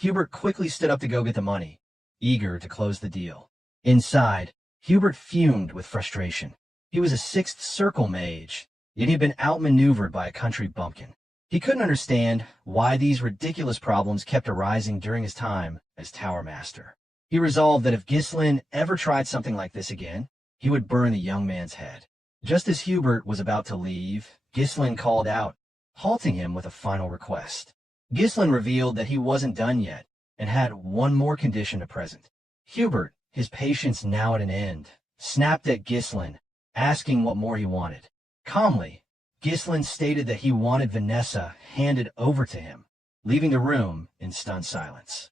Hubert quickly stood up to go get the money, eager to close the deal. Inside, Hubert fumed with frustration. He was a sixth circle mage, yet he had been outmaneuvered by a country bumpkin. He couldn't understand why these ridiculous problems kept arising during his time as Tower Master. He resolved that if Ghislain ever tried something like this again, he would burn the young man's head. Just as Hubert was about to leave, Ghislain called out, halting him with a final request. Ghislain revealed that he wasn't done yet, and had one more condition to present. Hubert, his patience now at an end, snapped at Ghislain, asking what more he wanted. Calmly, Ghislain stated that he wanted Vanessa handed over to him, leaving the room in stunned silence.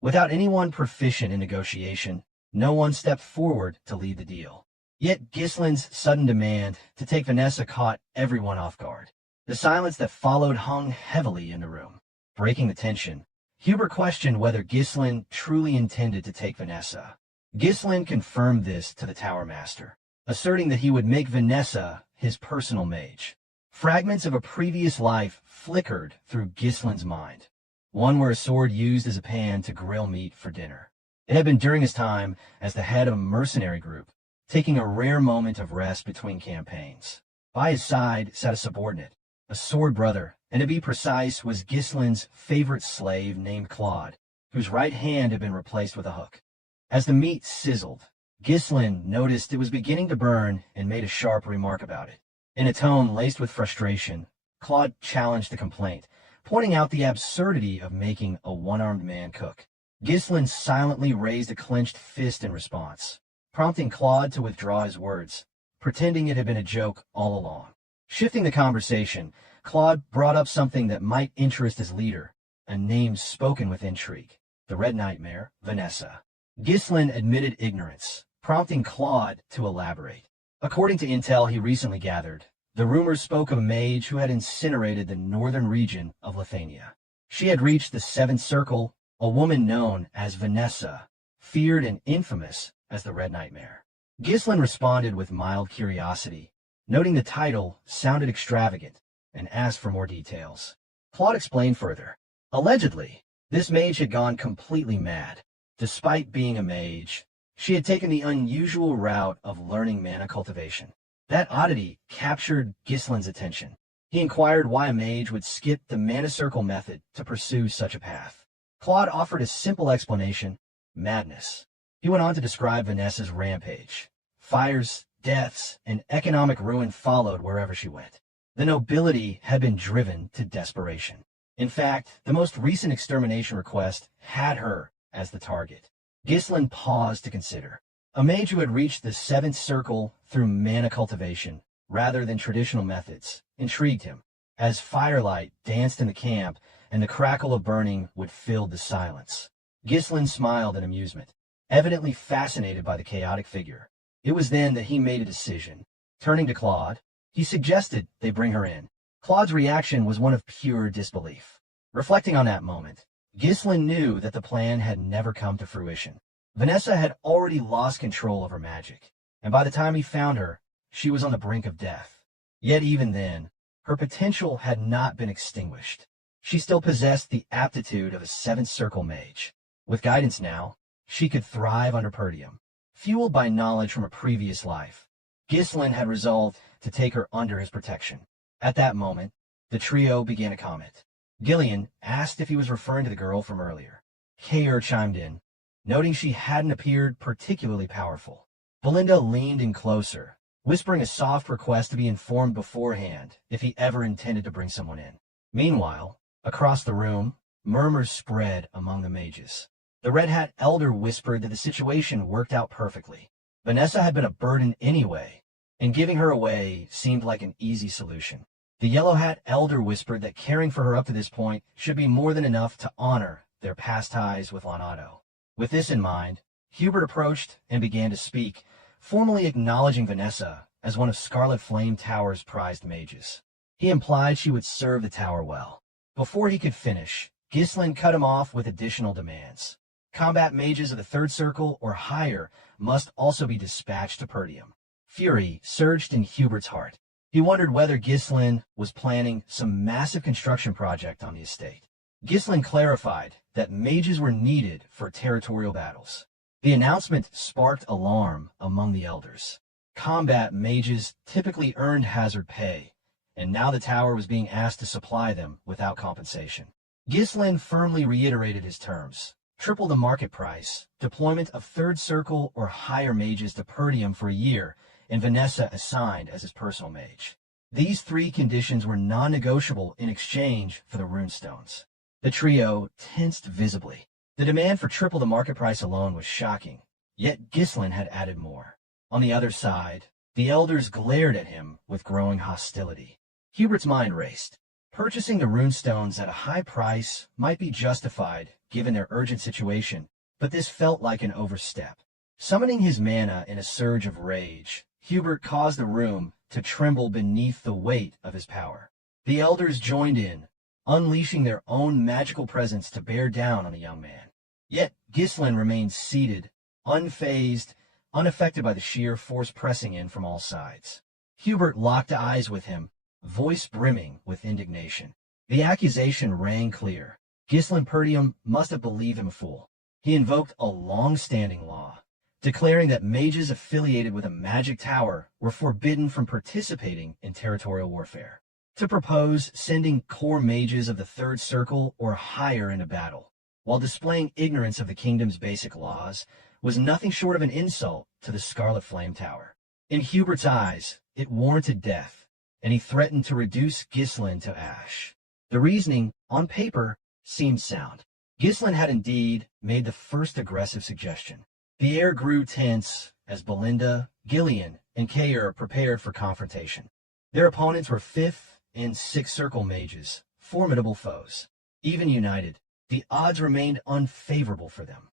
Without anyone proficient in negotiation, no one stepped forward to lead the deal. Yet Ghislain's sudden demand to take Vanessa caught everyone off guard. The silence that followed hung heavily in the room. Breaking the tension, Hubert questioned whether Ghislain truly intended to take Vanessa. Ghislain confirmed this to the Tower Master, asserting that he would make Vanessa his personal mage. Fragments of a previous life flickered through Ghislain's mind, one where a sword used as a pan to grill meat for dinner. It had been during his time as the head of a mercenary group, taking a rare moment of rest between campaigns. By his side sat a subordinate, a sword brother, and to be precise, was Ghislain's favorite slave named Claude, whose right hand had been replaced with a hook. As the meat sizzled, Ghislain noticed it was beginning to burn and made a sharp remark about it. In a tone laced with frustration, Claude challenged the complaint, pointing out the absurdity of making a one-armed man cook. Ghislain silently raised a clenched fist in response, prompting Claude to withdraw his words, pretending it had been a joke all along. Shifting the conversation, Claude brought up something that might interest his leader, a name spoken with intrigue, the Red Nightmare, Vanessa. Ghislain admitted ignorance, prompting Claude to elaborate. According to intel he recently gathered, the rumors spoke of a mage who had incinerated the northern region of Lithuania. She had reached the Seventh Circle, a woman known as Vanessa, feared and infamous as the Red Nightmare. Ghislain responded with mild curiosity, noting the title sounded extravagant, and asked for more details. Claude explained further. Allegedly, this mage had gone completely mad. Despite being a mage, she had taken the unusual route of learning mana cultivation. That oddity captured Ghislain's attention. He inquired why a mage would skip the mana circle method to pursue such a path. Claude offered a simple explanation: madness. He went on to describe Vanessa's rampage. Fires, deaths, and economic ruin followed wherever she went. The nobility had been driven to desperation. In fact, the most recent extermination request had her as the target. Ghislain paused to consider. A mage who had reached the Seventh Circle through mana cultivation, rather than traditional methods, intrigued him. As firelight danced in the camp and the crackle of burning would fill the silence, Ghislain smiled in amusement, evidently fascinated by the chaotic figure. It was then that he made a decision. Turning to Claude, he suggested they bring her in. Claude's reaction was one of pure disbelief. Reflecting on that moment, Ghislain knew that the plan had never come to fruition. Vanessa had already lost control of her magic, and by the time he found her, she was on the brink of death. Yet even then, her potential had not been extinguished. She still possessed the aptitude of a Seventh Circle mage. With guidance now, she could thrive under Perdium. Fueled by knowledge from a previous life, Ghislain had resolved to take her under his protection. At that moment, the trio began a comment. Ghislain asked if he was referring to the girl from earlier. Kaer chimed in, noting she hadn't appeared particularly powerful. Belinda leaned in closer, whispering a soft request to be informed beforehand if he ever intended to bring someone in. Meanwhile, across the room, murmurs spread among the mages. The Red Hat Elder whispered that the situation worked out perfectly. Vanessa had been a burden anyway, and giving her away seemed like an easy solution. The Yellow Hat Elder whispered that caring for her up to this point should be more than enough to honor their past ties with Lonato. With this in mind, Hubert approached and began to speak, formally acknowledging Vanessa as one of Scarlet Flame Tower's prized mages. He implied she would serve the tower well. Before he could finish, Ghislain cut him off with additional demands. Combat mages of the Third Circle or higher must also be dispatched to Perdium. Fury surged in Hubert's heart. He wondered whether Ghislain was planning some massive construction project on the estate. Ghislain clarified that mages were needed for territorial battles. The announcement sparked alarm among the elders. Combat mages typically earned hazard pay, and now the tower was being asked to supply them without compensation. Ghislain firmly reiterated his terms: triple the market price, deployment of third circle or higher mages to Perdium for a year, and Vanessa assigned as his personal mage. These three conditions were non-negotiable in exchange for the runestones. The trio tensed visibly. The demand for triple the market price alone was shocking, yet Ghislain had added more. On the other side, the elders glared at him with growing hostility. Hubert's mind raced. Purchasing the runestones at a high price might be justified given their urgent situation, but this felt like an overstep. Summoning his mana in a surge of rage, Hubert caused the room to tremble beneath the weight of his power. The elders joined in, unleashing their own magical presence to bear down on the young man. Yet Ghislain remained seated, unfazed, unaffected by the sheer force pressing in from all sides. Hubert locked eyes with him, voice brimming with indignation. The accusation rang clear. Ghislain Perdium must have believed him a fool. He invoked a long-standing law, declaring that mages affiliated with a magic tower were forbidden from participating in territorial warfare. To propose sending core mages of the third circle or higher into battle, while displaying ignorance of the kingdom's basic laws, was nothing short of an insult to the Scarlet Flame Tower. In Hubert's eyes, it warranted death, and he threatened to reduce Ghislain to ash. The reasoning, on paper, seemed sound. Ghislain had indeed made the first aggressive suggestion. The air grew tense as Belinda, Gillian, and Kayer prepared for confrontation. Their opponents were 5th and 6th Circle mages, formidable foes. Even united, the odds remained unfavorable for them.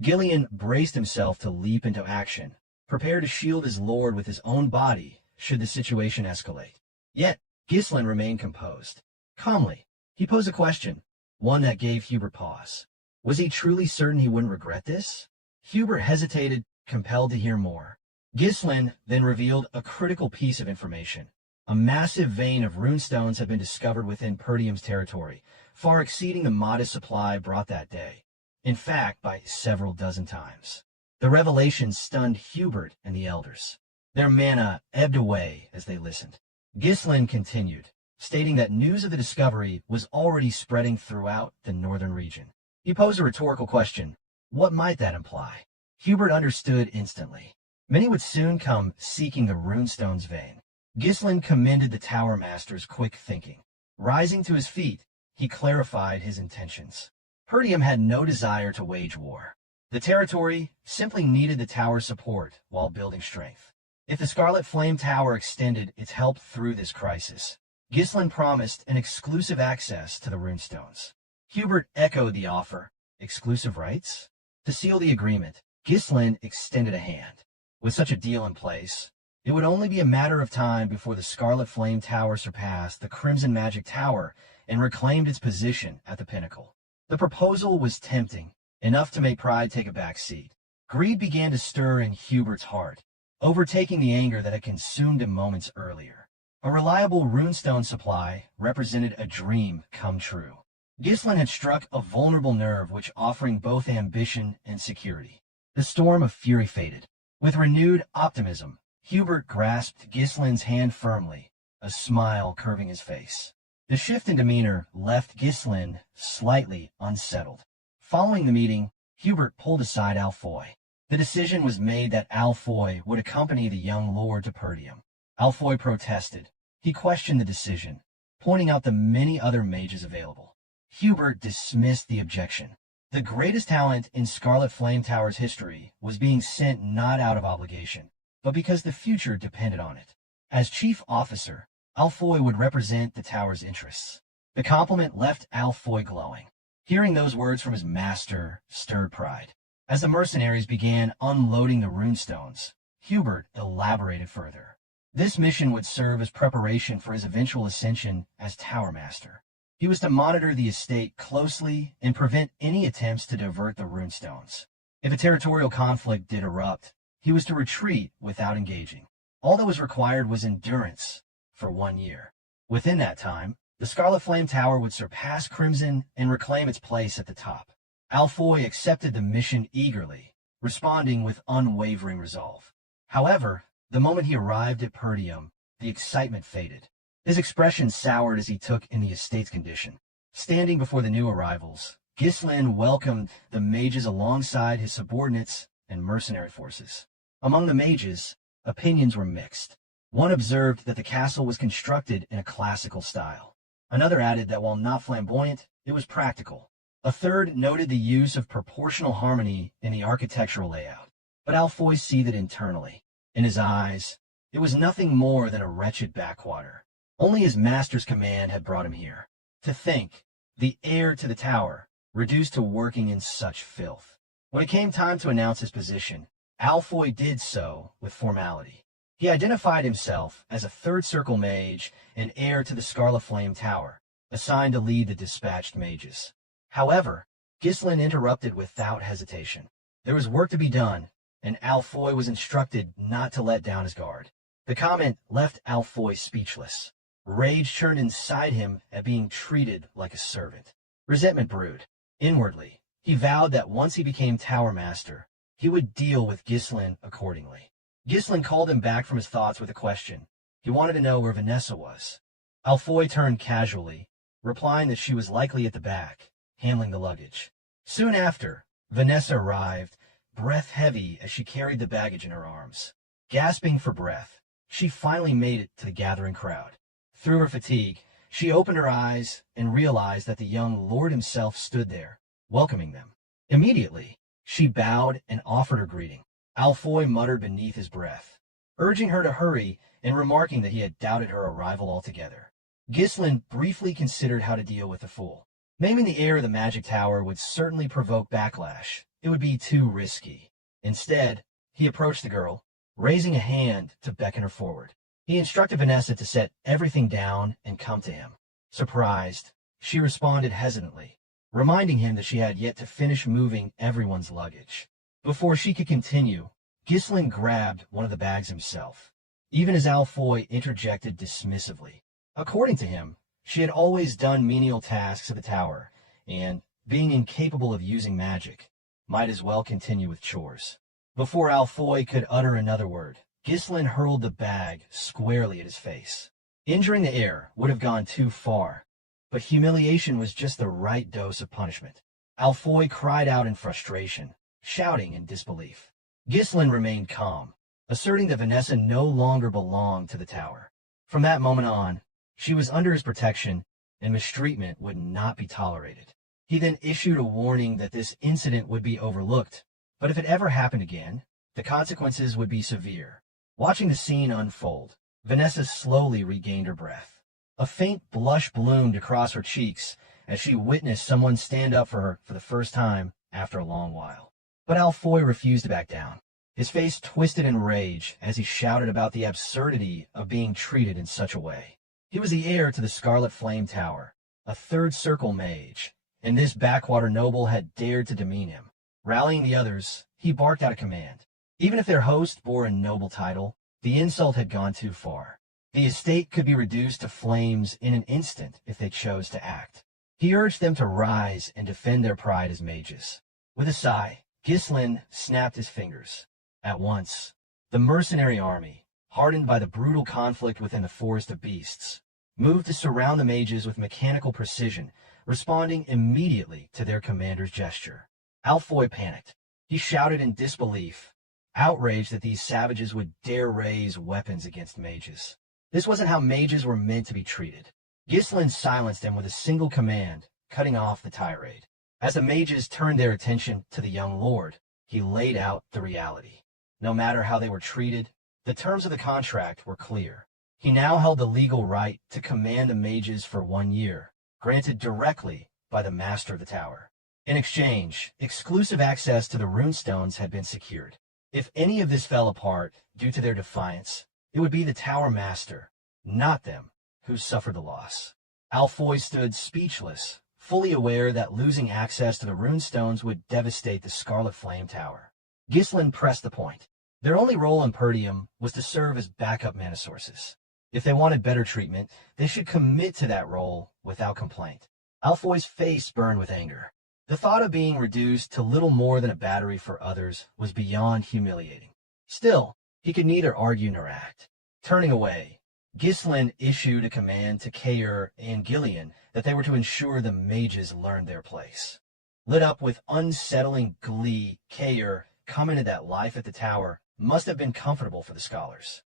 Gillian braced himself to leap into action, prepared to shield his lord with his own body should the situation escalate. Yet, Ghislain remained composed. Calmly, he posed a question, one that gave Hubert pause. Was he truly certain he wouldn't regret this? Hubert hesitated, compelled to hear more. Ghislain then revealed a critical piece of information. A massive vein of runestones had been discovered within Perdium's territory, far exceeding the modest supply brought that day. In fact, by several dozen times. The revelation stunned Hubert and the elders. Their mana ebbed away as they listened. Ghislain continued, stating that news of the discovery was already spreading throughout the northern region. He posed a rhetorical question. What might that imply? Hubert understood instantly. Many would soon come seeking the runestone's vein. Ghislain commended the Tower Master's quick thinking. Rising to his feet, he clarified his intentions. Perdium had no desire to wage war. The territory simply needed the tower's support while building strength. If the Scarlet Flame Tower extended its help through this crisis, Ghislain promised an exclusive access to the runestones. Hubert echoed the offer. Exclusive rights? To seal the agreement, Ghislain extended a hand. With such a deal in place, it would only be a matter of time before the Scarlet Flame Tower surpassed the Crimson Magic Tower and reclaimed its position at the pinnacle. The proposal was tempting, enough to make pride take a back seat. Greed began to stir in Hubert's heart, overtaking the anger that had consumed him moments earlier. A reliable runestone supply represented a dream come true. Ghislain had struck a vulnerable nerve which offering both ambition and security. The storm of fury faded. With renewed optimism, Hubert grasped Ghislain's hand firmly, a smile curving his face. The shift in demeanor left Ghislain slightly unsettled. Following the meeting, Hubert pulled aside Alfoy. The decision was made that Alfoy would accompany the young lord to Perdium. Alfoy protested. He questioned the decision, pointing out the many other mages available. Hubert dismissed the objection. The greatest talent in Scarlet Flame Tower's history was being sent not out of obligation, but because the future depended on it. As chief officer, Alfoy would represent the tower's interests. The compliment left Alfoy glowing. Hearing those words from his master stirred pride. As the mercenaries began unloading the runestones, Hubert elaborated further. This mission would serve as preparation for his eventual ascension as Tower Master. He was to monitor the estate closely and prevent any attempts to divert the runestones. If a territorial conflict did erupt, he was to retreat without engaging. All that was required was endurance for 1 year. Within that time, The Scarlet Flame Tower would surpass Crimson and reclaim its place at the top. Alfoy accepted the mission eagerly, responding with unwavering resolve. However, the moment he arrived at Perdium, the excitement faded. His expression soured as he took in the estate's condition. Standing before the new arrivals, Ghislain welcomed the mages alongside his subordinates and mercenary forces. Among the mages, opinions were mixed. One observed that the castle was constructed in a classical style. Another added that while not flamboyant, it was practical. A third noted the use of proportional harmony in the architectural layout. But Alfoy seethed internally. In his eyes, it was nothing more than a wretched backwater. Only his master's command had brought him here. To think, the heir to the tower, reduced to working in such filth. When it came time to announce his position, Alfoy did so with formality. He identified himself as a third circle mage and heir to the Scarlet Flame Tower, assigned to lead the dispatched mages. However, Ghislain interrupted without hesitation. There was work to be done, and Alfoy was instructed not to let down his guard. The comment left Alfoy speechless. Rage churned inside him at being treated like a servant. Resentment brewed. Inwardly, he vowed that once he became Tower Master, he would deal with Ghislain accordingly. Ghislain called him back from his thoughts with a question. He wanted to know where Vanessa was. Alfoy turned casually, replying that she was likely at the back, handling the luggage. Soon after, Vanessa arrived, breath heavy as she carried the baggage in her arms. Gasping for breath, she finally made it to the gathering crowd. Through her fatigue, she opened her eyes and realized that the young lord himself stood there, welcoming them. Immediately, she bowed and offered her greeting. Alfoy muttered beneath his breath, urging her to hurry and remarking that he had doubted her arrival altogether. Ghislain briefly considered how to deal with the fool. Naming the heir of the magic tower would certainly provoke backlash. It would be too risky. Instead, he approached the girl, raising a hand to beckon her forward. He instructed Vanessa to set everything down and come to him. Surprised, she responded hesitantly, reminding him that she had yet to finish moving everyone's luggage. Before she could continue, Ghislain grabbed one of the bags himself, even as Alfoy interjected dismissively. According to him, she had always done menial tasks at the tower, and, being incapable of using magic, might as well continue with chores. Before Alfoy could utter another word, Ghislain hurled the bag squarely at his face. Injuring the heir would have gone too far, but humiliation was just the right dose of punishment. Alfoy cried out in frustration, shouting in disbelief. Ghislain remained calm, asserting that Vanessa no longer belonged to the tower. From that moment on, she was under his protection, and mistreatment would not be tolerated. He then issued a warning that this incident would be overlooked, but if it ever happened again, the consequences would be severe. Watching the scene unfold, Vanessa slowly regained her breath. A faint blush bloomed across her cheeks as she witnessed someone stand up for her for the first time after a long while. But Alfoy refused to back down. His face twisted in rage as he shouted about the absurdity of being treated in such a way. He was the heir to the Scarlet Flame Tower, a third circle mage, and this backwater noble had dared to demean him. Rallying the others, he barked out a command. Even if their host bore a noble title, the insult had gone too far. The estate could be reduced to flames in an instant if they chose to act. He urged them to rise and defend their pride as mages. With a sigh, Ghislain snapped his fingers. At once, the mercenary army, hardened by the brutal conflict within the Forest of Beasts, moved to surround the mages with mechanical precision, responding immediately to their commander's gesture. Alfoy panicked. He shouted in disbelief, outraged that these savages would dare raise weapons against mages. This wasn't how mages were meant to be treated. Ghislain silenced him with a single command, cutting off the tirade. As the mages turned their attention to the young lord, he laid out the reality. No matter how they were treated, the terms of the contract were clear. He now held the legal right to command the mages for 1 year, granted directly by the master of the tower. In exchange, exclusive access to the runestones had been secured. If any of this fell apart due to their defiance, it would be the tower master, not them, who suffered the loss. Alfoy stood speechless, fully aware that losing access to the runestones would devastate the Scarlet Flame Tower. Ghislain pressed the point. Their only role in Perdium was to serve as backup mana sources. If they wanted better treatment, they should commit to that role without complaint. Alfoy's face burned with anger. The thought of being reduced to little more than a battery for others was beyond humiliating. Still, he could neither argue nor act. Turning away, Ghislain issued a command to Kair and Gillian that they were to ensure the mages learned their place. Lit up with unsettling glee, Kair, commented that life at the tower must have been comfortable for the scholars.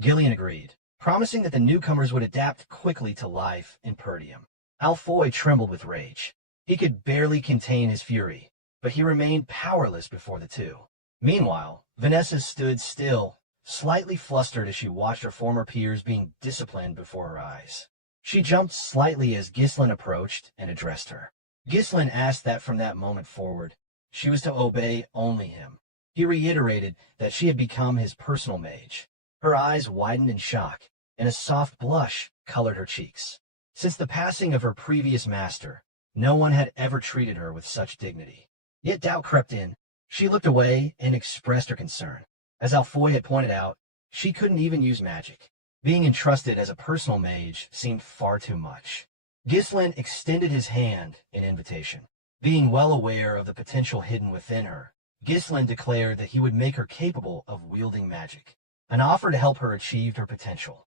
Gillian agreed, promising that the newcomers would adapt quickly to life in Perdium. Alfoy trembled with rage. He could barely contain his fury, but he remained powerless before the two. Meanwhile, Vanessa stood still, slightly flustered as she watched her former peers being disciplined before her eyes. She jumped slightly as Ghislain approached and addressed her. Ghislain asked that from that moment forward, she was to obey only him. He reiterated that she had become his personal mage. Her eyes widened in shock, and a soft blush colored her cheeks. Since the passing of her previous master, no one had ever treated her with such dignity. Yet doubt crept in. She looked away and expressed her concern. As Alfoy had pointed out, she couldn't even use magic. Being entrusted as a personal mage seemed far too much. Ghislain extended his hand in invitation. Being well aware of the potential hidden within her, Ghislain declared that he would make her capable of wielding magic, an offer to help her achieve her potential.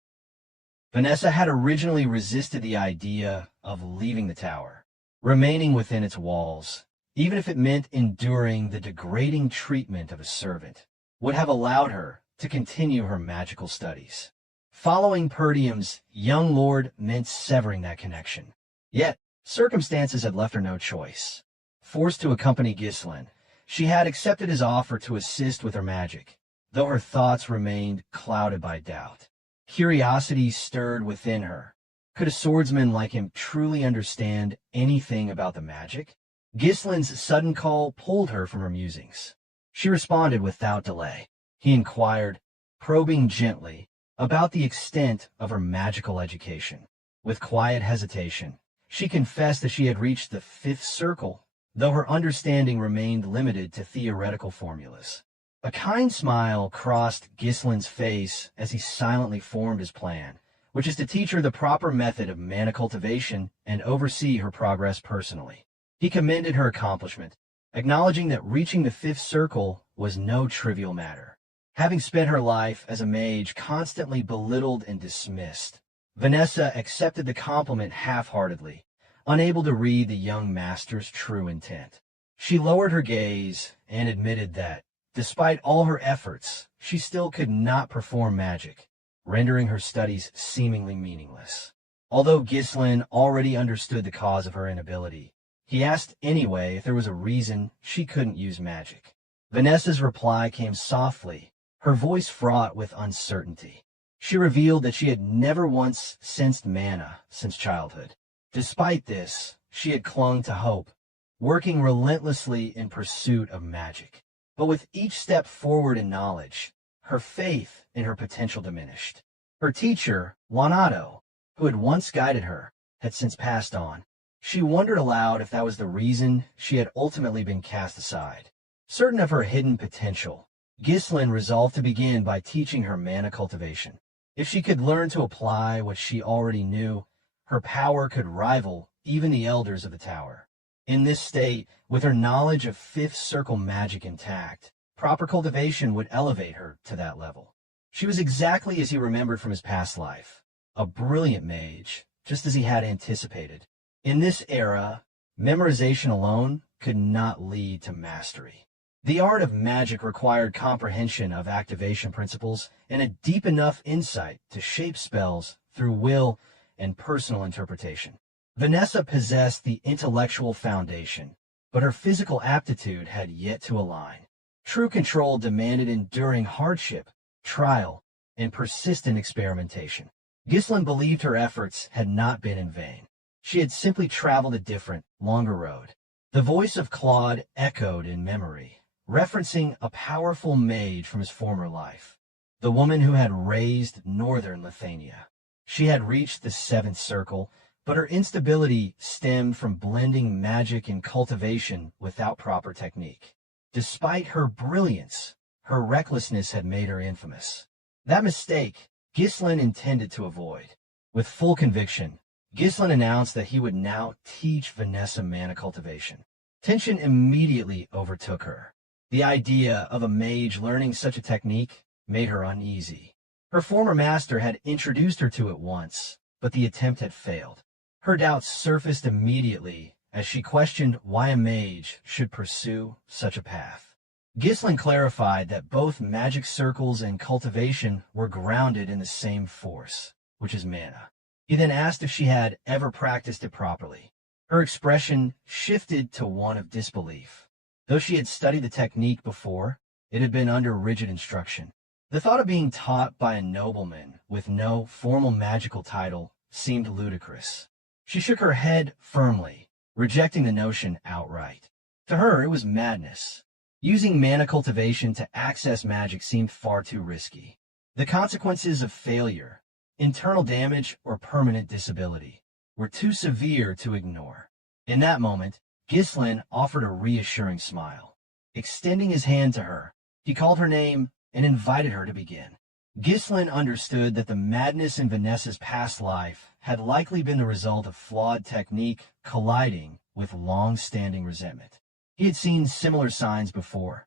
Vanessa had originally resisted the idea of leaving the tower, remaining within its walls, even if it meant enduring the degrading treatment of a servant, would have allowed her to continue her magical studies. Following Perdium's young lord meant severing that connection. Yet, circumstances had left her no choice. Forced to accompany Ghislain, she had accepted his offer to assist with her magic, though her thoughts remained clouded by doubt. Curiosity stirred within her. Could a swordsman like him truly understand anything about the magic? Ghislain's sudden call pulled her from her musings. She responded without delay. He inquired, probing gently, about the extent of her magical education. With quiet hesitation, she confessed that she had reached the 5th circle, though her understanding remained limited to theoretical formulas. A kind smile crossed Ghislain's face as he silently formed his plan, which is to teach her the proper method of mana cultivation and oversee her progress personally. He commended her accomplishment, acknowledging that reaching the 5th circle was no trivial matter. Having spent her life as a mage constantly belittled and dismissed, Vanessa accepted the compliment half-heartedly, unable to read the young master's true intent. She lowered her gaze and admitted that, despite all her efforts, she still could not perform magic, rendering her studies seemingly meaningless. Although Ghislain already understood the cause of her inability, he asked anyway if there was a reason she couldn't use magic. Vanessa's reply came softly, her voice fraught with uncertainty. She revealed that she had never once sensed mana since childhood. Despite this, she had clung to hope, working relentlessly in pursuit of magic. But with each step forward in knowledge, her faith in her potential diminished. Her teacher, Juanato, who had once guided her, had since passed on. She wondered aloud if that was the reason she had ultimately been cast aside. Certain of her hidden potential, Ghislain resolved to begin by teaching her mana cultivation. If she could learn to apply what she already knew, her power could rival even the elders of the tower. In this state, with her knowledge of 5th circle magic intact, proper cultivation would elevate her to that level. She was exactly as he remembered from his past life, a brilliant mage, just as he had anticipated. In this era, memorization alone could not lead to mastery. The art of magic required comprehension of activation principles and a deep enough insight to shape spells through will and personal interpretation. Vanessa possessed the intellectual foundation, but her physical aptitude had yet to align. True control demanded enduring hardship, trial, and persistent experimentation. Ghislain believed her efforts had not been in vain. She had simply traveled a different, longer road. The voice of Claude echoed in memory, referencing a powerful mage from his former life, the woman who had raised northern Lithuania. She had reached the 7th circle, but her instability stemmed from blending magic and cultivation without proper technique. Despite her brilliance, her recklessness had made her infamous. That mistake, Ghislain intended to avoid. With full conviction, Ghislain announced that he would now teach Vanessa mana cultivation. Tension immediately overtook her. The idea of a mage learning such a technique made her uneasy. Her former master had introduced her to it once, but the attempt had failed. Her doubts surfaced immediately as she questioned why a mage should pursue such a path. Ghislain clarified that both magic circles and cultivation were grounded in the same force, which is mana. He then asked if she had ever practiced it properly. Her expression shifted to one of disbelief. Though she had studied the technique before, it had been under rigid instruction. The thought of being taught by a nobleman with no formal magical title seemed ludicrous. She shook her head firmly, rejecting the notion outright. To her, it was madness. Using mana cultivation to access magic seemed far too risky. The consequences of failure, internal damage, or permanent disability were too severe to ignore. In that moment, Ghislain offered a reassuring smile. Extending his hand to her, he called her name and invited her to begin. Ghislain understood that the madness in Vanessa's past life had likely been the result of flawed technique colliding with long-standing resentment. He had seen similar signs before.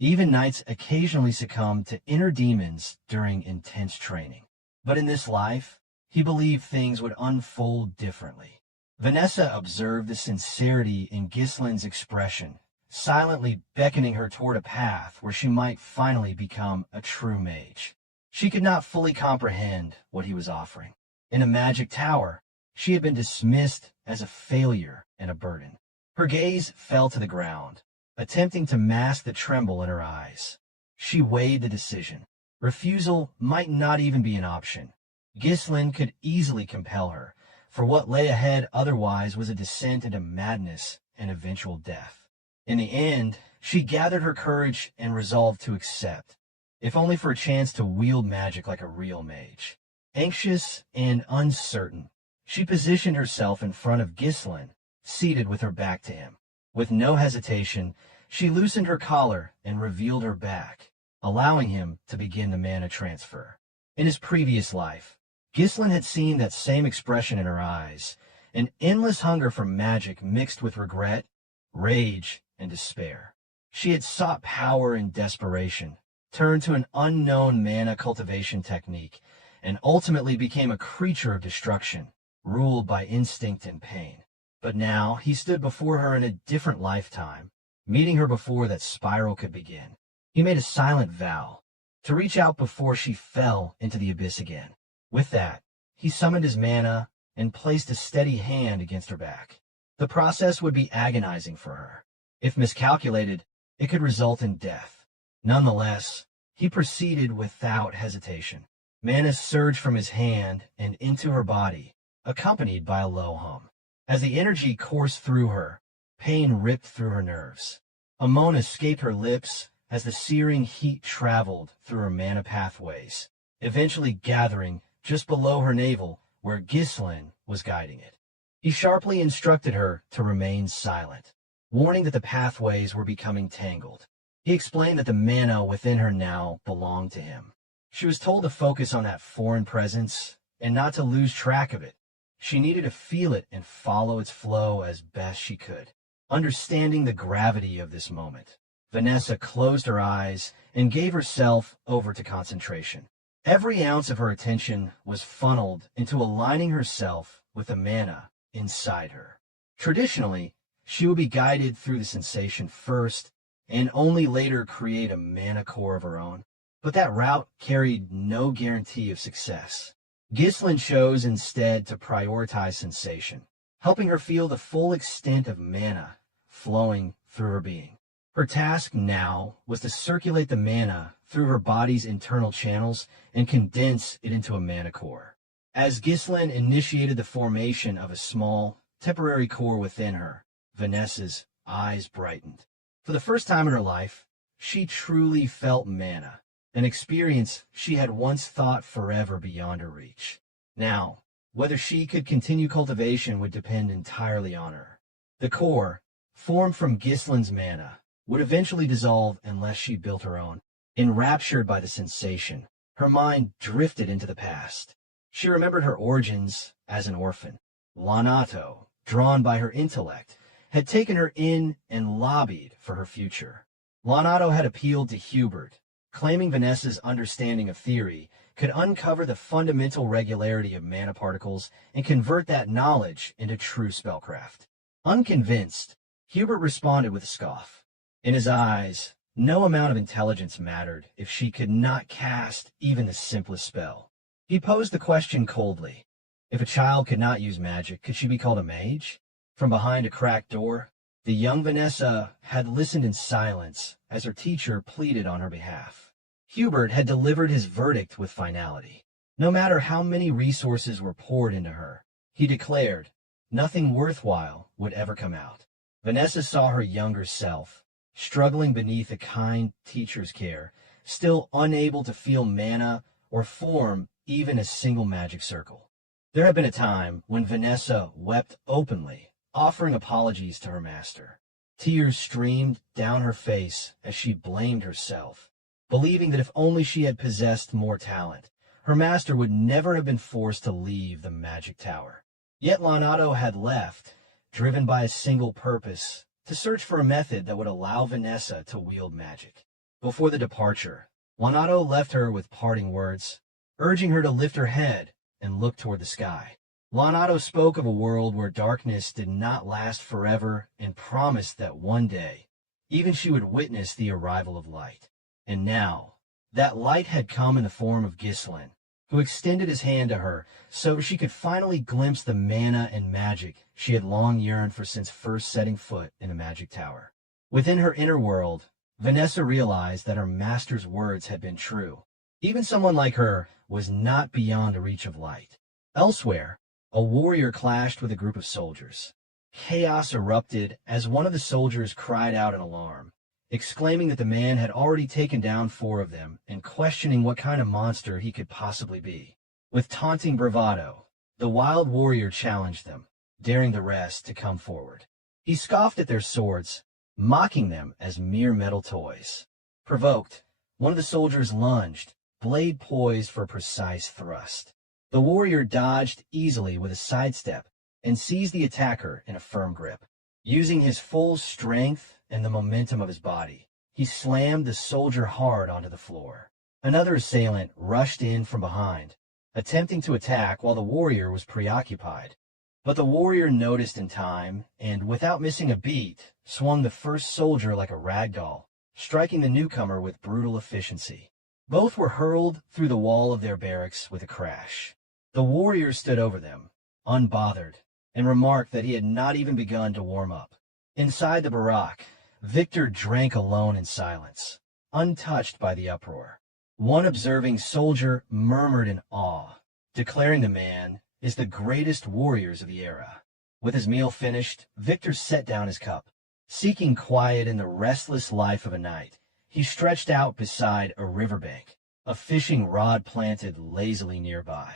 Even knights occasionally succumbed to inner demons during intense training. But in this life, he believed things would unfold differently. Vanessa observed the sincerity in Ghislain's expression, silently beckoning her toward a path where she might finally become a true mage. She could not fully comprehend what he was offering. In a magic tower, she had been dismissed as a failure and a burden. Her gaze fell to the ground, attempting to mask the tremble in her eyes. She weighed the decision. Refusal might not even be an option. Ghislain could easily compel her, for what lay ahead otherwise was a descent into madness and eventual death. In the end, she gathered her courage and resolved to accept, if only for a chance to wield magic like a real mage. Anxious and uncertain, she positioned herself in front of Ghislain, seated with her back to him. With no hesitation, she loosened her collar and revealed her back, allowing him to begin the mana transfer. In his previous life, Ghislain had seen that same expression in her eyes, an endless hunger for magic mixed with regret, rage, and despair. She had sought power in desperation, turned to an unknown mana cultivation technique, and ultimately became a creature of destruction, ruled by instinct and pain. But now he stood before her in a different lifetime, meeting her before that spiral could begin. He made a silent vow to reach out before she fell into the abyss again. With that, he summoned his mana and placed a steady hand against her back. The process would be agonizing for her. If miscalculated, it could result in death. Nonetheless, he proceeded without hesitation. Mana surged from his hand and into her body, accompanied by a low hum. As the energy coursed through her, pain ripped through her nerves. A moan escaped her lips as the searing heat traveled through her mana pathways, eventually gathering just below her navel where Ghislain was guiding it. He sharply instructed her to remain silent, warning that the pathways were becoming tangled. He explained that the mana within her now belonged to him. She was told to focus on that foreign presence and not to lose track of it. She needed to feel it and follow its flow as best she could. Understanding the gravity of this moment, Vanessa closed her eyes and gave herself over to concentration. Every ounce of her attention was funneled into aligning herself with the mana inside her. Traditionally, she would be guided through the sensation first and only later create a mana core of her own. But that route carried no guarantee of success. Ghislain chose instead to prioritize sensation, helping her feel the full extent of mana flowing through her being. Her task now was to circulate the mana through her body's internal channels and condense it into a mana core. As Ghislain initiated the formation of a small, temporary core within her, Vanessa's eyes brightened. For the first time in her life, she truly felt mana, an experience she had once thought forever beyond her reach. Now, whether she could continue cultivation would depend entirely on her. The core, formed from Ghislain's mana, would eventually dissolve unless she built her own. Enraptured by the sensation, Her mind drifted into the past. She remembered her origins as an orphan. Lanato, drawn by her intellect, had taken her in and lobbied for her future. Lanato had appealed to Hubert, claiming Vanessa's understanding of theory could uncover the fundamental regularity of mana particles and convert that knowledge into true spellcraft. Unconvinced, Hubert responded with a scoff. In his eyes, no amount of intelligence mattered if she could not cast even the simplest spell. He posed the question coldly. If a child could not use magic, could she be called a mage? From behind a cracked door, the young Vanessa had listened in silence as her teacher pleaded on her behalf. Hubert had delivered his verdict with finality. No matter how many resources were poured into her, he declared, nothing worthwhile would ever come out. Vanessa saw her younger self, struggling beneath a kind teacher's care, still unable to feel mana or form even a single magic circle. There had been a time when Vanessa wept openly, offering apologies to her master. Tears streamed down her face as she blamed herself, believing that if only she had possessed more talent, her master would never have been forced to leave the magic tower. Yet Lanato had left, driven by a single purpose, to search for a method that would allow Vanessa to wield magic. Before the departure, Lanato left her with parting words, urging her to lift her head and look toward the sky. Lanato spoke of a world where darkness did not last forever and promised that one day, even she would witness the arrival of light. And now, that light had come in the form of Ghislain, who extended his hand to her so she could finally glimpse the mana and magic she had long yearned for since first setting foot in the magic tower. Within her inner world, Vanessa realized that her master's words had been true. Even someone like her was not beyond the reach of light. Elsewhere, a warrior clashed with a group of soldiers. Chaos erupted as one of the soldiers cried out in alarm, exclaiming that the man had already taken down 4 of them and questioning what kind of monster he could possibly be. With taunting bravado, the wild warrior challenged them, daring the rest to come forward. He scoffed at their swords, mocking them as mere metal toys. Provoked, one of the soldiers lunged, blade poised for a precise thrust. The warrior dodged easily with a sidestep and seized the attacker in a firm grip. Using his full strength and the momentum of his body, he slammed the soldier hard onto the floor. Another assailant rushed in from behind, attempting to attack while the warrior was preoccupied. But the warrior noticed in time and, without missing a beat, swung the first soldier like a rag doll, striking the newcomer with brutal efficiency. Both were hurled through the wall of their barracks with a crash. The warrior stood over them, unbothered, and remarked that he had not even begun to warm up. Inside the barack, Victor drank alone in silence, untouched by the uproar. One observing soldier murmured in awe, declaring the man is the greatest warriors of the era. With his meal finished, Victor set down his cup. Seeking quiet in the restless life of a night, he stretched out beside a riverbank, a fishing rod planted lazily nearby.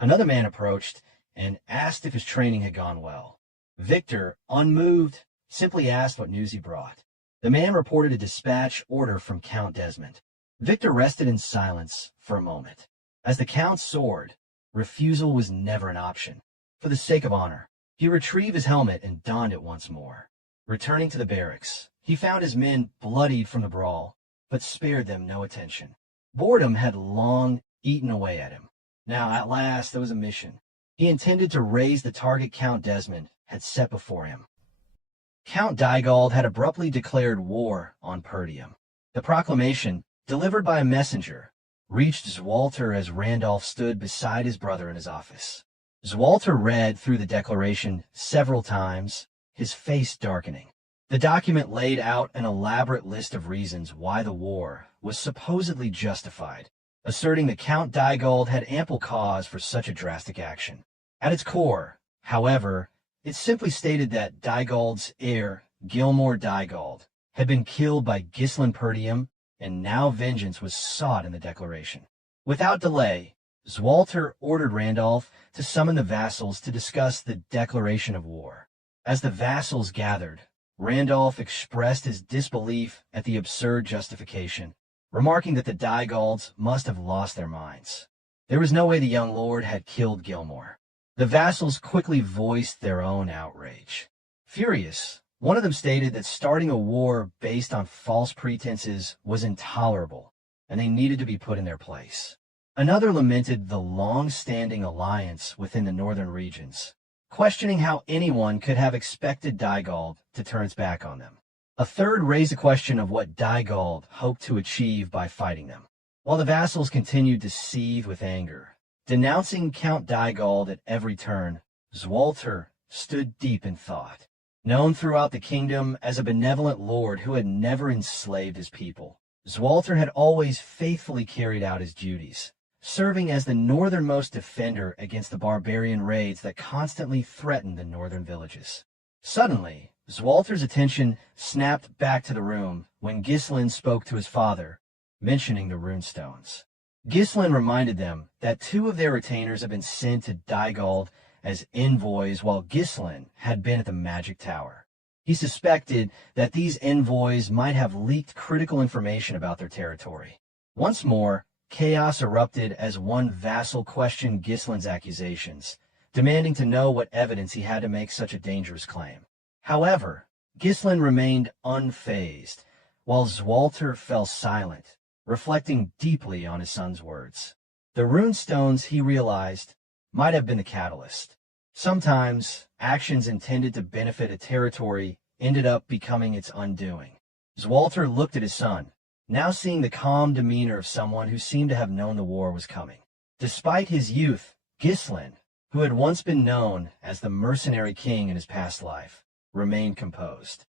Another man approached and asked if his training had gone well. Victor, unmoved, simply asked what news he brought. The man reported a dispatch order from Count Desmond. Victor rested in silence for a moment. As the Count soared, refusal was never an option. For the sake of honor, he retrieved his helmet and donned it once more. Returning to the barracks, he found his men bloodied from the brawl, but spared them no attention. Boredom had long eaten away at him. Now, at last, there was a mission. He intended to raise the target Count Desmond had set before him. Count Dygald had abruptly declared war on Perdium. The proclamation, delivered by a messenger, reached Zwalter as Randolph stood beside his brother in his office. Zwalter read through the declaration several times, his face darkening. The document laid out an elaborate list of reasons why the war was supposedly justified, asserting that Count Dygald had ample cause for such a drastic action. At its core, however, it simply stated that Dygald's heir, Gilmore Dygald, had been killed by Ghislain Perdium, and now vengeance was sought in the declaration. Without delay, Zwalter ordered Randolph to summon the vassals to discuss the declaration of war. As the vassals gathered, Randolph expressed his disbelief at the absurd justification, remarking that the Diegalds must have lost their minds. There was no way the young lord had killed Gilmore. The vassals quickly voiced their own outrage. Furious, one of them stated that starting a war based on false pretenses was intolerable, and they needed to be put in their place. Another lamented the long-standing alliance within the northern regions, questioning how anyone could have expected Diegald to turn its back on them. A third raised the question of what Diegald hoped to achieve by fighting them, while the vassals continued to seethe with anger. Denouncing Count Diegald at every turn, Zwalter stood deep in thought. Known throughout the kingdom as a benevolent lord who had never enslaved his people, Zwalter had always faithfully carried out his duties, serving as the northernmost defender against the barbarian raids that constantly threatened the northern villages. Suddenly, Zwalter's attention snapped back to the room when Ghislain spoke to his father, mentioning the runestones. Ghislain reminded them that 2 of their retainers had been sent to Diegald as envoys while Ghislain had been at the magic tower. He suspected that these envoys might have leaked critical information about their territory. Once more, chaos erupted as one vassal questioned Ghislain's accusations, demanding to know what evidence he had to make such a dangerous claim. However, Ghislain remained unfazed, while Zwalter fell silent, reflecting deeply on his son's words. The runestones, he realized, might have been the catalyst. Sometimes, actions intended to benefit a territory ended up becoming its undoing. Zwalter looked at his son, now seeing the calm demeanor of someone who seemed to have known the war was coming. Despite his youth, Ghislain, who had once been known as the Mercenary King in his past life, remained composed.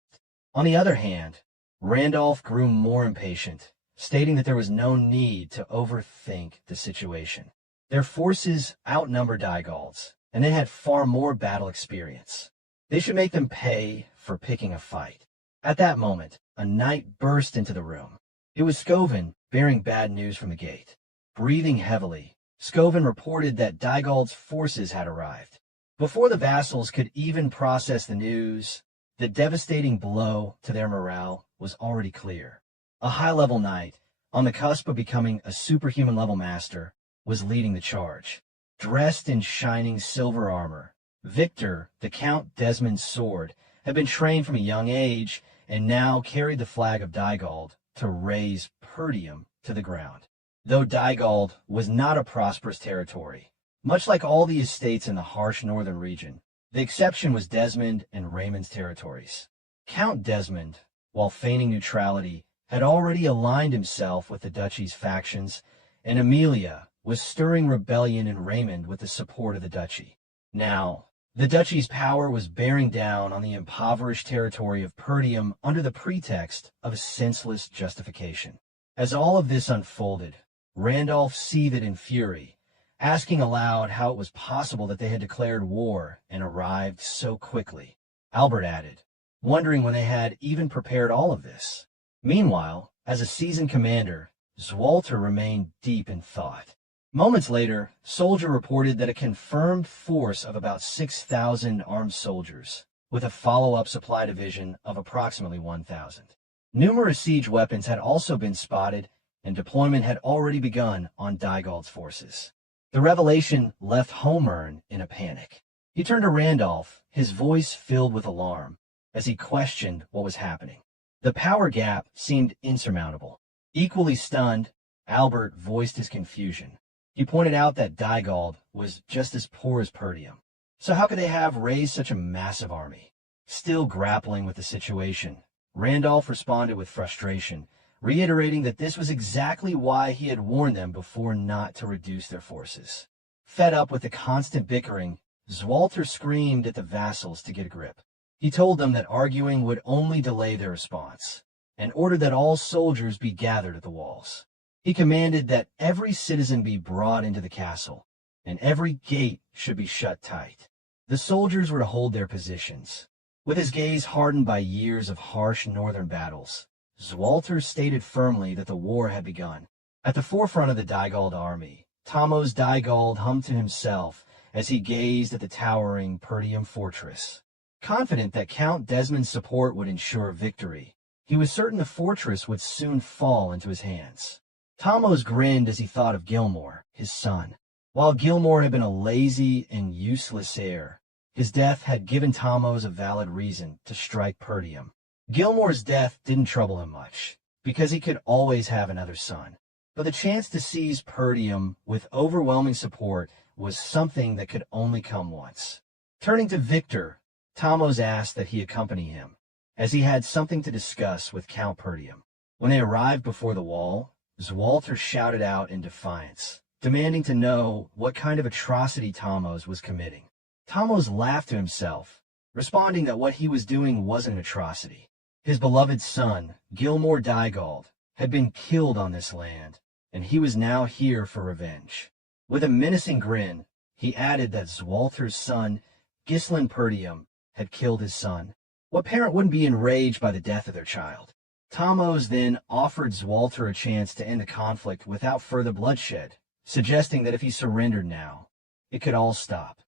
On the other hand, Randolph grew more impatient, stating that there was no need to overthink the situation. Their forces outnumbered Diegald's, and they had far more battle experience. They should make them pay for picking a fight. At that moment, a knight burst into the room. It was Scoven, bearing bad news from the gate. Breathing heavily, Scoven reported that Diegald's forces had arrived. Before the vassals could even process the news, the devastating blow to their morale was already clear. A high-level knight, on the cusp of becoming a superhuman-level master, was leading the charge. Dressed in shining silver armor, Victor, the Count Desmond's sword, had been trained from a young age and now carried the flag of Diegald to raise Perdium to the ground. Though Diegald was not a prosperous territory, much like all the estates in the harsh northern region, the exception was Desmond and Raymond's territories. Count Desmond, while feigning neutrality, had already aligned himself with the duchy's factions, and Amelia was stirring rebellion in Raymond with the support of the duchy. Now, the duchy's power was bearing down on the impoverished territory of Perdium under the pretext of a senseless justification. As all of this unfolded, Randolph seethed in fury, asking aloud how it was possible that they had declared war and arrived so quickly. Albert added, wondering when they had even prepared all of this. Meanwhile, as a seasoned commander, Zwalter remained deep in thought. Moments later, Soldier reported that a confirmed force of about 6,000 armed soldiers, with a follow-up supply division of approximately 1,000. Numerous siege weapons had also been spotted, and deployment had already begun on Diegald's forces. The revelation left Homern in a panic. He turned to Randolph, his voice filled with alarm, as he questioned what was happening. The power gap seemed insurmountable. Equally stunned, Albert voiced his confusion. He pointed out that Diegald was just as poor as Perdium. So how could they have raised such a massive army? Still grappling with the situation, Randolph responded with frustration, reiterating that this was exactly why he had warned them before not to reduce their forces. Fed up with the constant bickering, Zwalter screamed at the vassals to get a grip. He told them that arguing would only delay their response, and ordered that all soldiers be gathered at the walls. He commanded that every citizen be brought into the castle, and every gate should be shut tight. The soldiers were to hold their positions. With his gaze hardened by years of harsh northern battles, Zwalter stated firmly that the war had begun. At the forefront of the Diegald army, Thomas Diegald hummed to himself as he gazed at the towering Perdium fortress. Confident that Count Desmond's support would ensure victory, He was certain the fortress would soon fall into his hands. Tamos grinned as he thought of Gilmore, his son. While Gilmore had been a lazy and useless heir, his death had given Tamos a valid reason to strike Perdium. Gilmore's death didn't trouble him much, because he could always have another son. But the chance to seize Perdium with overwhelming support was something that could only come once. Turning to Victor, Tamos asked that he accompany him, as he had something to discuss with Count Perdium. When they arrived before the wall, Zwalter shouted out in defiance, demanding to know what kind of atrocity Tamos was committing. Tamos laughed to himself, responding that what he was doing wasn't an atrocity. His beloved son, Gilmore Dygald, had been killed on this land, and he was now here for revenge. With a menacing grin, he added that Zwalter's son, Ghislain Perdium, had killed his son. What parent wouldn't be enraged by the death of their child? Tamos then offered Zwalter a chance to end the conflict without further bloodshed, suggesting that if he surrendered now, it could all stop.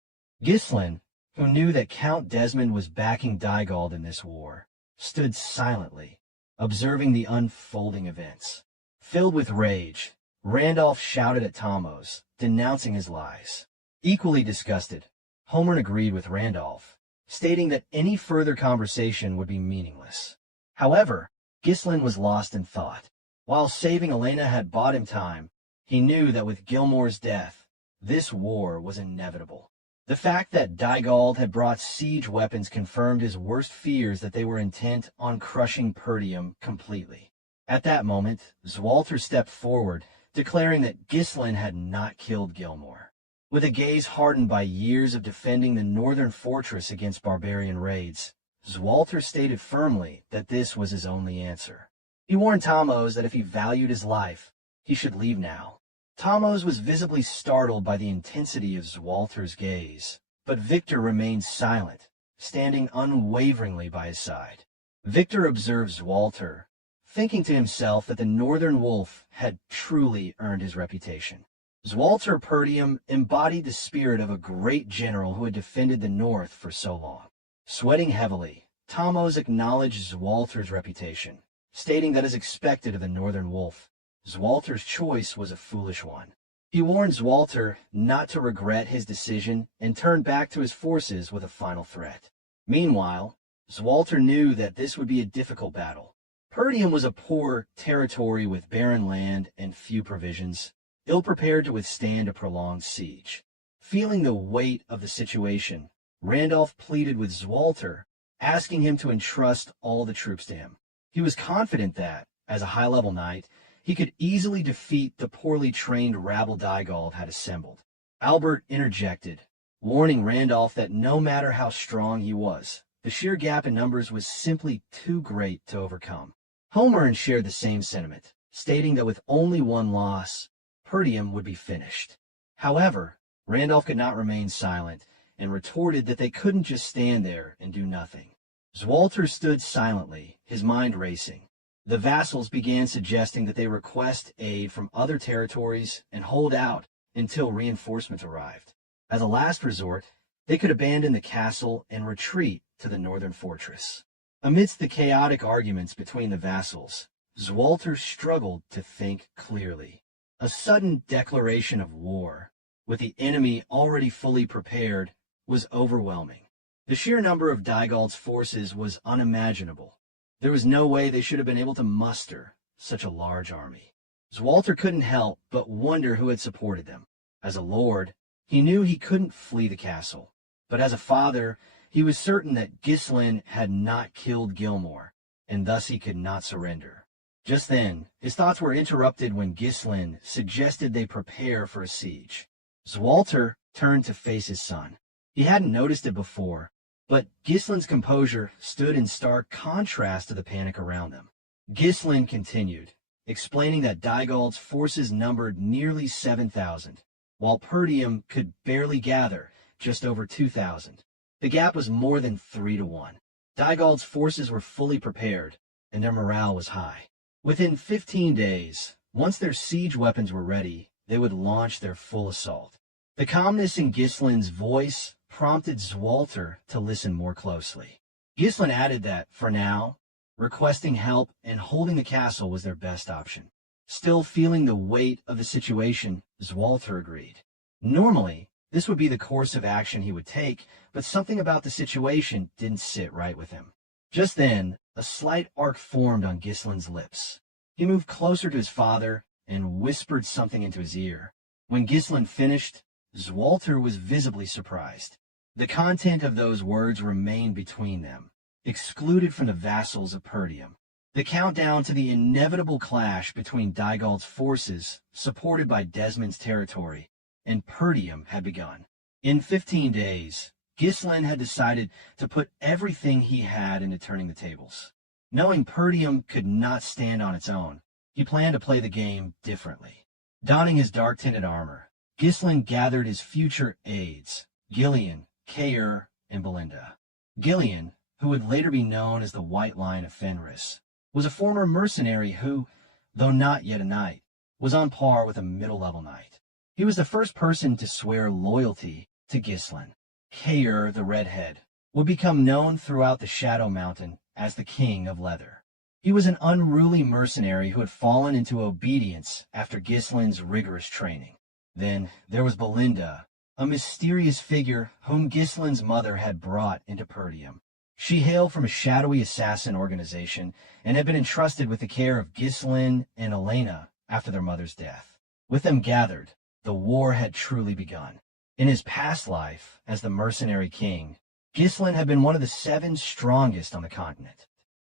Ghislain, who knew that Count Desmond was backing Dygald in this war, stood silently, observing the unfolding events. Filled with rage, Randolph shouted at Tamos, denouncing his lies. Equally disgusted, Homer agreed with Randolph, stating that any further conversation would be meaningless. However, Ghislain was lost in thought. While saving Elena had bought him time, he knew that with Gilmore's death, this war was inevitable. The fact that Dygald had brought siege weapons confirmed his worst fears that they were intent on crushing Perdium completely. At that moment, Zwalter stepped forward, declaring that Ghislain had not killed Gilmore. With a gaze hardened by years of defending the northern fortress against barbarian raids, Zwalter stated firmly that this was his only answer. He warned Tamos that if he valued his life, he should leave now. Tamos was visibly startled by the intensity of Zwalter's gaze, but Victor remained silent, standing unwaveringly by his side. Victor observed Zwalter, thinking to himself that the Northern Wolf had truly earned his reputation. Zwalter Perdium embodied the spirit of a great general who had defended the North for so long. Sweating heavily, Tamos acknowledged Zwalter's reputation, stating that as expected of the Northern Wolf, Zwalter's choice was a foolish one. He warned Zwalter not to regret his decision and turned back to his forces with a final threat. Meanwhile, Zwalter knew that this would be a difficult battle. Perdium was a poor territory with barren land and few provisions, ill-prepared to withstand a prolonged siege. Feeling the weight of the situation, Randolph pleaded with Zwalter, asking him to entrust all the troops to him. He was confident that, as a high-level knight, he could easily defeat the poorly trained rabble Dygald had assembled. Albert interjected, warning Randolph that no matter how strong he was, the sheer gap in numbers was simply too great to overcome. Homer shared the same sentiment, stating that with only one loss, Perdium would be finished. However, Randolph could not remain silent, and retorted that they couldn't just stand there and do nothing. Zwalter stood silently, his mind racing. The vassals began suggesting that they request aid from other territories and hold out until reinforcements arrived. As a last resort, they could abandon the castle and retreat to the northern fortress. Amidst the chaotic arguments between the vassals, Zwalter struggled to think clearly. A sudden declaration of war, with the enemy already fully prepared, was overwhelming. The sheer number of Dygald's forces was unimaginable. There was no way they should have been able to muster such a large army. Zwalter couldn't help but wonder who had supported them. As a lord, he knew he couldn't flee the castle, but as a father, he was certain that Ghislain had not killed Gilmore, and thus he could not surrender. Just then, his thoughts were interrupted when Ghislain suggested they prepare for a siege. Zwalter turned to face his son. He hadn't noticed it before, but Ghislain's composure stood in stark contrast to the panic around them. Ghislain continued, explaining that Dygald's forces numbered nearly 7,000, while Perdium could barely gather just over 2,000. The gap was more than 3 to 1. Dygald's forces were fully prepared, and their morale was high. Within 15 days, once their siege weapons were ready, they would launch their full assault. The calmness in Ghislain's voice prompted Zwalter to listen more closely. Ghislain added that, for now, Requesting help and holding the castle was their best option. Still feeling the weight of the situation, Zwalter agreed. Normally, this would be the course of action he would take, but something about the situation didn't sit right with him. Just then, a slight arc formed on Ghislain's lips. He moved closer to his father and whispered something into his ear. When Ghislain finished, Zwalter was visibly surprised. The content of those words remained between them, excluded from the vassals of Perdium. The countdown to the inevitable clash between Dygald's forces, supported by Desmond's territory, and Perdium had begun. In 15 days, Ghislain had decided to put everything he had into turning the tables. Knowing Perdium could not stand on its own, he planned to play the game differently. Donning his dark-tinted armor, Ghislain gathered his future aides, Ghislain, Kaer, and Belinda. Ghislain, who would later be known as the White Lion of Fenris, was a former mercenary who, though not yet a knight, was on par with a middle-level knight. He was the first person to swear loyalty to Ghislain. Kaer, the Redhead, would become known throughout the Shadow Mountain as the King of Leather. He was an unruly mercenary who had fallen into obedience after Ghislain's rigorous training. Then there was Belinda, a mysterious figure whom Ghislain's mother had brought into Perdium. She hailed from a shadowy assassin organization and had been entrusted with the care of Ghislain and Elena after their mother's death. With them gathered, the war had truly begun. In his past life as the Mercenary King, Ghislain had been one of the 7 strongest on the continent.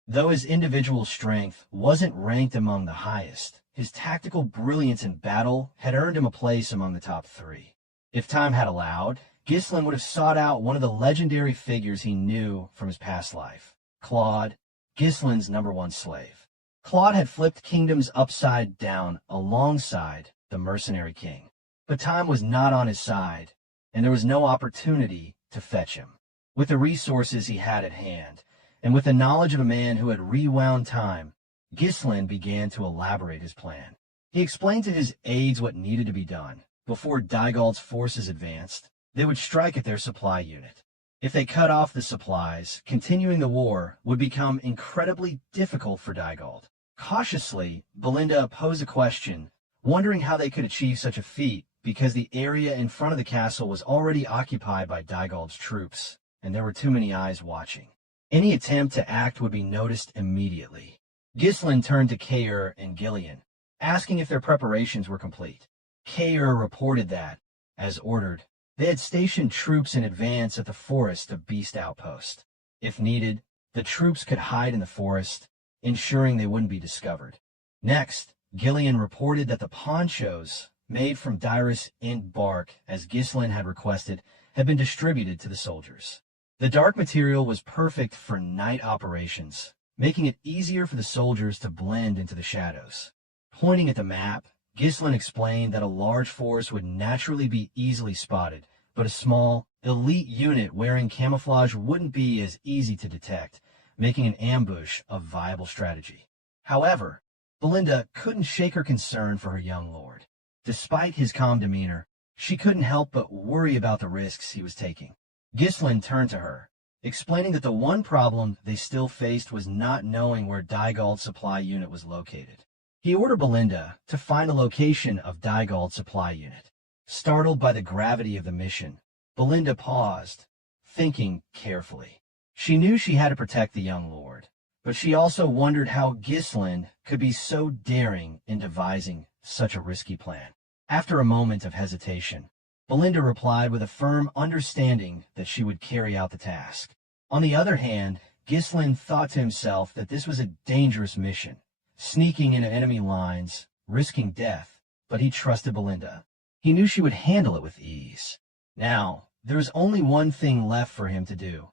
Though his individual strength wasn't ranked among the highest, his tactical brilliance in battle had earned him a place among the top 3. If time had allowed, Ghislain would have sought out one of the legendary figures he knew from his past life, Claude, Ghislain's #1 slave. Claude had flipped kingdoms upside down alongside the Mercenary King. But time was not on his side, and there was no opportunity to fetch him. With the resources he had at hand, and with the knowledge of a man who had rewound time, Ghislain began to elaborate his plan. He explained to his aides what needed to be done. Before Dygald's forces advanced, they would strike at their supply unit. If they cut off the supplies, continuing the war would become incredibly difficult for Dygald. Cautiously, Belinda posed a question, wondering how they could achieve such a feat because the area in front of the castle was already occupied by Dygald's troops, and there were too many eyes watching. Any attempt to act would be noticed immediately. Ghislain turned to Kaer and Ghislain, asking if their preparations were complete. Kaer reported that, as ordered, they had stationed troops in advance at the forest of Beast Outpost. If needed, the troops could hide in the forest, ensuring they wouldn't be discovered. Next, Ghislain reported that the ponchos, made from Dyrus Int bark as Ghislain had requested, had been distributed to the soldiers. The dark material was perfect for night operations, making it easier for the soldiers to blend into the shadows. Pointing at the map, Ghislain explained that a large force would naturally be easily spotted, but a small, elite unit wearing camouflage wouldn't be as easy to detect, making an ambush a viable strategy. However, Belinda couldn't shake her concern for her young lord. Despite his calm demeanor, she couldn't help but worry about the risks he was taking. Ghislain turned to her, explaining that the one problem they still faced was not knowing where Dygald's supply unit was located. He ordered Belinda to find the location of Dygald's supply unit. Startled by the gravity of the mission, Belinda paused, thinking carefully. She knew she had to protect the young lord, but she also wondered how Ghislain could be so daring in devising such a risky plan. After a moment of hesitation, Belinda replied with a firm understanding that she would carry out the task. On the other hand, Ghislain thought to himself that this was a dangerous mission, sneaking into enemy lines, risking death, but he trusted Belinda. He knew she would handle it with ease. Now, there was only one thing left for him to do: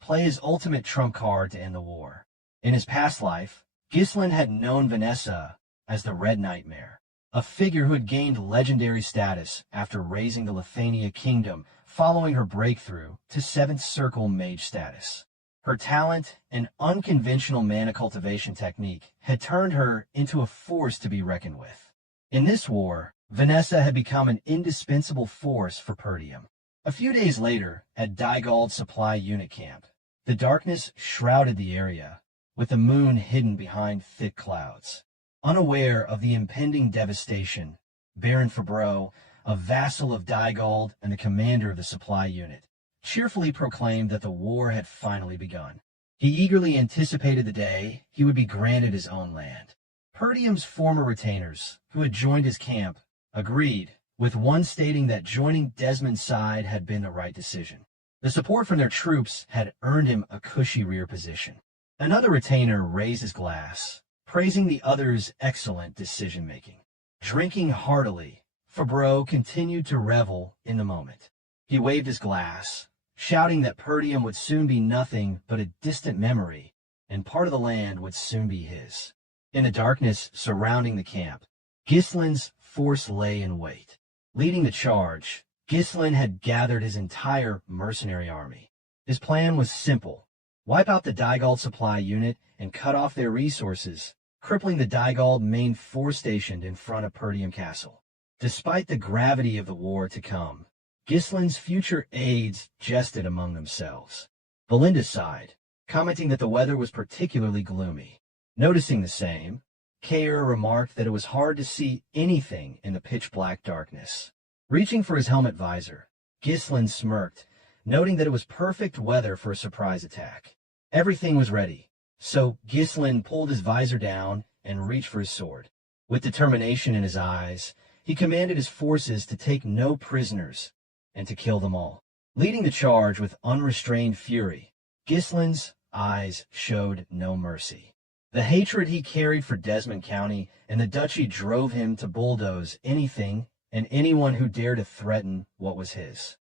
play his ultimate trump card to end the war. In his past life, Ghislain had known Vanessa as the Red Nightmare, a figure who had gained legendary status after raising the Lithania kingdom following her breakthrough to 7th Circle Mage status. Her talent and unconventional mana cultivation technique had turned her into a force to be reckoned with. In this war, Vanessa had become an indispensable force for Perdium. A few days later, at Dygald's supply unit camp, the darkness shrouded the area, with the moon hidden behind thick clouds. Unaware of the impending devastation, Baron Fabreau, a vassal of Dygald and the commander of the supply unit, cheerfully proclaimed that the war had finally begun. He eagerly anticipated the day he would be granted his own land. Perdium's former retainers, who had joined his camp, agreed, with one stating that joining Desmond's side had been the right decision. The support from their troops had earned him a cushy rear position. Another retainer raised his glass, praising the other's excellent decision-making. Drinking heartily, Fabreau continued to revel in the moment. He waved his glass, shouting that Perdium would soon be nothing but a distant memory, and part of the land would soon be his. In the darkness surrounding the camp, Ghislain's force lay in wait. Leading the charge, Ghislain had gathered his entire mercenary army. His plan was simple: wipe out the Dygald supply unit and cut off their resources, crippling the Dygald main force stationed in front of Perdium Castle. Despite the gravity of the war to come, Ghislain's future aides jested among themselves. Belinda sighed, commenting that the weather was particularly gloomy. Noticing the same, Kair remarked that it was hard to see anything in the pitch-black darkness. Reaching for his helmet visor, Ghislain smirked, noting that it was perfect weather for a surprise attack. Everything was ready, so Ghislain pulled his visor down and reached for his sword. With determination in his eyes, he commanded his forces to take no prisoners and to kill them all. Leading the charge with unrestrained fury, Ghislain's eyes showed no mercy. The hatred he carried for Desmond County and the duchy drove him to bulldoze anything and anyone who dared to threaten what was his.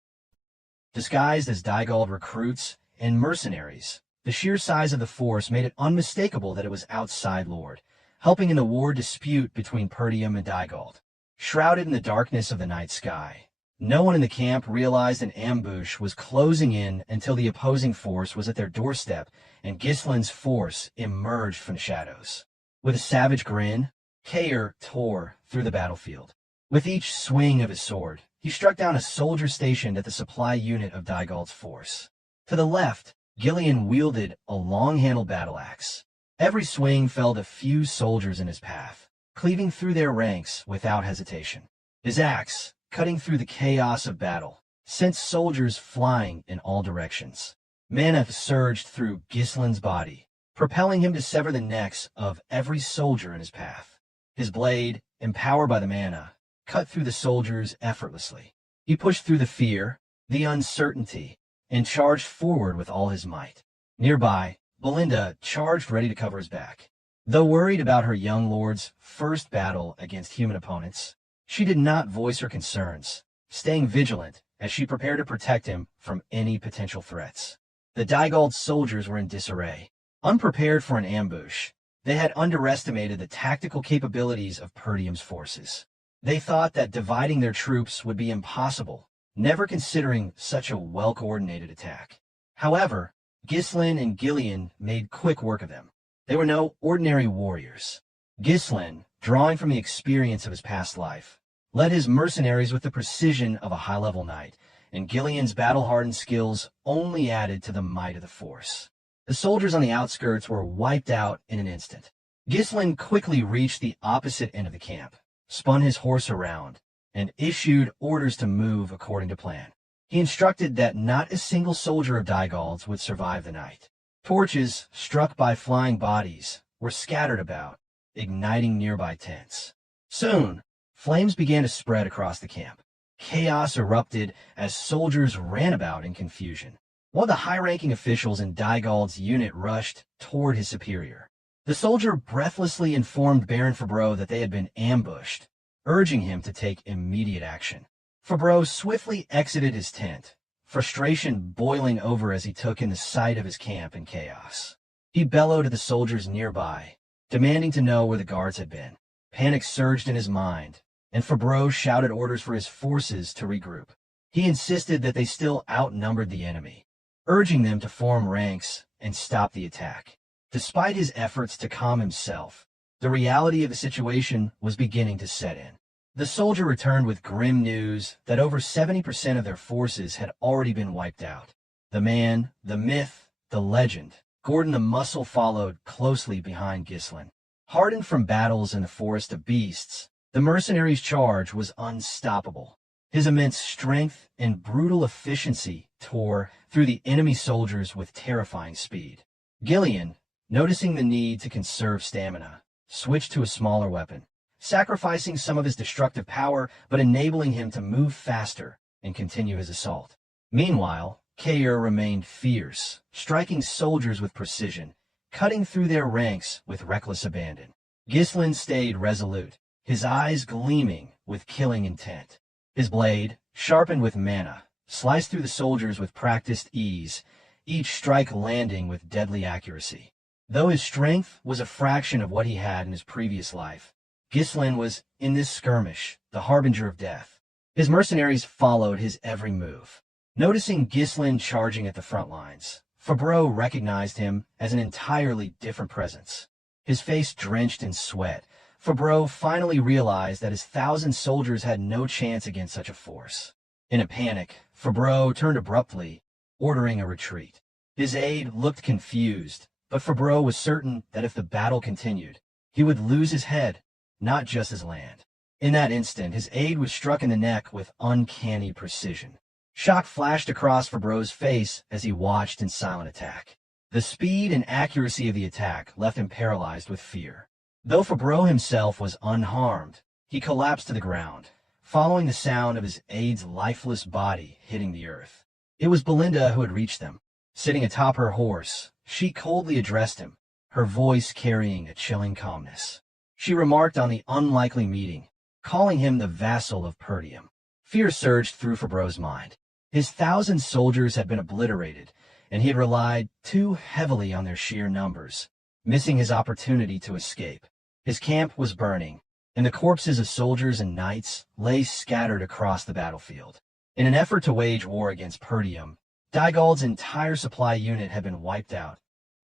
Disguised as Dygald recruits and mercenaries, the sheer size of the force made it unmistakable that it was outside Lord, helping in the war dispute between Perdium and Dygald. Shrouded in the darkness of the night sky, no one in the camp realized an ambush was closing in until the opposing force was at their doorstep and Ghislain's force emerged from the shadows. With a savage grin, Kair tore through the battlefield. With each swing of his sword, he struck down a soldier stationed at the supply unit of Dygald's force. To the left, Ghislain wielded a long-handled battle axe. Every swing felled a few soldiers in his path, cleaving through their ranks without hesitation. His axe, cutting through the chaos of battle, sent soldiers flying in all directions. Mana surged through Ghislain's body, propelling him to sever the necks of every soldier in his path. His blade, empowered by the mana, cut through the soldiers effortlessly. He pushed through the fear, the uncertainty, and charged forward with all his might. Nearby, Belinda charged ready to cover his back. Though worried about her young lord's first battle against human opponents, she did not voice her concerns, staying vigilant as she prepared to protect him from any potential threats. The Dygald soldiers were in disarray. Unprepared for an ambush, they had underestimated the tactical capabilities of Perdium's forces. They thought that dividing their troops would be impossible, never considering such a well-coordinated attack. However, Ghislain and Ghislain made quick work of them. They were no ordinary warriors. Ghislain, drawing from the experience of his past life, led his mercenaries with the precision of a high-level knight, and Ghislain's battle-hardened skills only added to the might of the force. The soldiers on the outskirts were wiped out in an instant. Ghislain quickly reached the opposite end of the camp, spun his horse around, and issued orders to move according to plan. He instructed that not a single soldier of Dygald's would survive the night. Torches, struck by flying bodies, were scattered about, igniting nearby tents. Soon, flames began to spread across the camp. Chaos erupted as soldiers ran about in confusion. One of the high-ranking officials in Dygald's unit rushed toward his superior. The soldier breathlessly informed Baron Fabreau that they had been ambushed, urging him to take immediate action. Fabreau swiftly exited his tent, frustration boiling over as he took in the sight of his camp in chaos. He bellowed at the soldiers nearby, demanding to know where the guards had been. Panic surged in his mind, and Fabreau shouted orders for his forces to regroup. He insisted that they still outnumbered the enemy, urging them to form ranks and stop the attack. Despite his efforts to calm himself, the reality of the situation was beginning to set in. The soldier returned with grim news that over 70% of their forces had already been wiped out. The man, the myth, the legend Gordon the Muscle followed closely behind Ghislain. Hardened from battles in the Forest of Beasts, the mercenary's charge was unstoppable. His immense strength and brutal efficiency tore through the enemy soldiers with terrifying speed. Ghislain, noticing the need to conserve stamina, switched to a smaller weapon, sacrificing some of his destructive power but enabling him to move faster and continue his assault. Meanwhile, Kair remained fierce, striking soldiers with precision, cutting through their ranks with reckless abandon. Ghislain stayed resolute, his eyes gleaming with killing intent. His blade, sharpened with mana, sliced through the soldiers with practiced ease, each strike landing with deadly accuracy. Though his strength was a fraction of what he had in his previous life, Ghislain was, in this skirmish, the harbinger of death. His mercenaries followed his every move. Noticing Ghislain charging at the front lines, Fabreau recognized him as an entirely different presence. His face drenched in sweat, Fabreau finally realized that his 1,000 soldiers had no chance against such a force. In a panic, Fabreau turned abruptly, ordering a retreat. His aide looked confused, but Fabreau was certain that if the battle continued, he would lose his head, not just his land. In that instant, his aide was struck in the neck with uncanny precision. Shock flashed across Fabreau's face as he watched in silent attack. The speed and accuracy of the attack left him paralyzed with fear. Though Fabreau himself was unharmed, he collapsed to the ground, following the sound of his aide's lifeless body hitting the earth. It was Belinda who had reached them. Sitting atop her horse, she coldly addressed him, her voice carrying a chilling calmness. She remarked on the unlikely meeting, calling him the vassal of Perdium. Fear surged through Fabreau's mind. His 1,000 soldiers had been obliterated, and he had relied too heavily on their sheer numbers, missing his opportunity to escape. His camp was burning, and the corpses of soldiers and knights lay scattered across the battlefield. In an effort to wage war against Perdium, Dygald's entire supply unit had been wiped out,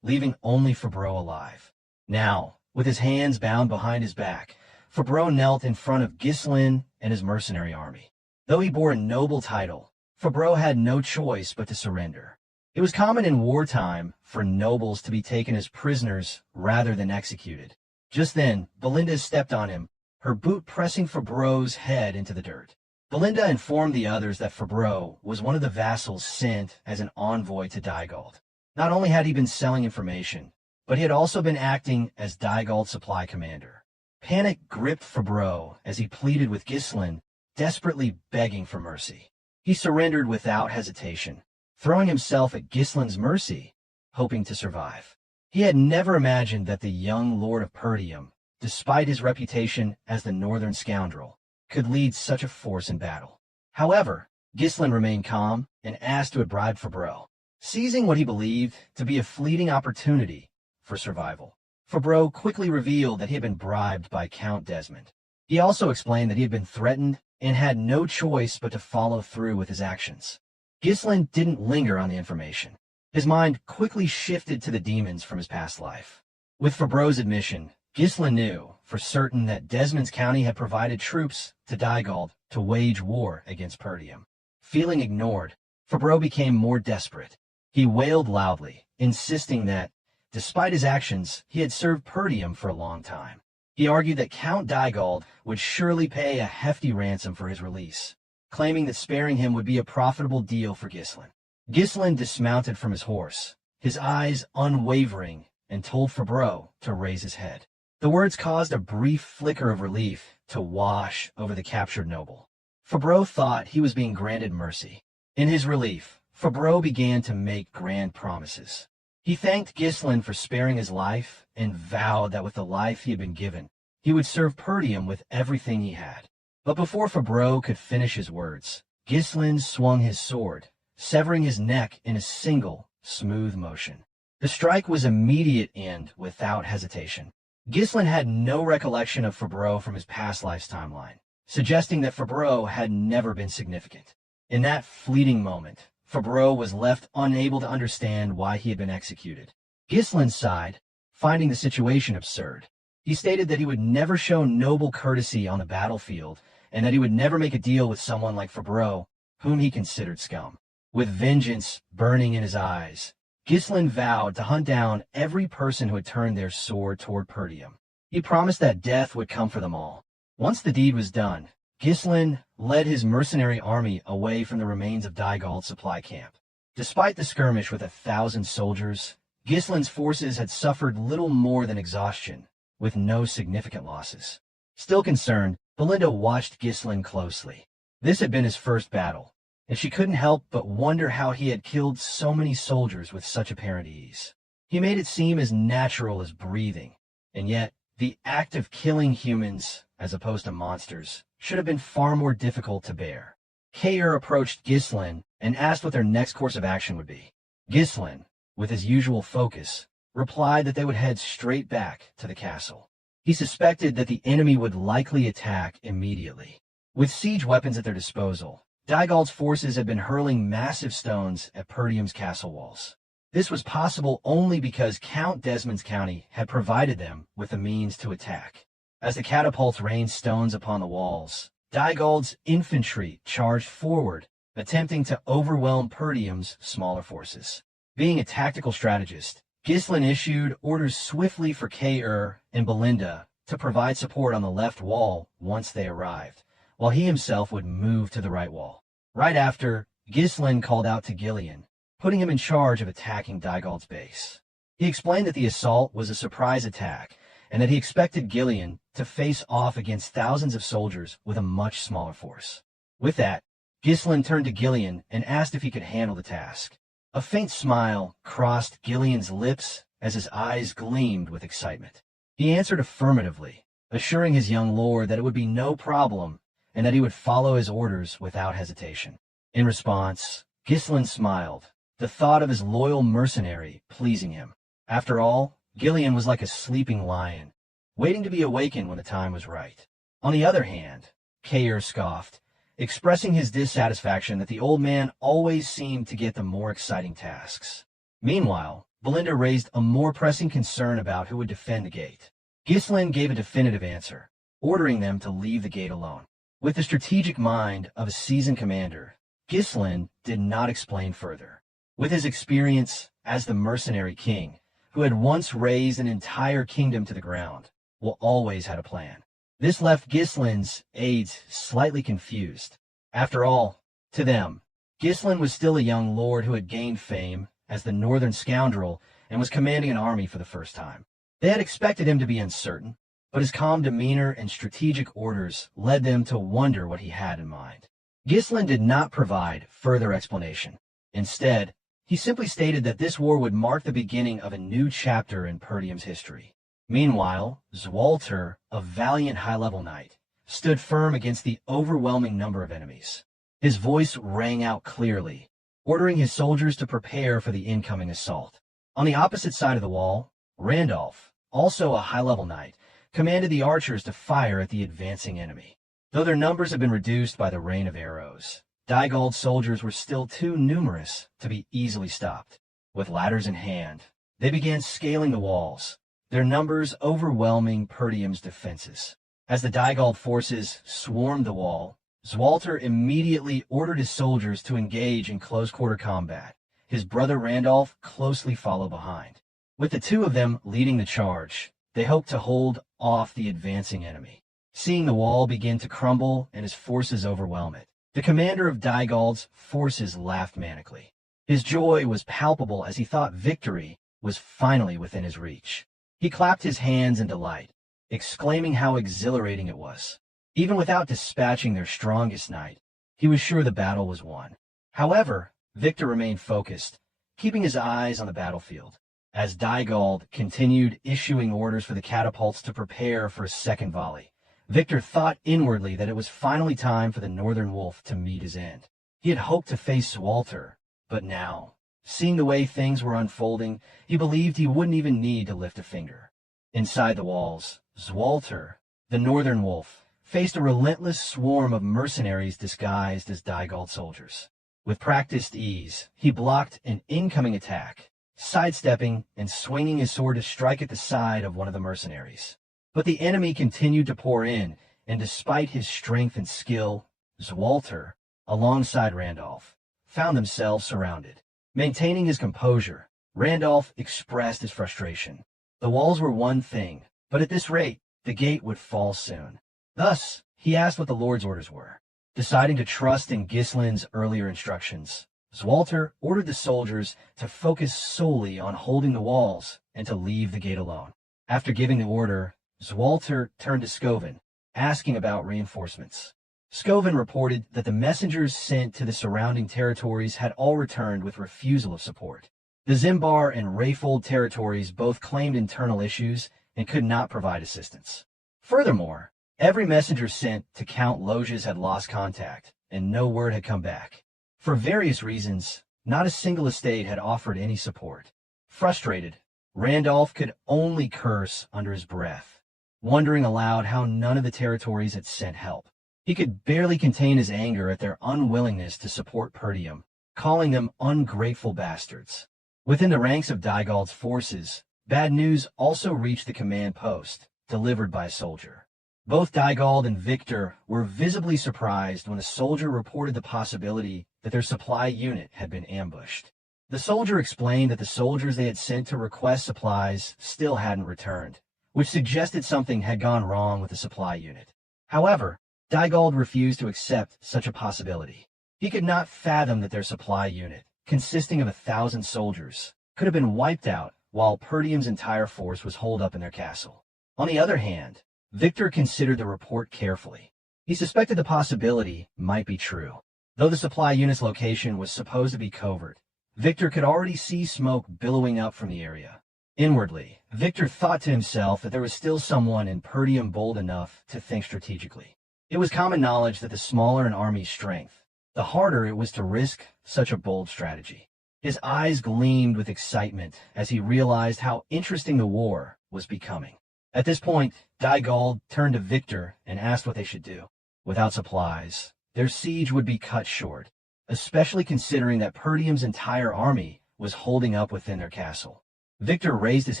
leaving only Fabreau alive. Now, with his hands bound behind his back, Fabreau knelt in front of Ghislain and his mercenary army. Though he bore a noble title, Fabreau had no choice but to surrender. It was common in wartime for nobles to be taken as prisoners rather than executed. Just then, Belinda stepped on him, her boot pressing Fabreau's head into the dirt. Belinda informed the others that Fabreau was one of the vassals sent as an envoy to Dygald. Not only had he been selling information, but he had also been acting as Dygald's supply commander. Panic gripped Fabreau as he pleaded with Ghislain, desperately begging for mercy. He surrendered without hesitation, throwing himself at Ghislain's mercy, hoping to survive. He had never imagined that the young Lord of Perdium, despite his reputation as the northern scoundrel, could lead such a force in battle. However, Ghislain remained calm and asked who had bribed Fabreau, seizing what he believed to be a fleeting opportunity for survival. Fabreau quickly revealed that he had been bribed by Count Desmond. He also explained that he had been threatened and had no choice but to follow through with his actions. Ghislain didn't linger on the information. His mind quickly shifted to the demons from his past life. With Fabreau's admission, Ghislain knew for certain that Desmond's county had provided troops to Dygald to wage war against Perdium. Feeling ignored, Fabreau became more desperate. He wailed loudly, insisting that, despite his actions, he had served Perdium for a long time. He argued that Count Dygald would surely pay a hefty ransom for his release, claiming that sparing him would be a profitable deal for Ghislain. Ghislain dismounted from his horse, his eyes unwavering, and told Fabreau to raise his head. The words caused a brief flicker of relief to wash over the captured noble. Fabreau thought he was being granted mercy. In his relief, Fabreau began to make grand promises. He thanked Ghislain for sparing his life and vowed that with the life he had been given, he would serve Perdium with everything he had. But before Fabreau could finish his words, Ghislain swung his sword, severing his neck in a single, smooth motion. The strike was immediate and without hesitation. Ghislain had no recollection of Fabreau from his past life's timeline, suggesting that Fabreau had never been significant. In that fleeting moment, Fabreau was left unable to understand why he had been executed. Ghislain sighed, finding the situation absurd. He stated that he would never show noble courtesy on the battlefield, and that he would never make a deal with someone like Fabreau, whom he considered scum. With vengeance burning in his eyes, Ghislain vowed to hunt down every person who had turned their sword toward Perdium. He promised that death would come for them all. Once the deed was done, Ghislain led his mercenary army away from the remains of Dygald's supply camp. Despite the skirmish with 1,000 soldiers, Ghislain's forces had suffered little more than exhaustion, with no significant losses. Still concerned, Belinda watched Ghislain closely. This had been his first battle, and she couldn't help but wonder how he had killed so many soldiers with such apparent ease. He made it seem as natural as breathing, and yet the act of killing humans, as opposed to monsters, should have been far more difficult to bear. Kair approached Ghislain and asked what their next course of action would be. Ghislain, with his usual focus, replied that they would head straight back to the castle. He suspected that the enemy would likely attack immediately. With siege weapons at their disposal, Dygald's forces had been hurling massive stones at Perdium's castle walls. This was possible only because Count Desmond's county had provided them with the means to attack. As the catapults rained stones upon the walls, Dygald's infantry charged forward, attempting to overwhelm Perdium's smaller forces. Being a tactical strategist, Ghislain issued orders swiftly for Kair and Belinda to provide support on the left wall once they arrived, while he himself would move to the right wall. Right after, Ghislain called out to Ghislain, putting him in charge of attacking Dygald's base. He explained that the assault was a surprise attack, and that he expected Ghislain to face off against thousands of soldiers with a much smaller force. With that, Ghislain turned to Ghislain and asked if he could handle the task. A faint smile crossed Gillian's lips as his eyes gleamed with excitement. He answered affirmatively, assuring his young lord that it would be no problem and that he would follow his orders without hesitation. In response, Ghislain smiled, the thought of his loyal mercenary pleasing him. After all, Ghislain was like a sleeping lion, waiting to be awakened when the time was right. On the other hand, Kair scoffed, expressing his dissatisfaction that the old man always seemed to get the more exciting tasks. Meanwhile, Belinda raised a more pressing concern about who would defend the gate. Ghislain gave a definitive answer, ordering them to leave the gate alone. With the strategic mind of a seasoned commander, Ghislain did not explain further. With his experience as the Mercenary King, who had once razed an entire kingdom to the ground, Will always had a plan. This left Ghislain's aides slightly confused. After all, to them, Ghislain was still a young lord who had gained fame as the northern scoundrel and was commanding an army for the first time. They had expected him to be uncertain, but his calm demeanor and strategic orders led them to wonder what he had in mind. Ghislain did not provide further explanation. Instead, he simply stated that this war would mark the beginning of a new chapter in Perdium's history. Meanwhile, Zwalter, a valiant high-level knight, stood firm against the overwhelming number of enemies. His voice rang out clearly, ordering his soldiers to prepare for the incoming assault. On the opposite side of the wall, Randolph, also a high-level knight, commanded the archers to fire at the advancing enemy. Though their numbers had been reduced by the rain of arrows, Dygald's soldiers were still too numerous to be easily stopped. With ladders in hand, they began scaling the walls, their numbers overwhelming Perdium's defenses. As the Dygald forces swarmed the wall, Zwalter immediately ordered his soldiers to engage in close-quarter combat. His brother Randolph closely followed behind. With the two of them leading the charge, they hoped to hold off the advancing enemy. Seeing the wall begin to crumble and his forces overwhelm it, the commander of Dygald's forces laughed manically. His joy was palpable as he thought victory was finally within his reach. He clapped his hands in delight, exclaiming how exhilarating it was. Even without dispatching their strongest knight, he was sure the battle was won. However, Victor remained focused, keeping his eyes on the battlefield. As Dygald continued issuing orders for the catapults to prepare for a second volley, Victor thought inwardly that it was finally time for the Northern Wolf to meet his end. He had hoped to face Zwalter, but now, seeing the way things were unfolding, he believed he wouldn't even need to lift a finger. Inside the walls, Zwalter, the Northern Wolf, faced a relentless swarm of mercenaries disguised as Dygald soldiers. With practiced ease, he blocked an incoming attack, sidestepping and swinging his sword to strike at the side of one of the mercenaries. But the enemy continued to pour in, and despite his strength and skill, Zwalter, alongside Randolph, found themselves surrounded. Maintaining his composure, Randolph expressed his frustration. The walls were one thing, but at this rate, the gate would fall soon. Thus, he asked what the Lord's orders were. Deciding to trust in Ghislain's earlier instructions, Zwalter ordered the soldiers to focus solely on holding the walls and to leave the gate alone. After giving the order, Zwalter turned to Scovin, asking about reinforcements. Scovin reported that the messengers sent to the surrounding territories had all returned with refusal of support. The Zimbar and Rayfold territories both claimed internal issues and could not provide assistance. Furthermore, every messenger sent to Count Loges had lost contact, and no word had come back. For various reasons, not a single estate had offered any support. Frustrated, Randolph could only curse under his breath, wondering aloud how none of the territories had sent help. He could barely contain his anger at their unwillingness to support Perdium, calling them ungrateful bastards. Within the ranks of Dygald's forces, bad news also reached the command post, delivered by a soldier. Both Dygald and Victor were visibly surprised when a soldier reported the possibility that their supply unit had been ambushed. The soldier explained that the soldiers they had sent to request supplies still hadn't returned, which suggested something had gone wrong with the supply unit. However, Dygald refused to accept such a possibility. He could not fathom that their supply unit, consisting of 1,000 soldiers, could have been wiped out while Perdium's entire force was holed up in their castle. On the other hand, Victor considered the report carefully. He suspected the possibility might be true. Though the supply unit's location was supposed to be covert, Victor could already see smoke billowing up from the area. Inwardly, Victor thought to himself that there was still someone in Perdium bold enough to think strategically. It was common knowledge that the smaller an army's strength, the harder it was to risk such a bold strategy. His eyes gleamed with excitement as he realized how interesting the war was becoming. At this point, Dygald turned to Victor and asked what they should do. Without supplies, their siege would be cut short, especially considering that Perdium's entire army was holding up within their castle. Victor raised his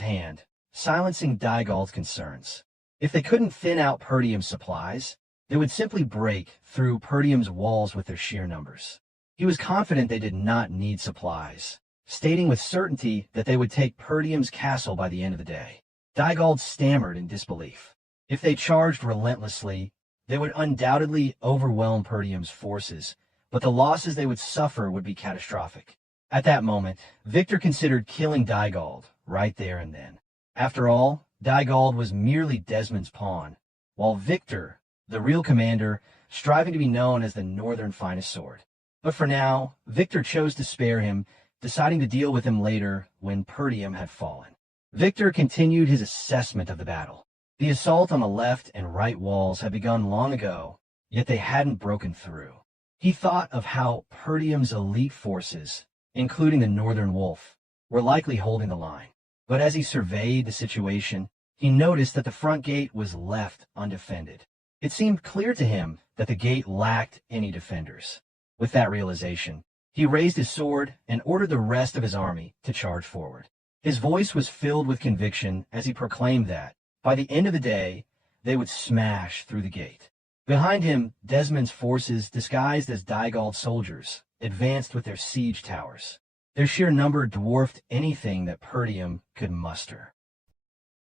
hand, silencing Dygald's concerns. If they couldn't thin out Perdium's supplies, they would simply break through Perdium's walls with their sheer numbers. He was confident they did not need supplies, stating with certainty that they would take Perdium's castle by the end of the day. Dygald stammered in disbelief. If they charged relentlessly, they would undoubtedly overwhelm Perdium's forces, but the losses they would suffer would be catastrophic. At that moment, Victor considered killing Dygald right there and then. After all, Dygald was merely Desmond's pawn, while Victor, the real commander, striving to be known as the Northern finest sword. But for now, Victor chose to spare him, deciding to deal with him later when Perdium had fallen. Victor continued his assessment of the battle. The assault on the left and right walls had begun long ago, yet they hadn't broken through. He thought of how Perdium's elite forces, including the Northern Wolf, were likely holding the line. But as he surveyed the situation, he noticed that the front gate was left undefended. It seemed clear to him that the gate lacked any defenders. With that realization, he raised his sword and ordered the rest of his army to charge forward. His voice was filled with conviction as he proclaimed that, by the end of the day, they would smash through the gate. Behind him, Desmond's forces, disguised as Dygald soldiers, advanced with their siege towers. Their sheer number dwarfed anything that Perdium could muster.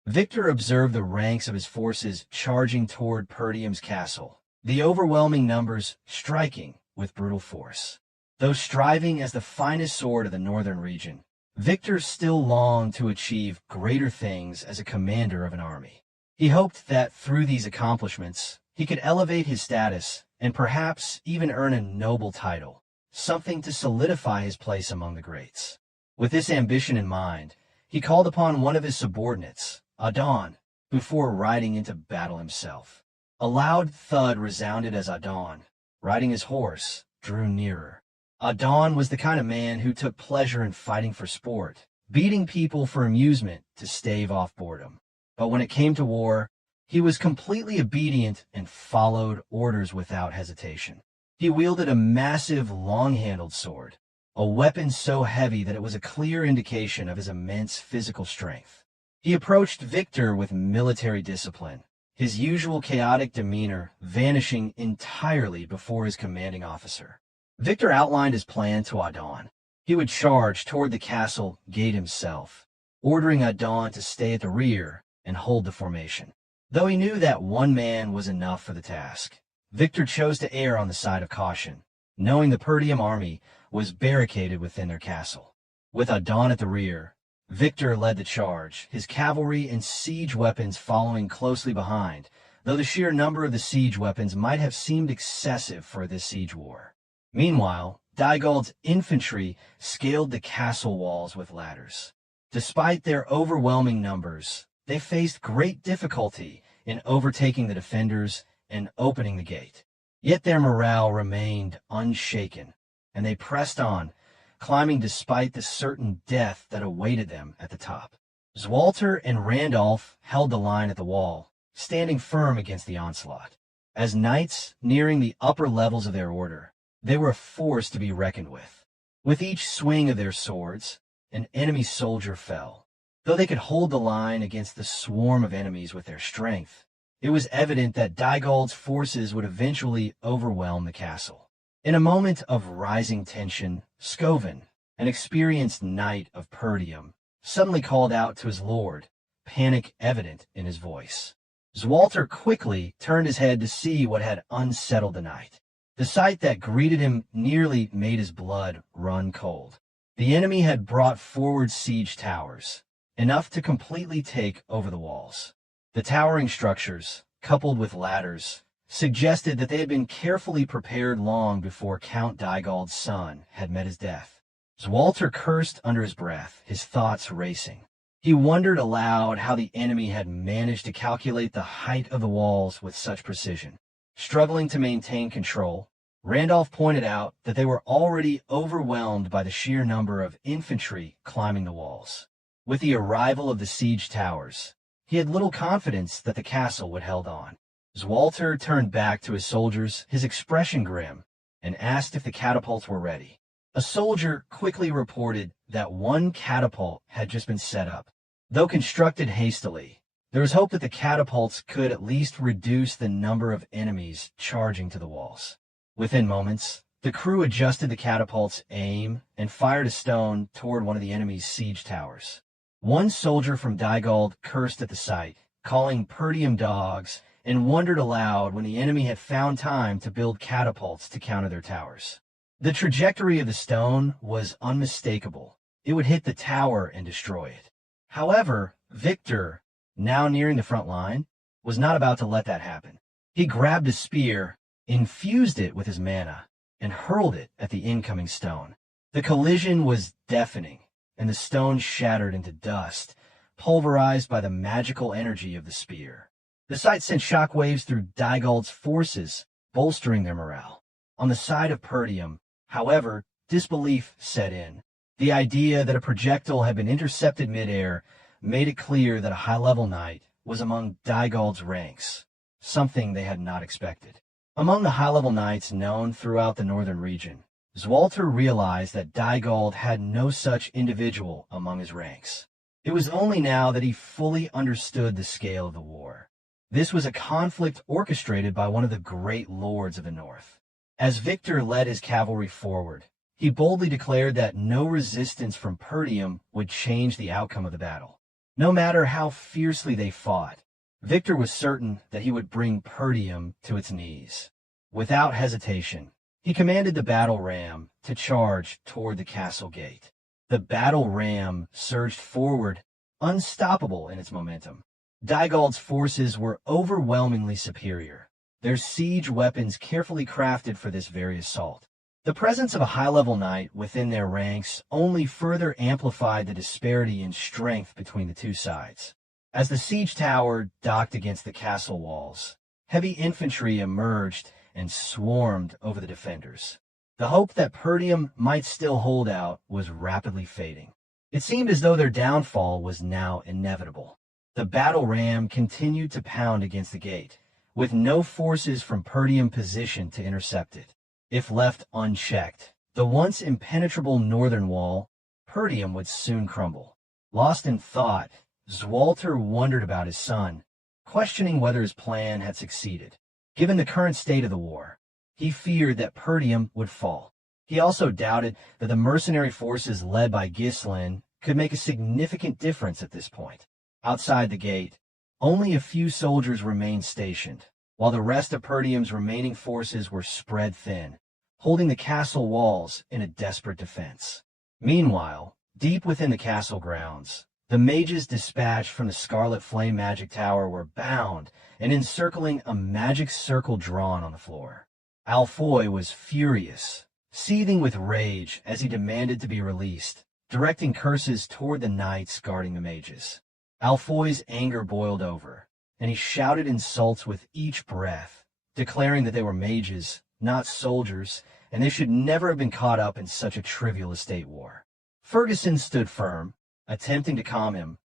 Victor observed the ranks of his forces charging toward Perdium's castle, the overwhelming numbers striking with brutal force. Though striving as the finest sword of the northern region, Victor still longed to achieve greater things as a commander of an army. He hoped that through these accomplishments, he could elevate his status and perhaps even earn a noble title, something to solidify his place among the greats. With this ambition in mind, he called upon one of his subordinates, Adon, before riding into battle himself. A loud thud resounded as Adon, riding his horse, drew nearer. Adon was the kind of man who took pleasure in fighting for sport, beating people for amusement to stave off boredom. But when it came to war, he was completely obedient and followed orders without hesitation. He wielded a massive, long-handled sword, a weapon so heavy that it was a clear indication of his immense physical strength. He approached Victor with military discipline, his usual chaotic demeanor vanishing entirely before his commanding officer. Victor outlined his plan to Adon. He would charge toward the castle gate himself, ordering Adon to stay at the rear and hold the formation. Though he knew that one man was enough for the task, Victor chose to err on the side of caution, knowing the Perdium army was barricaded within their castle. With Adon at the rear, Victor led the charge, his cavalry and siege weapons following closely behind, though the sheer number of the siege weapons might have seemed excessive for this siege war. Meanwhile, Dygald's infantry scaled the castle walls with ladders. Despite their overwhelming numbers, they faced great difficulty in overtaking the defenders and opening the gate. Yet their morale remained unshaken, and they pressed on, climbing despite the certain death that awaited them at the top. Zwalter and Randolph held the line at the wall, standing firm against the onslaught. As knights nearing the upper levels of their order, they were a force to be reckoned with. With each swing of their swords, an enemy soldier fell. Though they could hold the line against the swarm of enemies with their strength, it was evident that Dygald's forces would eventually overwhelm the castle. In a moment of rising tension, Scovin, an experienced knight of Perdium, suddenly called out to his lord, panic evident in his voice. Zwalter quickly turned his head to see what had unsettled the knight. The sight that greeted him nearly made his blood run cold. The enemy had brought forward siege towers, enough to completely take over the walls. The towering structures, coupled with ladders, suggested that they had been carefully prepared long before Count Dygald's son had met his death. Zwalter cursed under his breath, his thoughts racing. He wondered aloud how the enemy had managed to calculate the height of the walls with such precision. Struggling to maintain control, Randolph pointed out that they were already overwhelmed by the sheer number of infantry climbing the walls. With the arrival of the siege towers, he had little confidence that the castle would hold on. Zwalter turned back to his soldiers, his expression grim, and asked if the catapults were ready. A soldier quickly reported that one catapult had just been set up. Though constructed hastily, there was hope that the catapults could at least reduce the number of enemies charging to the walls. Within moments, the crew adjusted the catapult's aim and fired a stone toward one of the enemy's siege towers. One soldier from Dygald cursed at the sight, calling Perdium dogs, and wondered aloud when the enemy had found time to build catapults to counter their towers. The trajectory of the stone was unmistakable. It would hit the tower and destroy it. However, Victor, now nearing the front line, was not about to let that happen. He grabbed a spear, infused it with his mana, and hurled it at the incoming stone. The collision was deafening, and the stone shattered into dust, pulverized by the magical energy of the spear. The sight sent shockwaves through Dygald's forces, bolstering their morale. On the side of Perdium, however, disbelief set in. The idea that a projectile had been intercepted midair made it clear that a high-level knight was among Dygald's ranks, something they had not expected. Among the high-level knights known throughout the northern region, Zwalter realized that Dygald had no such individual among his ranks. It was only now that he fully understood the scale of the war. This was a conflict orchestrated by one of the great lords of the north. As Victor led his cavalry forward, he boldly declared that no resistance from Perdium would change the outcome of the battle. No matter how fiercely they fought, Victor was certain that he would bring Perdium to its knees. Without hesitation, he commanded the battle ram to charge toward the castle gate. The battle ram surged forward, unstoppable in its momentum. Dygald's forces were overwhelmingly superior, their siege weapons carefully crafted for this very assault. The presence of a high-level knight within their ranks only further amplified the disparity in strength between the two sides. As the siege tower docked against the castle walls, heavy infantry emerged and swarmed over the defenders. The hope that Perdium might still hold out was rapidly fading. It seemed as though their downfall was now inevitable. The battle ram continued to pound against the gate, with no forces from Perdium positioned to intercept it. If left unchecked, the once impenetrable northern wall, Perdium would soon crumble. Lost in thought, Zwalter wondered about his son, questioning whether his plan had succeeded. Given the current state of the war, he feared that Perdium would fall. He also doubted that the mercenary forces led by Ghislain could make a significant difference at this point. Outside the gate, only a few soldiers remained stationed, while the rest of Perdium's remaining forces were spread thin, holding the castle walls in a desperate defense. Meanwhile, deep within the castle grounds, the mages dispatched from the Scarlet Flame Magic Tower were bound and encircling a magic circle drawn on the floor. Alfoy was furious, seething with rage as he demanded to be released, directing curses toward the knights guarding the mages. Alfoy's anger boiled over, and he shouted insults with each breath, declaring that they were mages, not soldiers, and they should never have been caught up in such a trivial estate war. Ferguson stood firm, attempting to calm him,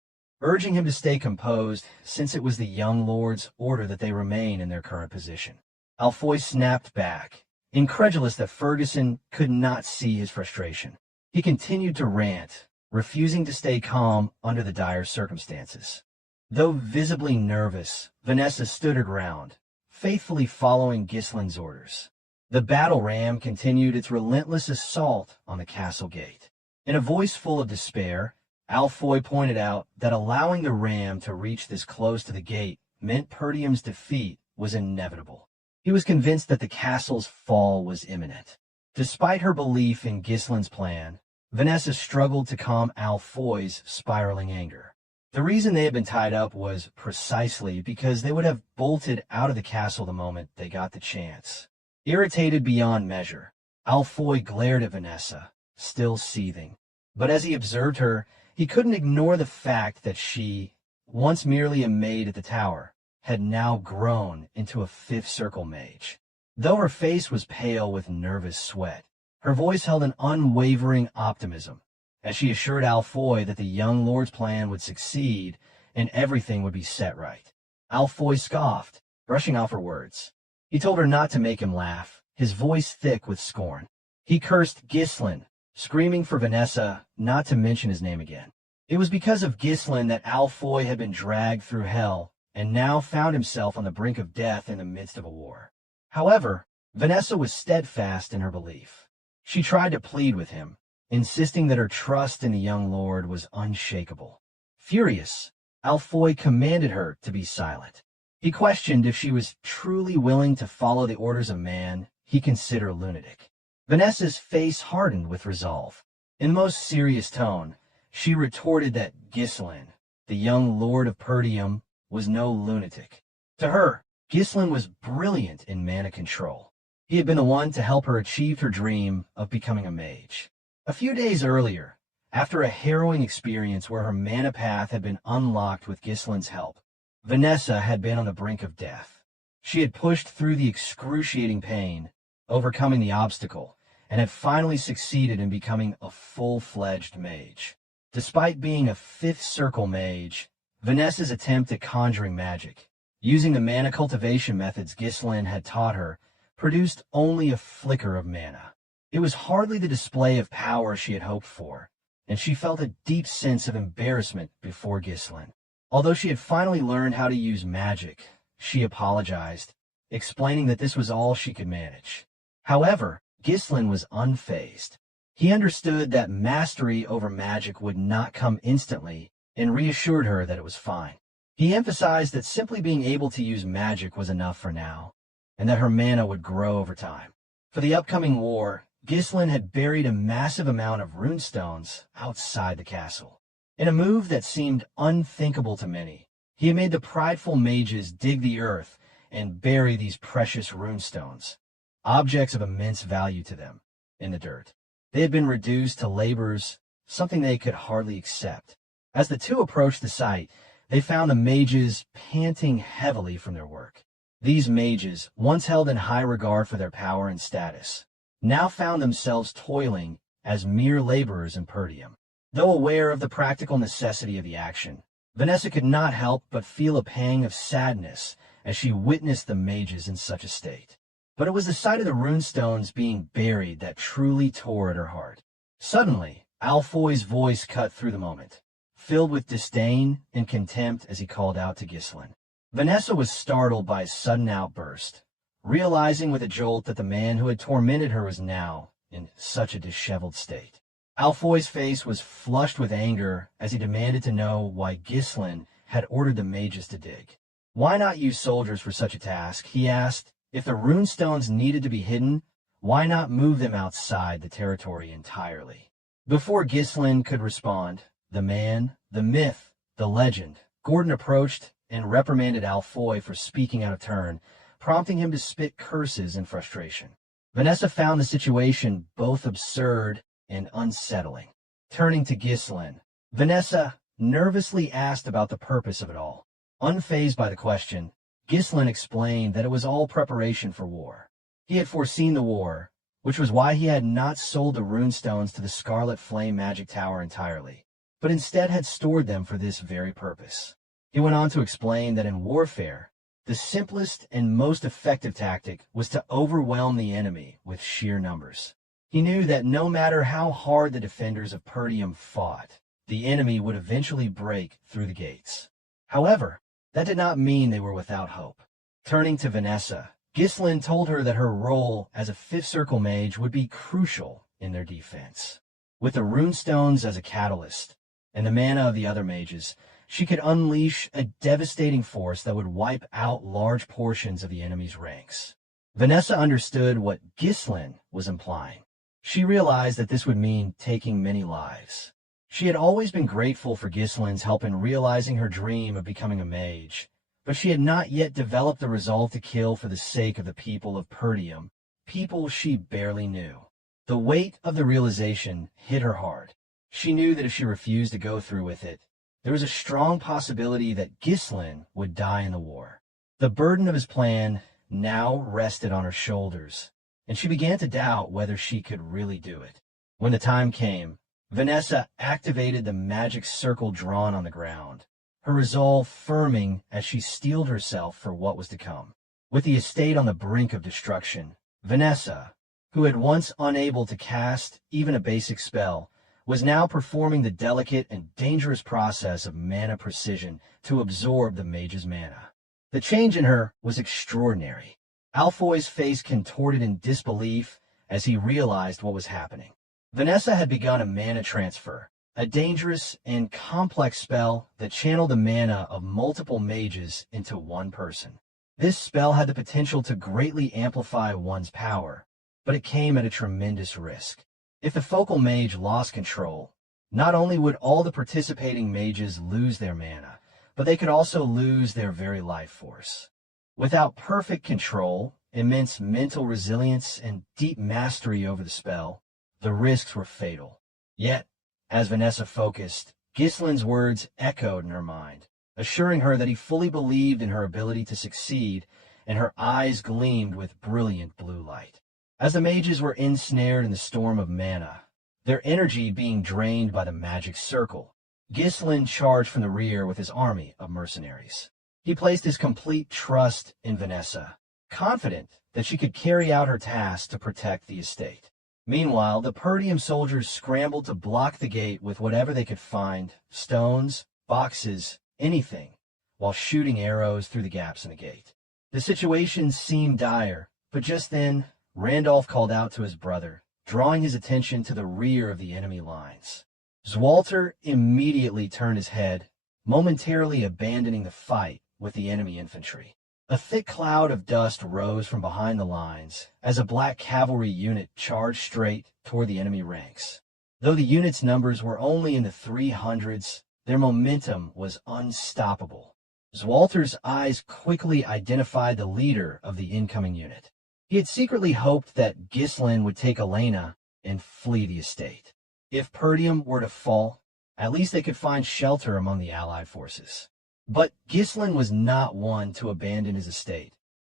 urging him to stay composed since it was the young lord's order that they remain in their current position. Alfoy snapped back, incredulous that Ferguson could not see his frustration. He continued to rant, refusing to stay calm under the dire circumstances. Though visibly nervous, Vanessa stood her ground, faithfully following Ghislain's orders. The battle ram continued its relentless assault on the castle gate. In a voice full of despair, Alfoy pointed out that allowing the ram to reach this close to the gate meant Perdium's defeat was inevitable. He was convinced that the castle's fall was imminent. Despite her belief in Ghislain's plan, Vanessa struggled to calm Alfoy's spiraling anger. The reason they had been tied up was precisely because they would have bolted out of the castle the moment they got the chance. Irritated beyond measure, Alfoy glared at Vanessa, still seething. But as he observed her, he couldn't ignore the fact that she, once merely a maid at the tower, had now grown into a fifth circle mage. Though her face was pale with nervous sweat, her voice held an unwavering optimism, as she assured Alfoy that the young lord's plan would succeed and everything would be set right. Alfoy scoffed, brushing off her words. He told her not to make him laugh, his voice thick with scorn. He cursed Ghislain, screaming for Vanessa not to mention his name again. It was because of Ghislain that Alfoy had been dragged through hell and now found himself on the brink of death in the midst of a war. However, Vanessa was steadfast in her belief. She tried to plead with him, insisting that her trust in the young lord was unshakable. Furious, Alfoy commanded her to be silent. He questioned if she was truly willing to follow the orders of man he considered a lunatic. Vanessa's face hardened with resolve. In the most serious tone, she retorted that Ghislain, the young lord of Perdium, was no lunatic. To her, Ghislain was brilliant in mana control. He had been the one to help her achieve her dream of becoming a mage. A few days earlier, after a harrowing experience where her mana path had been unlocked with Ghislain's help, Vanessa had been on the brink of death. She had pushed through the excruciating pain, overcoming the obstacle, and had finally succeeded in becoming a full-fledged mage. Despite being a fifth circle mage, Vanessa's attempt at conjuring magic, using the mana cultivation methods Ghislain had taught her, produced only a flicker of mana. It was hardly the display of power she had hoped for, and she felt a deep sense of embarrassment before Ghislain. Although she had finally learned how to use magic, she apologized, explaining that this was all she could manage. However, Ghislain was unfazed. He understood that mastery over magic would not come instantly and reassured her that it was fine. He emphasized that simply being able to use magic was enough for now, and that her mana would grow over time. For the upcoming war, Ghislain had buried a massive amount of runestones outside the castle. In a move that seemed unthinkable to many, he had made the prideful mages dig the earth and bury these precious runestones, objects of immense value to them, in the dirt. They had been reduced to labors, something they could hardly accept. As the two approached the site, they found the mages panting heavily from their work. These mages, once held in high regard for their power and status, now found themselves toiling as mere laborers in Perdium. Though aware of the practical necessity of the action, Vanessa could not help but feel a pang of sadness as she witnessed the mages in such a state. But it was the sight of the runestones being buried that truly tore at her heart. Suddenly, Alfoy's voice cut through the moment, filled with disdain and contempt as he called out to Ghislain. Vanessa was startled by his sudden outburst, realizing with a jolt that the man who had tormented her was now, in such a disheveled state. Alfoy's face was flushed with anger as he demanded to know why Ghislain had ordered the mages to dig. Why not use soldiers for such a task, he asked. If the runestones needed to be hidden, why not move them outside the territory entirely? Before Ghislain could respond, the man, the myth, the legend, Gordon approached and reprimanded Alfoy for speaking out of turn, prompting him to spit curses in frustration. Vanessa found the situation both absurd and unsettling. Turning to Ghislain, Vanessa nervously asked about the purpose of it all. Unfazed by the question, Ghislain explained that it was all preparation for war. He had foreseen the war, which was why he had not sold the runestones to the Scarlet Flame Magic Tower entirely, but instead had stored them for this very purpose. He went on to explain that in warfare, the simplest and most effective tactic was to overwhelm the enemy with sheer numbers. He knew that no matter how hard the defenders of Perdium fought, the enemy would eventually break through the gates. However, that did not mean they were without hope. Turning to Vanessa, Ghislain told her that her role as a Fifth Circle mage would be crucial in their defense. With the runestones as a catalyst, and the mana of the other mages, she could unleash a devastating force that would wipe out large portions of the enemy's ranks. Vanessa understood what Ghislain was implying. She realized that this would mean taking many lives. She had always been grateful for Ghislain's help in realizing her dream of becoming a mage, but she had not yet developed the resolve to kill for the sake of the people of Perdium, people she barely knew. The weight of the realization hit her hard. She knew that if she refused to go through with it, there was a strong possibility that Ghislain would die in the war. The burden of his plan now rested on her shoulders, and she began to doubt whether she could really do it. When the time came, Vanessa activated the magic circle drawn on the ground, her resolve firming as she steeled herself for what was to come. With the estate on the brink of destruction, Vanessa, who had once unable to cast even a basic spell, was now performing the delicate and dangerous process of mana precision to absorb the mage's mana. The change in her was extraordinary. Alfoy's face contorted in disbelief as he realized what was happening. Vanessa had begun a mana transfer, a dangerous and complex spell that channeled the mana of multiple mages into one person. This spell had the potential to greatly amplify one's power, but it came at a tremendous risk. If the focal mage lost control, not only would all the participating mages lose their mana, but they could also lose their very life force. Without perfect control, immense mental resilience, and deep mastery over the spell, the risks were fatal. Yet, as Vanessa focused, Ghislain's words echoed in her mind, assuring her that he fully believed in her ability to succeed, and her eyes gleamed with brilliant blue light. As the mages were ensnared in the storm of mana, their energy being drained by the magic circle, Ghislain charged from the rear with his army of mercenaries. He placed his complete trust in Vanessa, confident that she could carry out her task to protect the estate. Meanwhile, the Perdium soldiers scrambled to block the gate with whatever they could find, stones, boxes, anything, while shooting arrows through the gaps in the gate. The situation seemed dire, but just then, Randolph called out to his brother, drawing his attention to the rear of the enemy lines. Zwalter immediately turned his head, momentarily abandoning the fight with the enemy infantry. A thick cloud of dust rose from behind the lines as a black cavalry unit charged straight toward the enemy ranks. Though the unit's numbers were only in the 300s, their momentum was unstoppable. Zwalter's eyes quickly identified the leader of the incoming unit. He had secretly hoped that Ghislain would take Elena and flee the estate. If Perdium were to fall, at least they could find shelter among the allied forces. But Ghislain was not one to abandon his estate,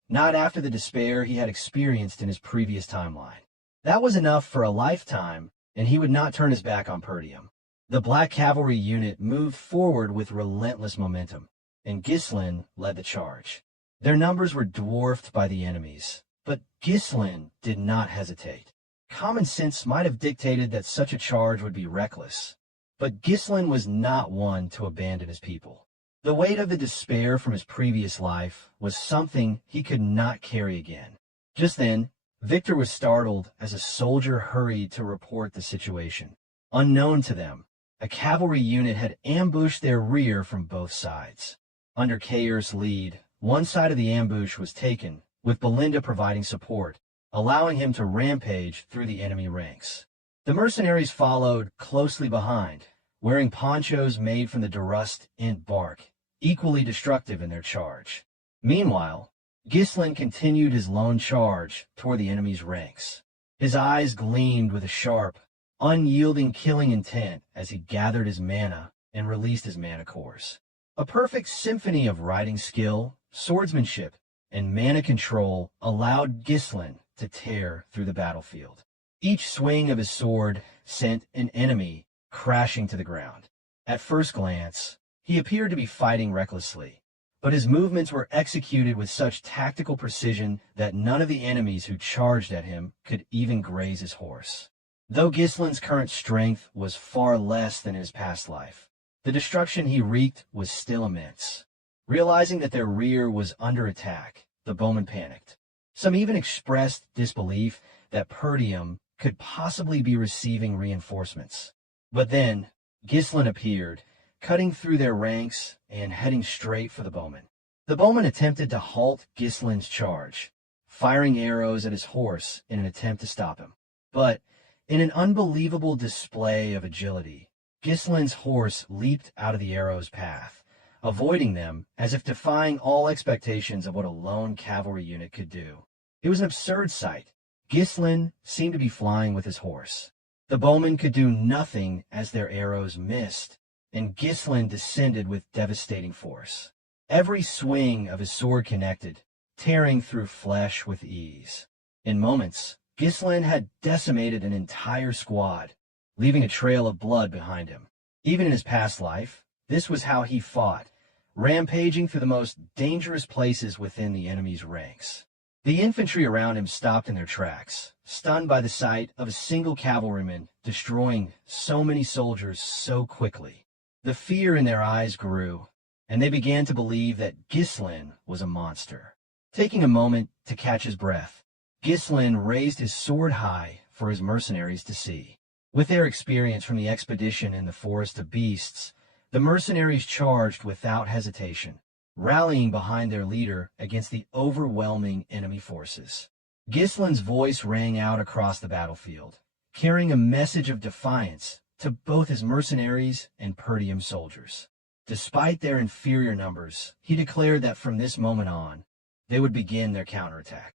not after the despair he had experienced in his previous timeline. That was enough for a lifetime, and he would not turn his back on Perdium. The Black Cavalry unit moved forward with relentless momentum, and Ghislain led the charge. Their numbers were dwarfed by the enemies, but Ghislain did not hesitate. Common sense might have dictated that such a charge would be reckless, but Ghislain was not one to abandon his people. The weight of the despair from his previous life was something he could not carry again. Just then, Victor was startled as a soldier hurried to report the situation. Unknown to them, a cavalry unit had ambushed their rear from both sides. Under Kayer's lead, one side of the ambush was taken, with Belinda providing support, allowing him to rampage through the enemy ranks. The mercenaries followed closely behind, wearing ponchos made from the Durust int bark, equally destructive in their charge. Meanwhile, Ghislain continued his lone charge toward the enemy's ranks. His eyes gleamed with a sharp, unyielding killing intent as he gathered his mana and released his mana cores. A perfect symphony of riding skill, swordsmanship, and mana control allowed Ghislain to tear through the battlefield. Each swing of his sword sent an enemy crashing to the ground. At first glance, he appeared to be fighting recklessly, but his movements were executed with such tactical precision that none of the enemies who charged at him could even graze his horse. Though Ghislain's current strength was far less than his past life, the destruction he wreaked was still immense. Realizing that their rear was under attack, the bowmen panicked. Some even expressed disbelief that Perdium could possibly be receiving reinforcements. But then, Ghislain appeared, cutting through their ranks and heading straight for the bowmen. The bowmen attempted to halt Ghislain's charge, firing arrows at his horse in an attempt to stop him. But, in an unbelievable display of agility, Ghislain's horse leaped out of the arrow's path, avoiding them as if defying all expectations of what a lone cavalry unit could do. It was an absurd sight. Ghislain seemed to be flying with his horse. The bowmen could do nothing as their arrows missed, and Ghislain descended with devastating force. Every swing of his sword connected, tearing through flesh with ease. In moments, Ghislain had decimated an entire squad, leaving a trail of blood behind him. Even in his past life, this was how he fought, rampaging through the most dangerous places within the enemy's ranks. The infantry around him stopped in their tracks, stunned by the sight of a single cavalryman destroying so many soldiers so quickly. The fear in their eyes grew, and they began to believe that Ghislain was a monster. Taking a moment to catch his breath, Ghislain raised his sword high for his mercenaries to see. With their experience from the expedition in the Forest of Beasts, the mercenaries charged without hesitation, rallying behind their leader against the overwhelming enemy forces. Ghislain's voice rang out across the battlefield, carrying a message of defiance to both his mercenaries and Perdium soldiers. Despite their inferior numbers, he declared that from this moment on, they would begin their counterattack.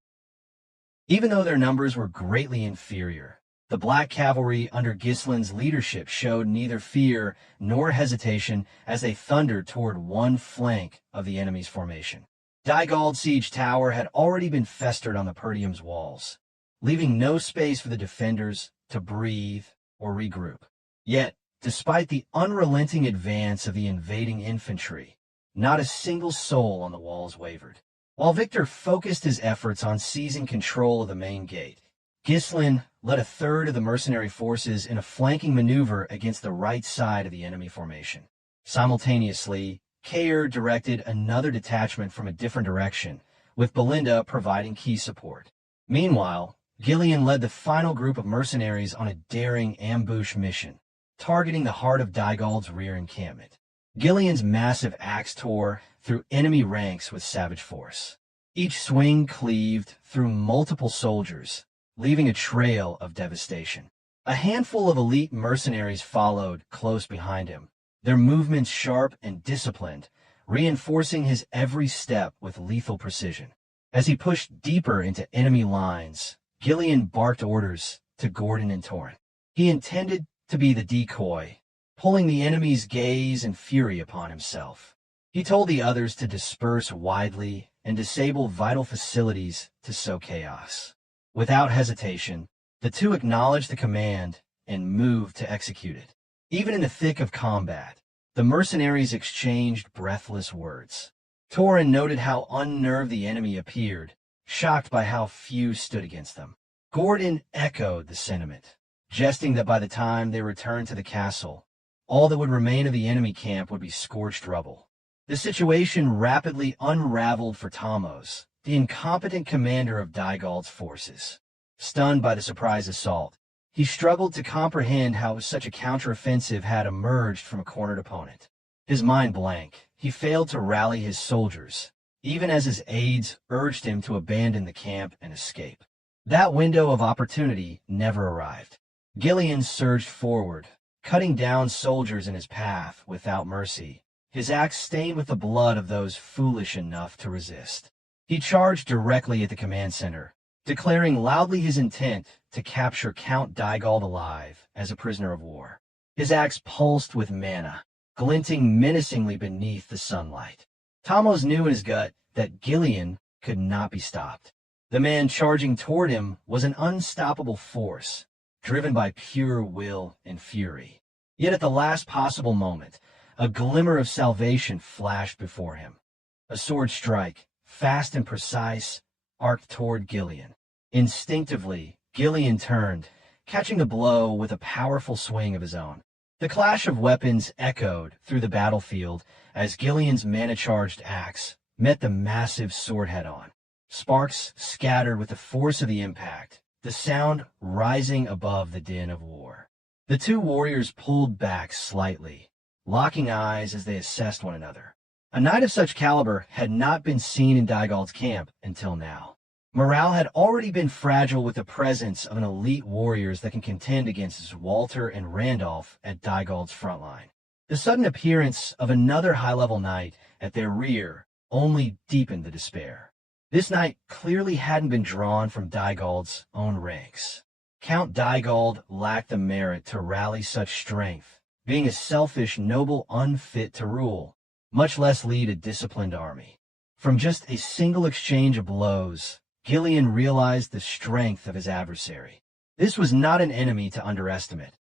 Even though their numbers were greatly inferior, the Black Cavalry under Ghislain's leadership showed neither fear nor hesitation as they thundered toward one flank of the enemy's formation. Dygald Siege Tower had already been festered on the Perdium's walls, leaving no space for the defenders to breathe or regroup. Yet, despite the unrelenting advance of the invading infantry, not a single soul on the walls wavered. While Victor focused his efforts on seizing control of the main gate, Ghislain led a third of the mercenary forces in a flanking maneuver against the right side of the enemy formation. Simultaneously, Kayer directed another detachment from a different direction, with Belinda providing key support. Meanwhile, Ghislain led the final group of mercenaries on a daring ambush mission, targeting the heart of Dygald's rear encampment. Ghislain's massive axe tore through enemy ranks with savage force. Each swing cleaved through multiple soldiers, leaving a trail of devastation. A handful of elite mercenaries followed close behind him, their movements sharp and disciplined, reinforcing his every step with lethal precision. As he pushed deeper into enemy lines, Ghislain barked orders to Gordon and Torrent. He intended to be the decoy, pulling the enemy's gaze and fury upon himself. He told the others to disperse widely and disable vital facilities to sow chaos. Without hesitation, the two acknowledged the command and moved to execute it. Even in the thick of combat, the mercenaries exchanged breathless words. Torrent noted how unnerved the enemy appeared, shocked by how few stood against them. Gordon echoed the sentiment, jesting that by the time they returned to the castle, all that would remain of the enemy camp would be scorched rubble. The situation rapidly unraveled for Tamos, the incompetent commander of Dygald's forces. Stunned by the surprise assault, he struggled to comprehend how such a counteroffensive had emerged from a cornered opponent. His mind blank, he failed to rally his soldiers, even as his aides urged him to abandon the camp and escape. That window of opportunity never arrived. Ghislain surged forward, cutting down soldiers in his path without mercy, his axe stained with the blood of those foolish enough to resist. He charged directly at the command center, declaring loudly his intent to capture Count Dygald alive as a prisoner of war. His axe pulsed with mana, glinting menacingly beneath the sunlight. Tamos knew in his gut that Ghislain could not be stopped. The man charging toward him was an unstoppable force, driven by pure will and fury. Yet at the last possible moment, a glimmer of salvation flashed before him. A sword strike, fast and precise, arced toward Ghislain. Instinctively, Ghislain turned, catching the blow with a powerful swing of his own. The clash of weapons echoed through the battlefield as Ghislain's mana-charged axe met the massive sword head-on. Sparks scattered with the force of the impact, the sound rising above the din of war. The two warriors pulled back slightly, locking eyes as they assessed one another. A knight of such caliber had not been seen in Dygald's camp until now. Morale had already been fragile with the presence of an elite warriors that can contend against Walter and Randolph at Dygald's front line. The sudden appearance of another high-level knight at their rear only deepened the despair. This knight clearly hadn't been drawn from Dygald's own ranks. Count Dygald lacked the merit to rally such strength, being a selfish noble unfit to rule, much less lead a disciplined army. From just a single exchange of blows, Ghislain realized the strength of his adversary. This was not an enemy to underestimate,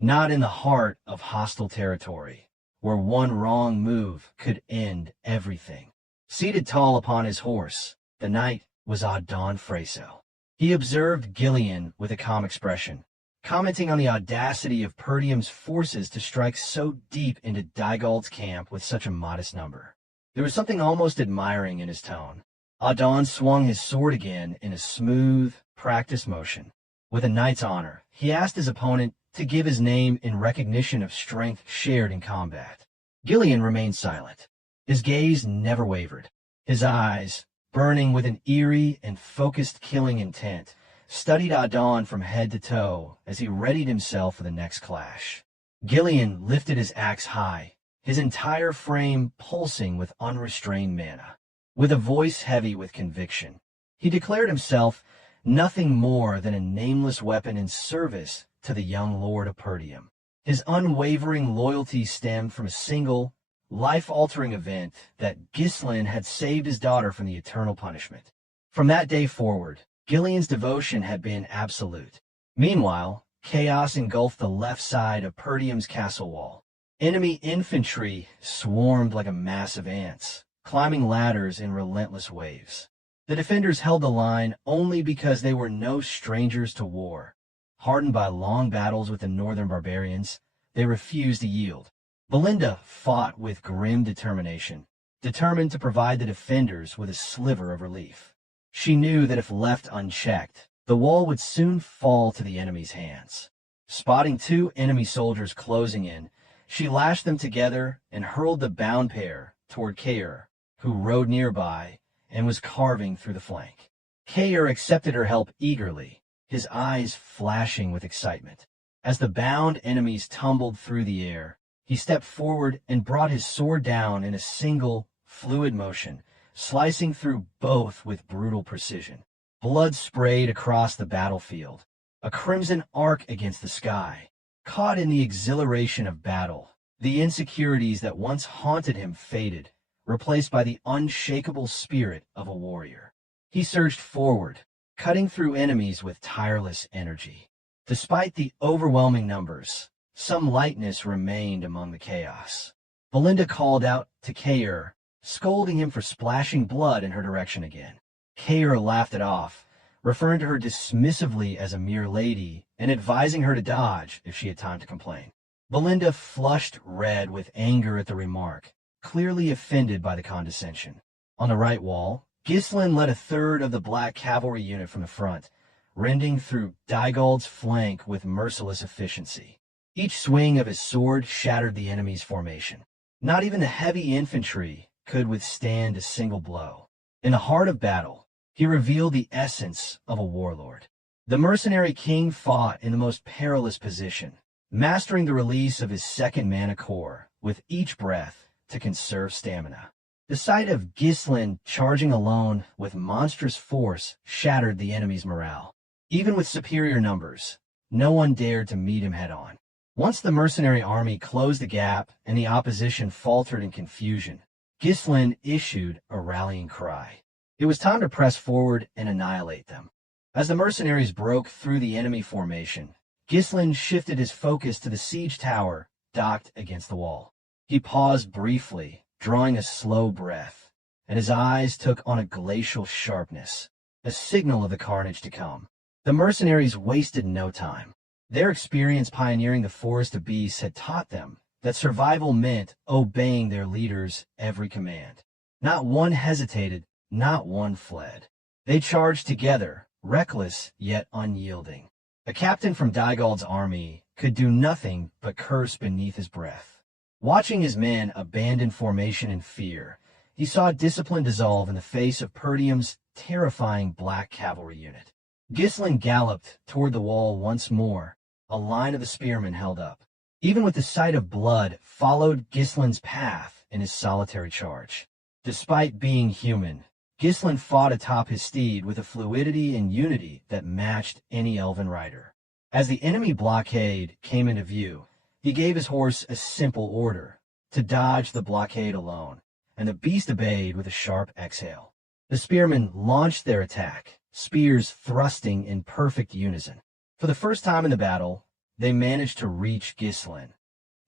not in the heart of hostile territory, where one wrong move could end everything. Seated tall upon his horse, the knight was Adon Freso. He observed Ghislain with a calm expression, commenting on the audacity of Perdium's forces to strike so deep into Dygald's camp with such a modest number. There was something almost admiring in his tone. Adon swung his sword again in a smooth, practiced motion. With a knight's honor, he asked his opponent to give his name in recognition of strength shared in combat. Ghislain remained silent. His gaze never wavered. His eyes, burning with an eerie and focused killing intent, studied Adon from head to toe as he readied himself for the next clash. Ghislain lifted his axe high, his entire frame pulsing with unrestrained mana. With a voice heavy with conviction, he declared himself nothing more than a nameless weapon in service to the young Lord of Perdium. His unwavering loyalty stemmed from a single, life-altering event that Ghislain had saved his daughter from the eternal punishment. From that day forward, Ghislain's devotion had been absolute. Meanwhile, chaos engulfed the left side of Perdium's castle wall. Enemy infantry swarmed like a mass of ants, climbing ladders in relentless waves. The defenders held the line only because they were no strangers to war. Hardened by long battles with the northern barbarians, they refused to yield. Belinda fought with grim determination, determined to provide the defenders with a sliver of relief. She knew that if left unchecked, the wall would soon fall to the enemy's hands. Spotting two enemy soldiers closing in, she lashed them together and hurled the bound pair toward Kair, who rode nearby and was carving through the flank. Kair accepted her help eagerly, his eyes flashing with excitement. As the bound enemies tumbled through the air, he stepped forward and brought his sword down in a single, fluid motion, slicing through both with brutal precision. Blood sprayed across the battlefield, a crimson arc against the sky. Caught in the exhilaration of battle, the insecurities that once haunted him faded, replaced by the unshakable spirit of a warrior. He surged forward, cutting through enemies with tireless energy. Despite the overwhelming numbers, some lightness remained among the chaos. Belinda called out to Kair, scolding him for splashing blood in her direction again. Kair laughed it off, referring to her dismissively as a mere lady and advising her to dodge if she had time to complain. Belinda flushed red with anger at the remark, clearly offended by the condescension. On the right wall, Ghislain led a third of the black cavalry unit from the front, rending through Dygald's flank with merciless efficiency. Each swing of his sword shattered the enemy's formation. Not even the heavy infantry could withstand a single blow. In the heart of battle, he revealed the essence of a warlord. The Mercenary King fought in the most perilous position, mastering the release of his second mana core with each breath to conserve stamina. The sight of Ghislain charging alone with monstrous force shattered the enemy's morale. Even with superior numbers, no one dared to meet him head-on. Once the mercenary army closed the gap and the opposition faltered in confusion, Ghislain issued a rallying cry. It was time to press forward and annihilate them. As the mercenaries broke through the enemy formation, Ghislain shifted his focus to the siege tower docked against the wall. He paused briefly, drawing a slow breath, and his eyes took on a glacial sharpness, a signal of the carnage to come. The mercenaries wasted no time. Their experience pioneering the forest of beasts had taught them that survival meant obeying their leader's every command. Not one hesitated, not one fled. They charged together, reckless yet unyielding. A captain from Dygald's army could do nothing but curse beneath his breath. Watching his men abandon formation in fear, he saw discipline dissolve in the face of Perdium's terrifying black cavalry unit. Ghislain galloped toward the wall once more, a line of the spearmen held up. Even with the sight of blood, followed Ghislain's path in his solitary charge. Despite being human, Ghislain fought atop his steed with a fluidity and unity that matched any elven rider. As the enemy blockade came into view, he gave his horse a simple order, to dodge the blockade alone, and the beast obeyed with a sharp exhale. The spearmen launched their attack, spears thrusting in perfect unison. For the first time in the battle, they managed to reach Ghislain,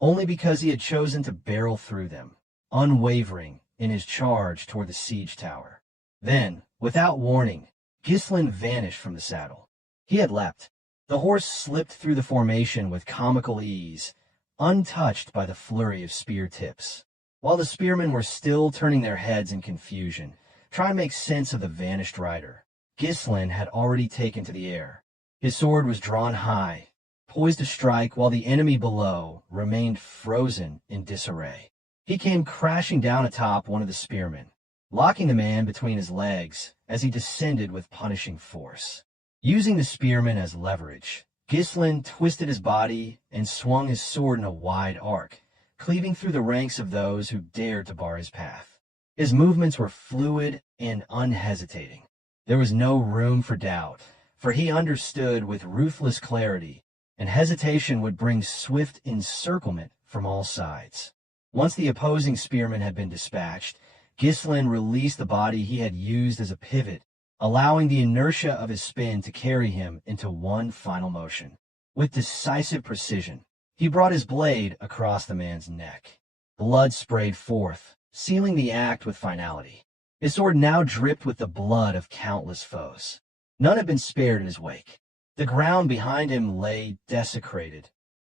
only because he had chosen to barrel through them, unwavering in his charge toward the siege tower. Then, without warning, Ghislain vanished from the saddle. He had leapt. The horse slipped through the formation with comical ease, untouched by the flurry of spear tips. While the spearmen were still turning their heads in confusion, trying to make sense of the vanished rider, Ghislain had already taken to the air. His sword was drawn high, poised to strike while the enemy below remained frozen in disarray. He came crashing down atop one of the spearmen, locking the man between his legs as he descended with punishing force. Using the spearmen as leverage, Ghislain twisted his body and swung his sword in a wide arc, cleaving through the ranks of those who dared to bar his path. His movements were fluid and unhesitating. There was no room for doubt, for he understood with ruthless clarity, and hesitation would bring swift encirclement from all sides. Once the opposing spearmen had been dispatched, Ghislain released the body he had used as a pivot, allowing the inertia of his spin to carry him into one final motion. With decisive precision, he brought his blade across the man's neck. Blood sprayed forth, sealing the act with finality. His sword now dripped with the blood of countless foes. None had been spared in his wake. The ground behind him lay desecrated,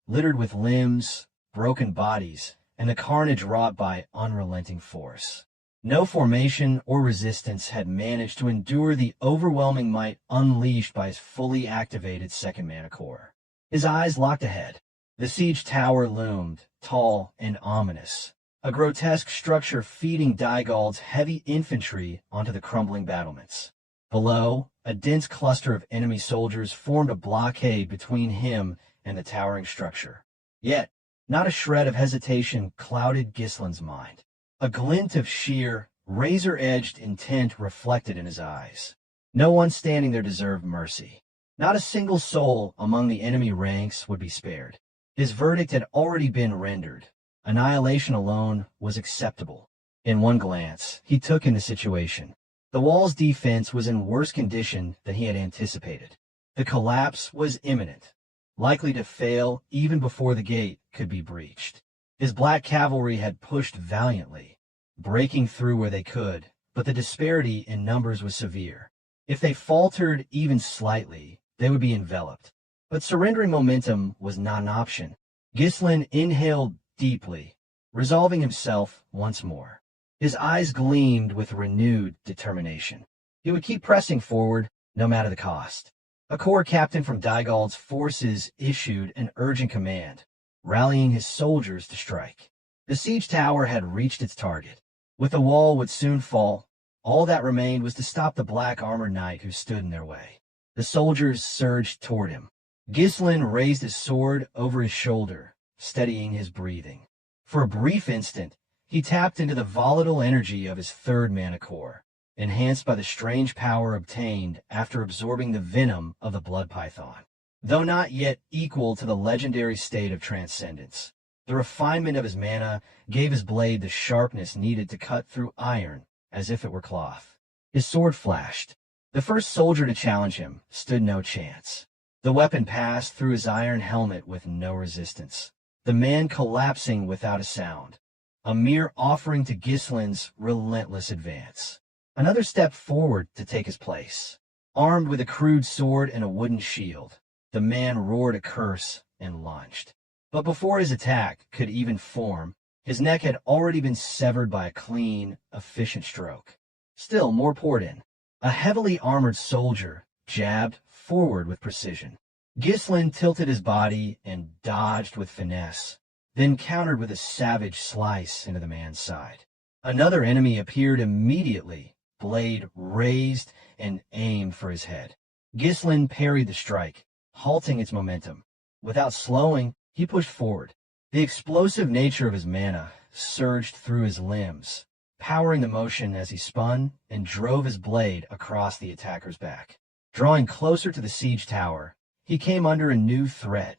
littered with limbs, broken bodies, and the carnage wrought by unrelenting force. No formation or resistance had managed to endure the overwhelming might unleashed by his fully activated second mana core. His eyes locked ahead. The siege tower loomed, tall and ominous, a grotesque structure feeding Dygald's heavy infantry onto the crumbling battlements. Below, a dense cluster of enemy soldiers formed a blockade between him and the towering structure. Yet, not a shred of hesitation clouded Ghislain's mind. A glint of sheer, razor-edged intent reflected in his eyes. No one standing there deserved mercy. Not a single soul among the enemy ranks would be spared. His verdict had already been rendered. Annihilation alone was acceptable. In one glance, he took in the situation. The wall's defense was in worse condition than he had anticipated. The collapse was imminent, likely to fail even before the gate could be breached. His black cavalry had pushed valiantly, breaking through where they could, but the disparity in numbers was severe. If they faltered even slightly, they would be enveloped. But surrendering momentum was not an option. Ghislain inhaled deeply, resolving himself once more. His eyes gleamed with renewed determination. He would keep pressing forward, no matter the cost. A corps captain from Daigold's forces issued an urgent command, rallying his soldiers to strike. The siege tower had reached its target. With the wall would soon fall, all that remained was to stop the black armored knight who stood in their way. The soldiers surged toward him. Ghislain raised his sword over his shoulder, steadying his breathing. For a brief instant, he tapped into the volatile energy of his third mana core, enhanced by the strange power obtained after absorbing the venom of the blood python. Though not yet equal to the legendary state of transcendence, the refinement of his mana gave his blade the sharpness needed to cut through iron as if it were cloth. His sword flashed. The first soldier to challenge him stood no chance. The weapon passed through his iron helmet with no resistance, the man collapsing without a sound, a mere offering to Ghislain's relentless advance. Another step forward to take his place. Armed with a crude sword and a wooden shield, the man roared a curse and lunged. But before his attack could even form, his neck had already been severed by a clean, efficient stroke. Still more poured in. A heavily armored soldier jabbed forward with precision. Ghislain tilted his body and dodged with finesse, then countered with a savage slice into the man's side. Another enemy appeared immediately, blade raised and aimed for his head. Ghislain parried the strike, halting its momentum. Without slowing, he pushed forward. The explosive nature of his mana surged through his limbs, powering the motion as he spun and drove his blade across the attacker's back. Drawing closer to the siege tower, he came under a new threat.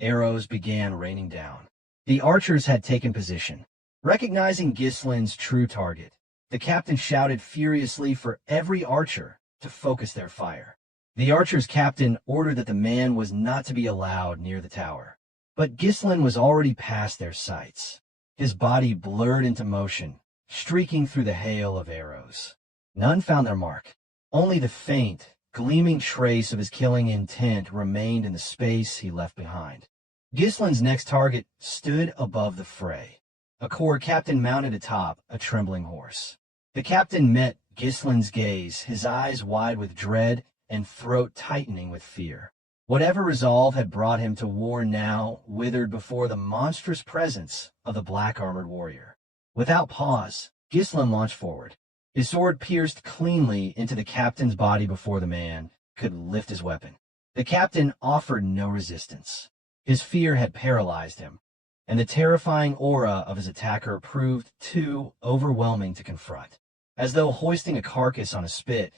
Arrows began raining down. The archers had taken position. Recognizing Ghislain's true target, the captain shouted furiously for every archer to focus their fire. The archer's captain ordered that the man was not to be allowed near the tower. But Ghislain was already past their sights. His body blurred into motion, streaking through the hail of arrows. None found their mark. Only the faint, gleaming trace of his killing intent remained in the space he left behind. Ghislain's next target stood above the fray. A corps captain mounted atop a trembling horse. The captain met Ghislain's gaze, his eyes wide with dread and throat tightening with fear. Whatever resolve had brought him to war now withered before the monstrous presence of the black-armored warrior. Without pause, Ghislain launched forward. His sword pierced cleanly into the captain's body before the man could lift his weapon. The captain offered no resistance. His fear had paralyzed him, and the terrifying aura of his attacker proved too overwhelming to confront. As though hoisting a carcass on a spit,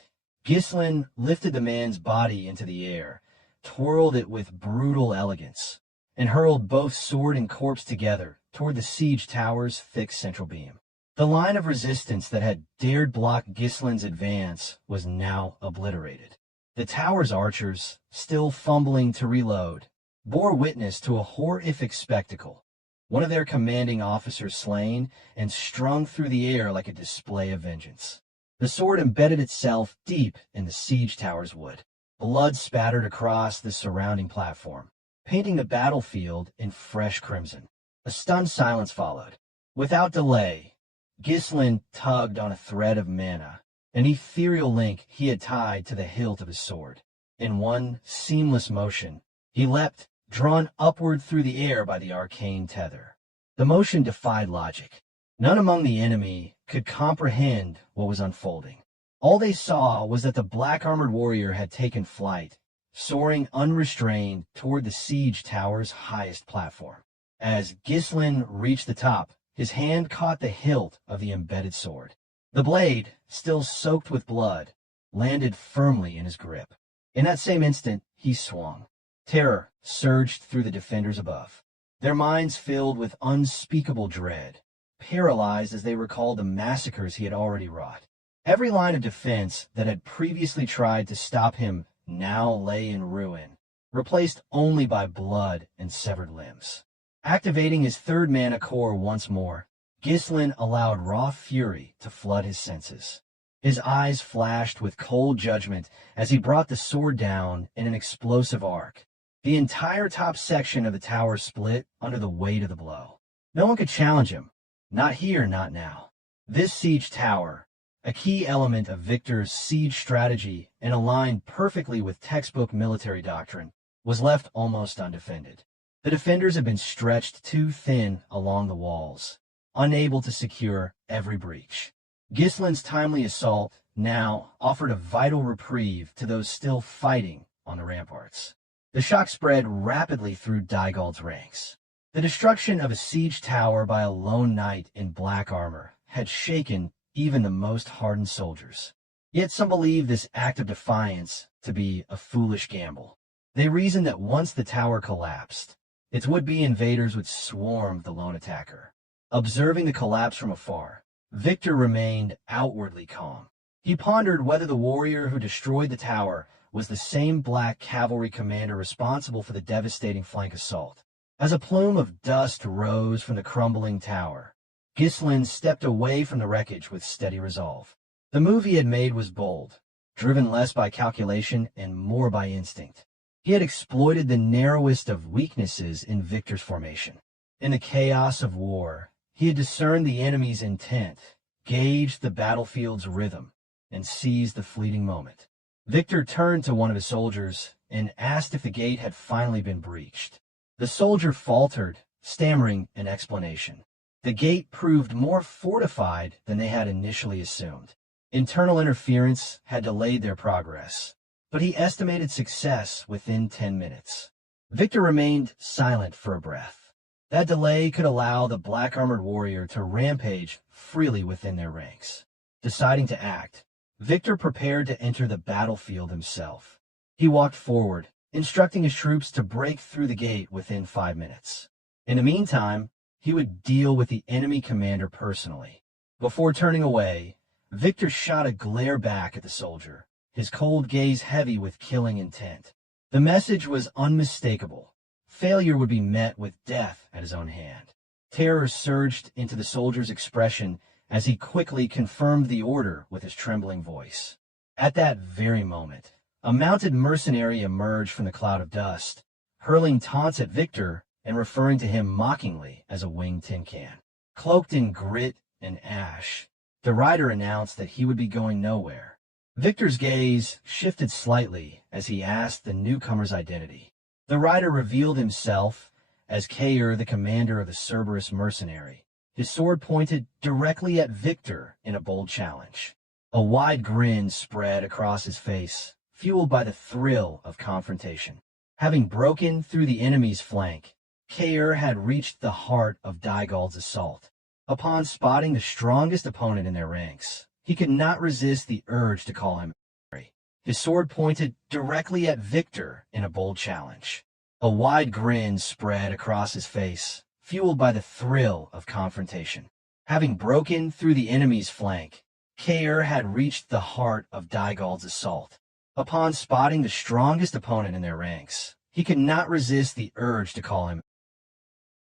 Ghislain lifted the man's body into the air, twirled it with brutal elegance, and hurled both sword and corpse together toward the siege tower's thick central beam. The line of resistance that had dared block Ghislain's advance was now obliterated. The tower's archers, still fumbling to reload, bore witness to a horrific spectacle. One of their commanding officers slain and strung through the air like a display of vengeance. The sword embedded itself deep in the siege tower's wood. Blood spattered across the surrounding platform, painting the battlefield in fresh crimson. A stunned silence followed. Without delay, Ghislain tugged on a thread of mana, an ethereal link he had tied to the hilt of his sword. In one seamless motion, he leapt, drawn upward through the air by the arcane tether. The motion defied logic. None among the enemy could comprehend what was unfolding. All they saw was that the black-armored warrior had taken flight, soaring unrestrained toward the siege tower's highest platform. As Ghislain reached the top, his hand caught the hilt of the embedded sword. The blade, still soaked with blood, landed firmly in his grip. In that same instant, he swung. Terror surged through the defenders above, their minds filled with unspeakable dread, paralyzed as they recalled the massacres he had already wrought. Every line of defense that had previously tried to stop him now lay in ruin, replaced only by blood and severed limbs. Activating his third mana core once more, Ghislain allowed raw fury to flood his senses. His eyes flashed with cold judgment as he brought the sword down in an explosive arc. The entire top section of the tower split under the weight of the blow. No one could challenge him. Not here, not now. This siege tower, a key element of Victor's siege strategy and aligned perfectly with textbook military doctrine, was left almost undefended. The defenders had been stretched too thin along the walls, unable to secure every breach. Ghislain's timely assault now offered a vital reprieve to those still fighting on the ramparts. The shock spread rapidly through Dygald's ranks. The destruction of a siege tower by a lone knight in black armor had shaken even the most hardened soldiers. Yet some believed this act of defiance to be a foolish gamble. They reasoned that once the tower collapsed, its would-be invaders would swarm the lone attacker. Observing the collapse from afar, Victor remained outwardly calm. He pondered whether the warrior who destroyed the tower was the same black cavalry commander responsible for the devastating flank assault. As a plume of dust rose from the crumbling tower, Ghislain stepped away from the wreckage with steady resolve. The move he had made was bold, driven less by calculation and more by instinct. He had exploited the narrowest of weaknesses in Victor's formation. In the chaos of war, he had discerned the enemy's intent, gauged the battlefield's rhythm, and seized the fleeting moment. Victor turned to one of his soldiers and asked if the gate had finally been breached. The soldier faltered, stammering an explanation. The gate proved more fortified than they had initially assumed. Internal interference had delayed their progress, but he estimated success within 10 minutes. Victor remained silent for a breath. That delay could allow the black-armored warrior to rampage freely within their ranks. Deciding to act, Victor prepared to enter the battlefield himself. He walked forward, instructing his troops to break through the gate within 5 minutes. In the meantime, he would deal with the enemy commander personally. Before turning away, Victor shot a glare back at the soldier, his cold gaze heavy with killing intent. The message was unmistakable. Failure would be met with death at his own hand. Terror surged into the soldier's expression as he quickly confirmed the order with his trembling voice. At that very moment, a mounted mercenary emerged from the cloud of dust, hurling taunts at Victor and referring to him mockingly as a winged tin can. Cloaked in grit and ash, the rider announced that he would be going nowhere. Victor's gaze shifted slightly as he asked the newcomer's identity. The rider revealed himself as Kair, the commander of the Cerberus mercenary, his sword pointed directly at Victor in a bold challenge. A wide grin spread across his face, fueled by the thrill of confrontation. Having broken through the enemy's flank, Kair had reached the heart of Dygald's assault. Upon spotting the strongest opponent in their ranks, he could not resist the urge to call him mercenary. His sword pointed directly at Victor in a bold challenge. A wide grin spread across his face, fueled by the thrill of confrontation. Having broken through the enemy's flank, Kair had reached the heart of Dygald's assault. Upon spotting the strongest opponent in their ranks, he could not resist the urge to call him.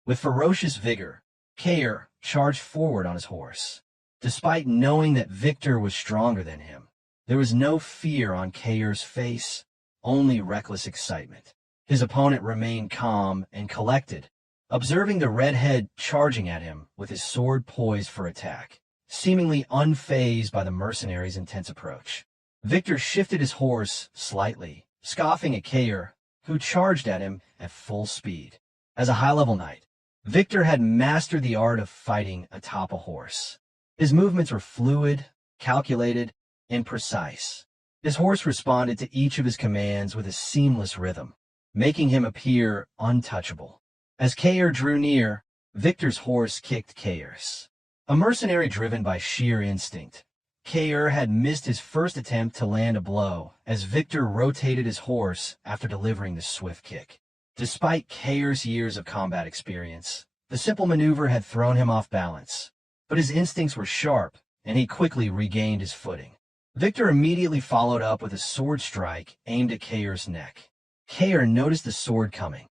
With ferocious vigor, Kair charged forward on his horse. Despite knowing that Victor was stronger than him, there was no fear on Kair's face, only reckless excitement. His opponent remained calm and collected, observing the redhead charging at him with his sword poised for attack, seemingly unfazed by the mercenary's intense approach. Victor shifted his horse slightly, scoffing at Kair, who charged at him at full speed. As a high-level knight, Victor had mastered the art of fighting atop a horse. His movements were fluid, calculated, and precise. His horse responded to each of his commands with a seamless rhythm, making him appear untouchable. As Kair drew near, Victor's horse kicked Kair's. A mercenary driven by sheer instinct, Kair had missed his first attempt to land a blow as Victor rotated his horse after delivering the swift kick. Despite Kair's years of combat experience, the simple maneuver had thrown him off balance, but his instincts were sharp, and he quickly regained his footing. Victor immediately followed up with a sword strike aimed at Kair's neck. Kair noticed the sword coming.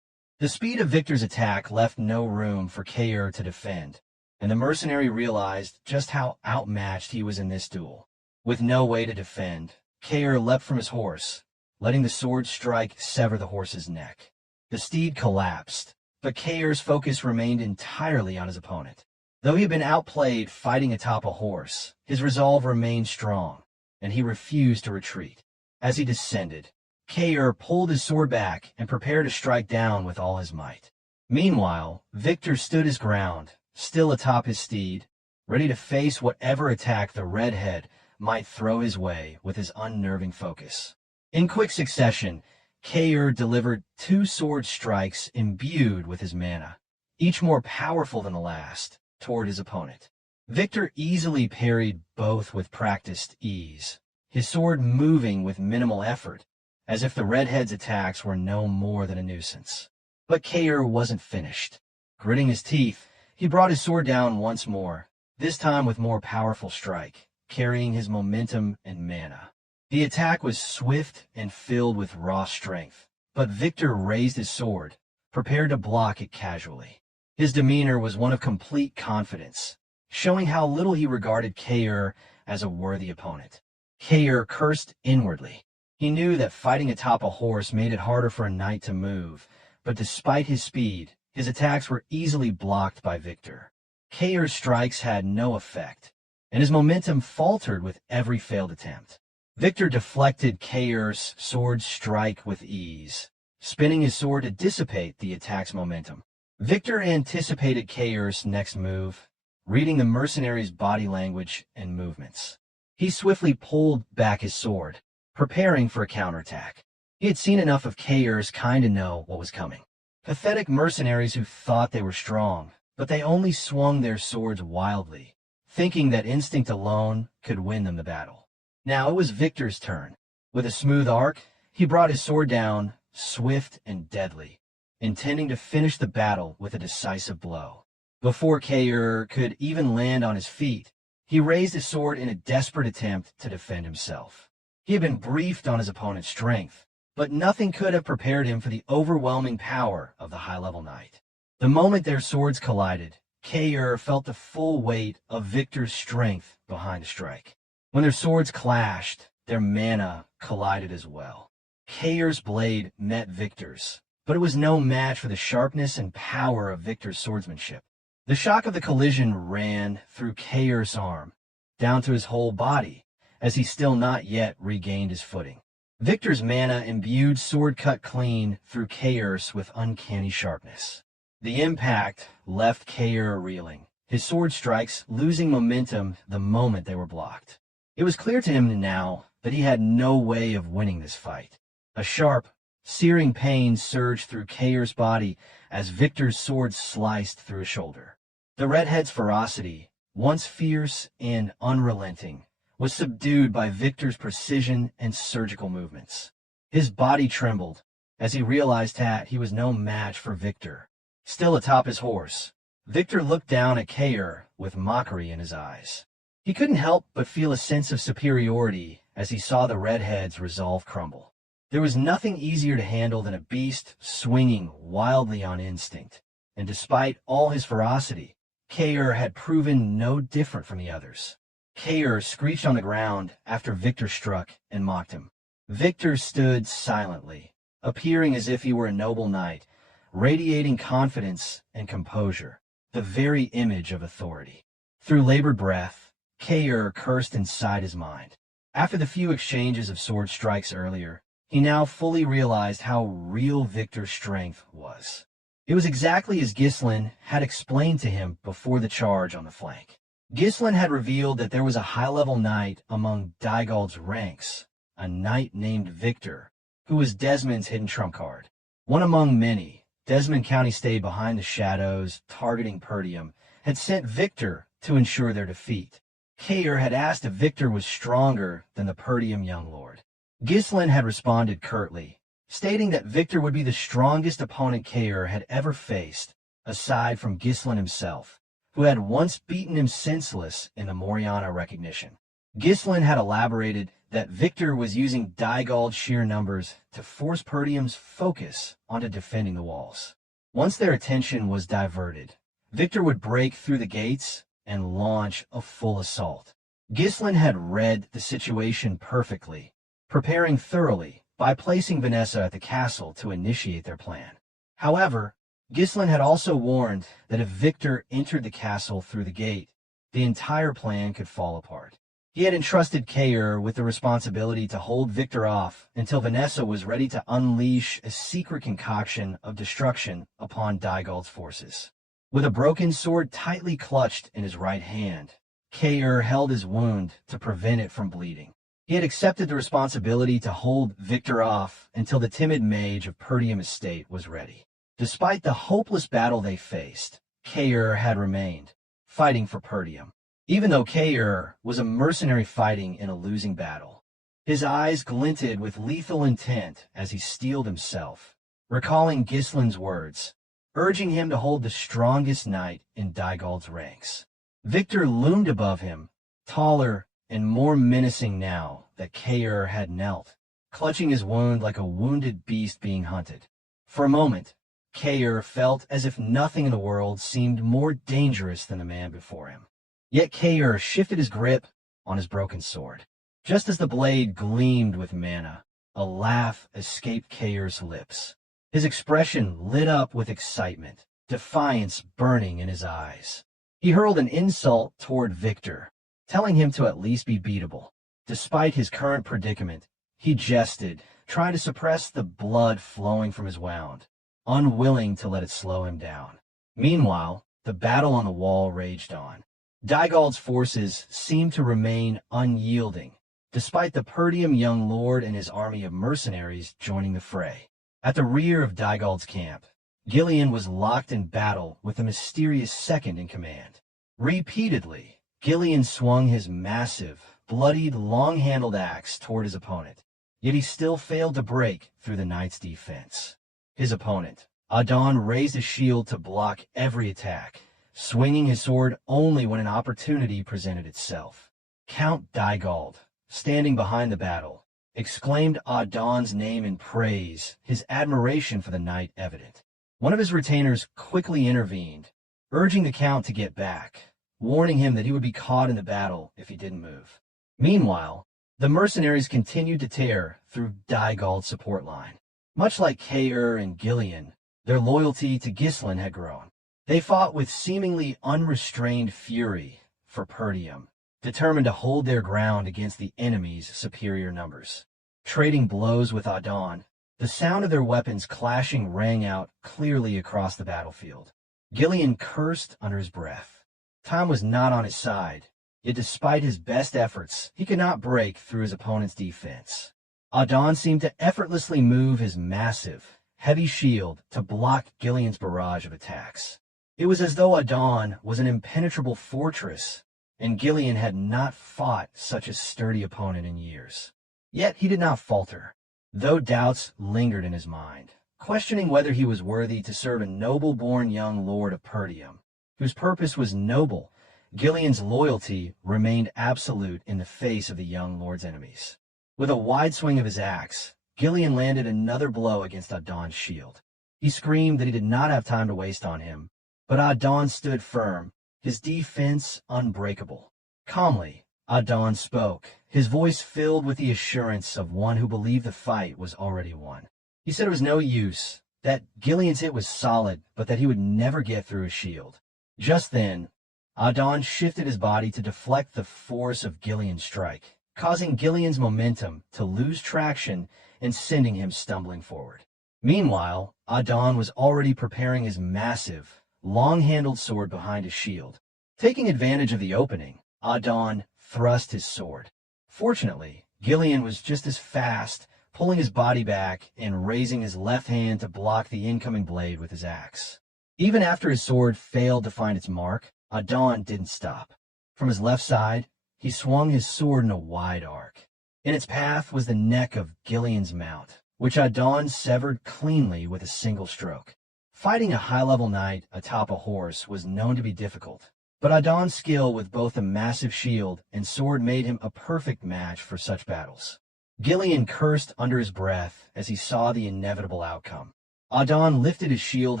The speed of Victor's attack left no room for Kair to defend, and the mercenary realized just how outmatched he was in this duel. With no way to defend, Kair leapt from his horse, letting the sword strike sever the horse's neck. The steed collapsed, but Kair's focus remained entirely on his opponent. Though he had been outplayed fighting atop a horse, his resolve remained strong, and he refused to retreat. As he descended, Kair pulled his sword back and prepared to strike down with all his might. Meanwhile, Victor stood his ground, still atop his steed, ready to face whatever attack the redhead might throw his way with his unnerving focus. In quick succession, Kair delivered 2 sword strikes imbued with his mana, each more powerful than the last, toward his opponent. Victor easily parried both with practiced ease, his sword moving with minimal effort, as if the redhead's attacks were no more than a nuisance. But Kair wasn't finished. Gritting his teeth, he brought his sword down once more, this time with more powerful strike, carrying his momentum and mana. The attack was swift and filled with raw strength, but Victor raised his sword, prepared to block it casually. His demeanor was one of complete confidence, showing how little he regarded Kair as a worthy opponent. Kair cursed inwardly. He knew that fighting atop a horse made it harder for a knight to move, but despite his speed, his attacks were easily blocked by Victor. Kair's strikes had no effect, and his momentum faltered with every failed attempt. Victor deflected Kair's sword strike with ease, spinning his sword to dissipate the attack's momentum. Victor anticipated Kair's next move, reading the mercenary's body language and movements. He swiftly pulled back his sword, preparing for a counterattack. He had seen enough of Kair's kind to know what was coming. Pathetic mercenaries who thought they were strong, but they only swung their swords wildly, thinking that instinct alone could win them the battle. Now it was Victor's turn. With a smooth arc, he brought his sword down, swift and deadly, intending to finish the battle with a decisive blow. Before Kair could even land on his feet, he raised his sword in a desperate attempt to defend himself. He had been briefed on his opponent's strength, but nothing could have prepared him for the overwhelming power of the high-level knight. The moment their swords collided, Kair felt the full weight of Victor's strength behind the strike. When their swords clashed, their mana collided as well. Kair's blade met Victor's, but it was no match for the sharpness and power of Victor's swordsmanship. The shock of the collision ran through Kair's arm, down to his whole body, as he still not yet regained his footing. Victor's mana imbued sword cut clean through Kair's with uncanny sharpness. The impact left Kair reeling, his sword strikes losing momentum the moment they were blocked. It was clear to him now that he had no way of winning this fight. A sharp, searing pain surged through Kair's body as Victor's sword sliced through his shoulder. The redhead's ferocity, once fierce and unrelenting, was subdued by Victor's precision and surgical movements. His body trembled as he realized that he was no match for Victor. Still atop his horse, Victor looked down at Kair with mockery in his eyes. He couldn't help but feel a sense of superiority as he saw the redhead's resolve crumble. There was nothing easier to handle than a beast swinging wildly on instinct, and despite all his ferocity, Kair had proven no different from the others. Kair screeched on the ground after Victor struck and mocked him. Victor stood silently, appearing as if he were a noble knight, radiating confidence and composure, the very image of authority. Through labored breath, Kair cursed inside his mind. After the few exchanges of sword strikes earlier, he now fully realized how real Victor's strength was. It was exactly as Ghislain had explained to him before the charge on the flank. Ghislain had revealed that there was a high-level knight among Dygald's ranks, a knight named Victor, who was Desmond's hidden trump card. One among many, Desmond County stayed behind the shadows, targeting Perdium, had sent Victor to ensure their defeat. Kair had asked if Victor was stronger than the Perdium young lord. Ghislain had responded curtly, stating that Victor would be the strongest opponent Kair had ever faced, aside from Ghislain himself, who had once beaten him senseless in the Moriana recognition. Ghislain had elaborated that Victor was using Dygald's sheer numbers to force Perdium's focus onto defending the walls. Once their attention was diverted, Victor would break through the gates and launch a full assault. Ghislain had read the situation perfectly, preparing thoroughly by placing Vanessa at the castle to initiate their plan. However, Ghislain had also warned that if Victor entered the castle through the gate, the entire plan could fall apart. He had entrusted Kaer with the responsibility to hold Victor off until Vanessa was ready to unleash a secret concoction of destruction upon Dygald's forces. With a broken sword tightly clutched in his right hand, Kaer held his wound to prevent it from bleeding. He had accepted the responsibility to hold Victor off until the timid mage of Perdium estate was ready. Despite the hopeless battle they faced, Kaer had remained, fighting for Perdium. Even though Kaer was a mercenary fighting in a losing battle, his eyes glinted with lethal intent as he steeled himself, recalling Ghislain's words, urging him to hold the strongest knight in Dygald's ranks. Victor loomed above him, taller and more menacing now that Kaer had knelt, clutching his wound like a wounded beast being hunted. For a moment, Kaer felt as if nothing in the world seemed more dangerous than the man before him. Yet Kaer shifted his grip on his broken sword. Just as the blade gleamed with mana, a laugh escaped Kaer's lips. His expression lit up with excitement, defiance burning in his eyes. He hurled an insult toward Victor, telling him to at least be beatable. Despite his current predicament, he jested, trying to suppress the blood flowing from his wound, unwilling to let it slow him down. Meanwhile, the battle on the wall raged on. Dygald's forces seemed to remain unyielding, despite the Perdium young lord and his army of mercenaries joining the fray. At the rear of Dygald's camp, Ghislain was locked in battle with a mysterious second in command. Repeatedly, Ghislain swung his massive, bloodied, long-handled axe toward his opponent, yet he still failed to break through the knight's defense. His opponent, Adon, raised his shield to block every attack, swinging his sword only when an opportunity presented itself. Count Dygald, standing behind the battle, exclaimed Adon's name in praise, his admiration for the knight evident. One of his retainers quickly intervened, urging the count to get back, warning him that he would be caught in the battle if he didn't move. Meanwhile, the mercenaries continued to tear through Dygald's support line. Much like Kaer and Ghislain, their loyalty to Ghislain had grown. They fought with seemingly unrestrained fury for Perdium, determined to hold their ground against the enemy's superior numbers. Trading blows with Adon, the sound of their weapons clashing rang out clearly across the battlefield. Ghislain cursed under his breath. Time was not on his side, yet despite his best efforts, he could not break through his opponent's defense. Adon seemed to effortlessly move his massive, heavy shield to block Ghislain's barrage of attacks. It was as though Adon was an impenetrable fortress, and Ghislain had not fought such a sturdy opponent in years. Yet he did not falter, though doubts lingered in his mind, questioning whether he was worthy to serve a noble-born young lord of Perdium, whose purpose was noble. Ghislain's loyalty remained absolute in the face of the young lord's enemies. With a wide swing of his axe, Ghislain landed another blow against Adon's shield. He screamed that he did not have time to waste on him, but Adon stood firm, his defense unbreakable. Calmly, Adon spoke, his voice filled with the assurance of one who believed the fight was already won. He said it was no use, that Ghislain's hit was solid, but that he would never get through his shield. Just then, Adon shifted his body to deflect the force of Ghislain's strike, causing Ghislain's momentum to lose traction and sending him stumbling forward. Meanwhile, Adon was already preparing his massive, long-handled sword behind his shield. Taking advantage of the opening, Adon thrust his sword. Fortunately, Ghislain was just as fast, pulling his body back and raising his left hand to block the incoming blade with his axe. Even after his sword failed to find its mark, Adon didn't stop. From his left side, he swung his sword in a wide arc. In its path was the neck of Ghislain's mount, which Adon severed cleanly with a single stroke. Fighting a high-level knight atop a horse was known to be difficult, but Adon's skill with both a massive shield and sword made him a perfect match for such battles. Ghislain cursed under his breath as he saw the inevitable outcome. Adon lifted his shield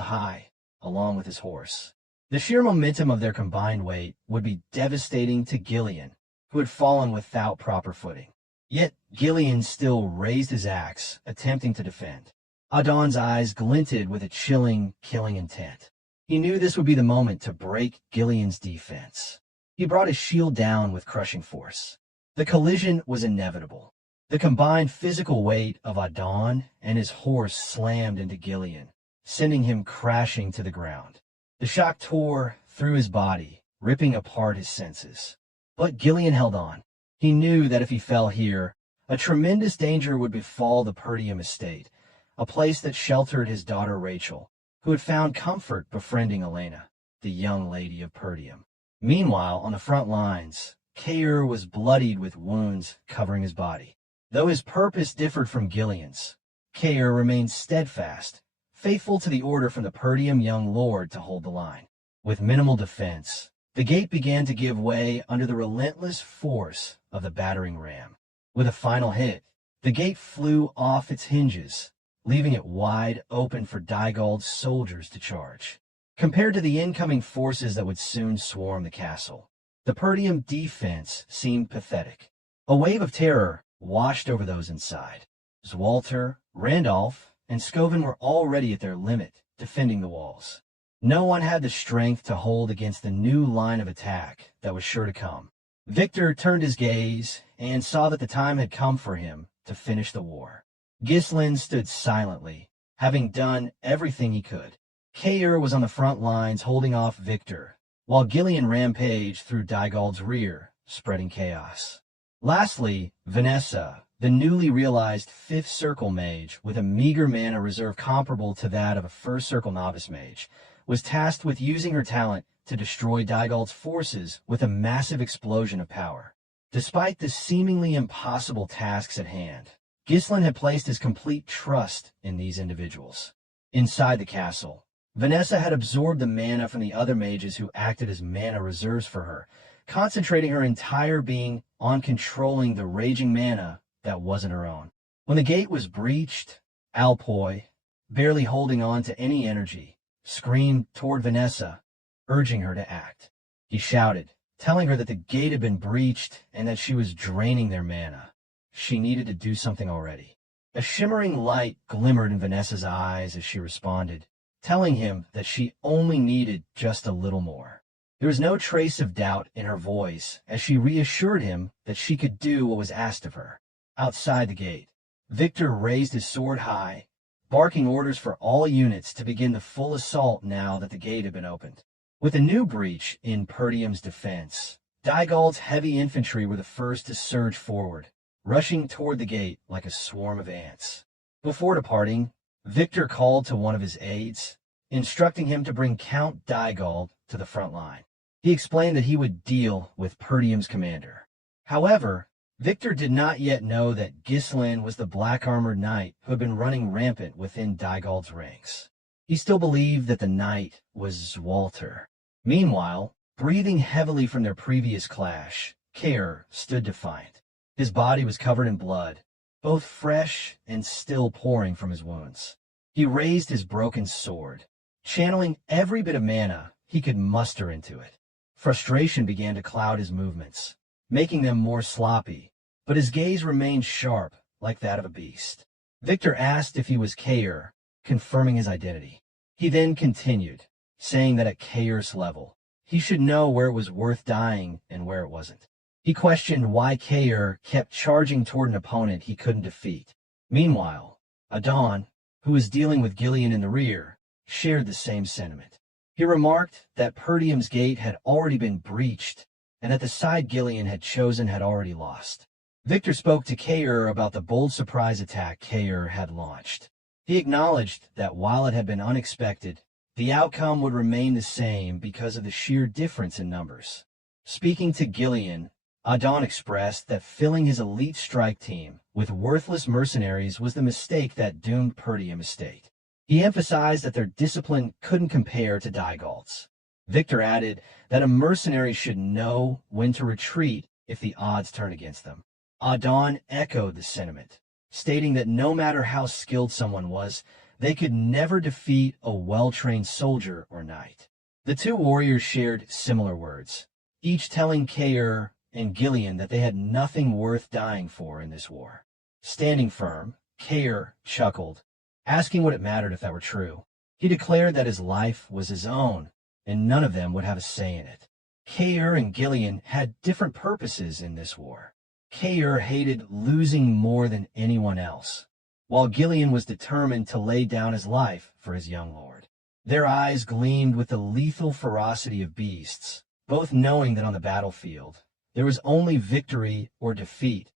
high, along with his horse. The sheer momentum of their combined weight would be devastating to Ghislain, who had fallen without proper footing. Yet Ghislain still raised his axe, attempting to defend. Adon's eyes glinted with a chilling, killing intent. He knew this would be the moment to break Ghislain's defense. He brought his shield down with crushing force. The collision was inevitable. The combined physical weight of Adon and his horse slammed into Ghislain, sending him crashing to the ground. The shock tore through his body, ripping apart his senses. But Ghislain held on. He knew that if he fell here, a tremendous danger would befall the Perdium estate, a place that sheltered his daughter Rachel, who had found comfort befriending Elena, the young lady of Perdium. Meanwhile, on the front lines, Kair was bloodied with wounds covering his body. Though his purpose differed from Ghislain's, Kair remained steadfast, faithful to the order from the Perdium young lord to hold the line. With minimal defense, the gate began to give way under the relentless force of the battering ram. With a final hit, the gate flew off its hinges, leaving it wide open for Dygald's soldiers to charge. Compared to the incoming forces that would soon swarm the castle, the Perdium defense seemed pathetic. A wave of terror washed over those inside. Zwalter, Randolph, and Scoven were already at their limit, defending the walls. No one had the strength to hold against the new line of attack that was sure to come. Victor turned his gaze and saw that the time had come for him to finish the war. Ghislain stood silently, having done everything he could. Kair was on the front lines holding off Victor, while Ghislain rampaged through Dygald's rear, spreading chaos. Lastly, Vanessa, the newly realized 5th Circle mage with a meager mana reserve comparable to that of a 1st Circle novice mage, was tasked with using her talent to destroy Dygald's forces with a massive explosion of power. Despite the seemingly impossible tasks at hand, Ghislain had placed his complete trust in these individuals. Inside the castle, Vanessa had absorbed the mana from the other mages who acted as mana reserves for her, concentrating her entire being on controlling the raging mana that wasn't her own. When the gate was breached, Alpoi, barely holding on to any energy, screamed toward Vanessa, urging her to act. He shouted, telling her that the gate had been breached and that she was draining their mana. She needed to do something already. A shimmering light glimmered in Vanessa's eyes as she responded, telling him that she only needed just a little more. There was no trace of doubt in her voice as she reassured him that she could do what was asked of her. Outside the gate, Victor raised his sword high, barking orders for all units to begin the full assault now that the gate had been opened. With a new breach in Perdium's defense, Dygald's heavy infantry were the first to surge forward, rushing toward the gate like a swarm of ants. Before departing, Victor called to one of his aides, instructing him to bring Count Dygald to the front line. He explained that he would deal with Perdium's commander. However, Victor did not yet know that Ghislain was the black-armored knight who had been running rampant within Dygald's ranks. He still believed that the knight was Zwalter. Meanwhile, breathing heavily from their previous clash, Kair stood defiant. His body was covered in blood, both fresh and still pouring from his wounds. He raised his broken sword, channeling every bit of mana he could muster into it. Frustration began to cloud his movements, making them more sloppy, but his gaze remained sharp like that of a beast. Victor asked if he was Kair, confirming his identity. He then continued, saying that at Kair's level, he should know where it was worth dying and where it wasn't. He questioned why Kair kept charging toward an opponent he couldn't defeat. Meanwhile, Adon, who was dealing with Ghislain in the rear, shared the same sentiment. He remarked that Perdium's gate had already been breached and that the side Ghislain had chosen had already lost. Victor spoke to Kair about the bold surprise attack Kair had launched. He acknowledged that while it had been unexpected, the outcome would remain the same because of the sheer difference in numbers. Speaking to Ghislain, Adon expressed that filling his elite strike team with worthless mercenaries was the mistake that doomed Perdium estate. He emphasized that their discipline couldn't compare to Dygald's. Victor added that a mercenary should know when to retreat if the odds turn against them. Adon echoed the sentiment, stating that no matter how skilled someone was, they could never defeat a well-trained soldier or knight. The two warriors shared similar words, each telling Kair and Ghislain that they had nothing worth dying for in this war. Standing firm, Kair chuckled, asking what it mattered if that were true. He declared that his life was his own, and none of them would have a say in it. Kair and Ghislain had different purposes in this war. Kair hated losing more than anyone else, while Ghislain was determined to lay down his life for his young lord. Their eyes gleamed with the lethal ferocity of beasts, both knowing that on the battlefield, there was only victory or defeat.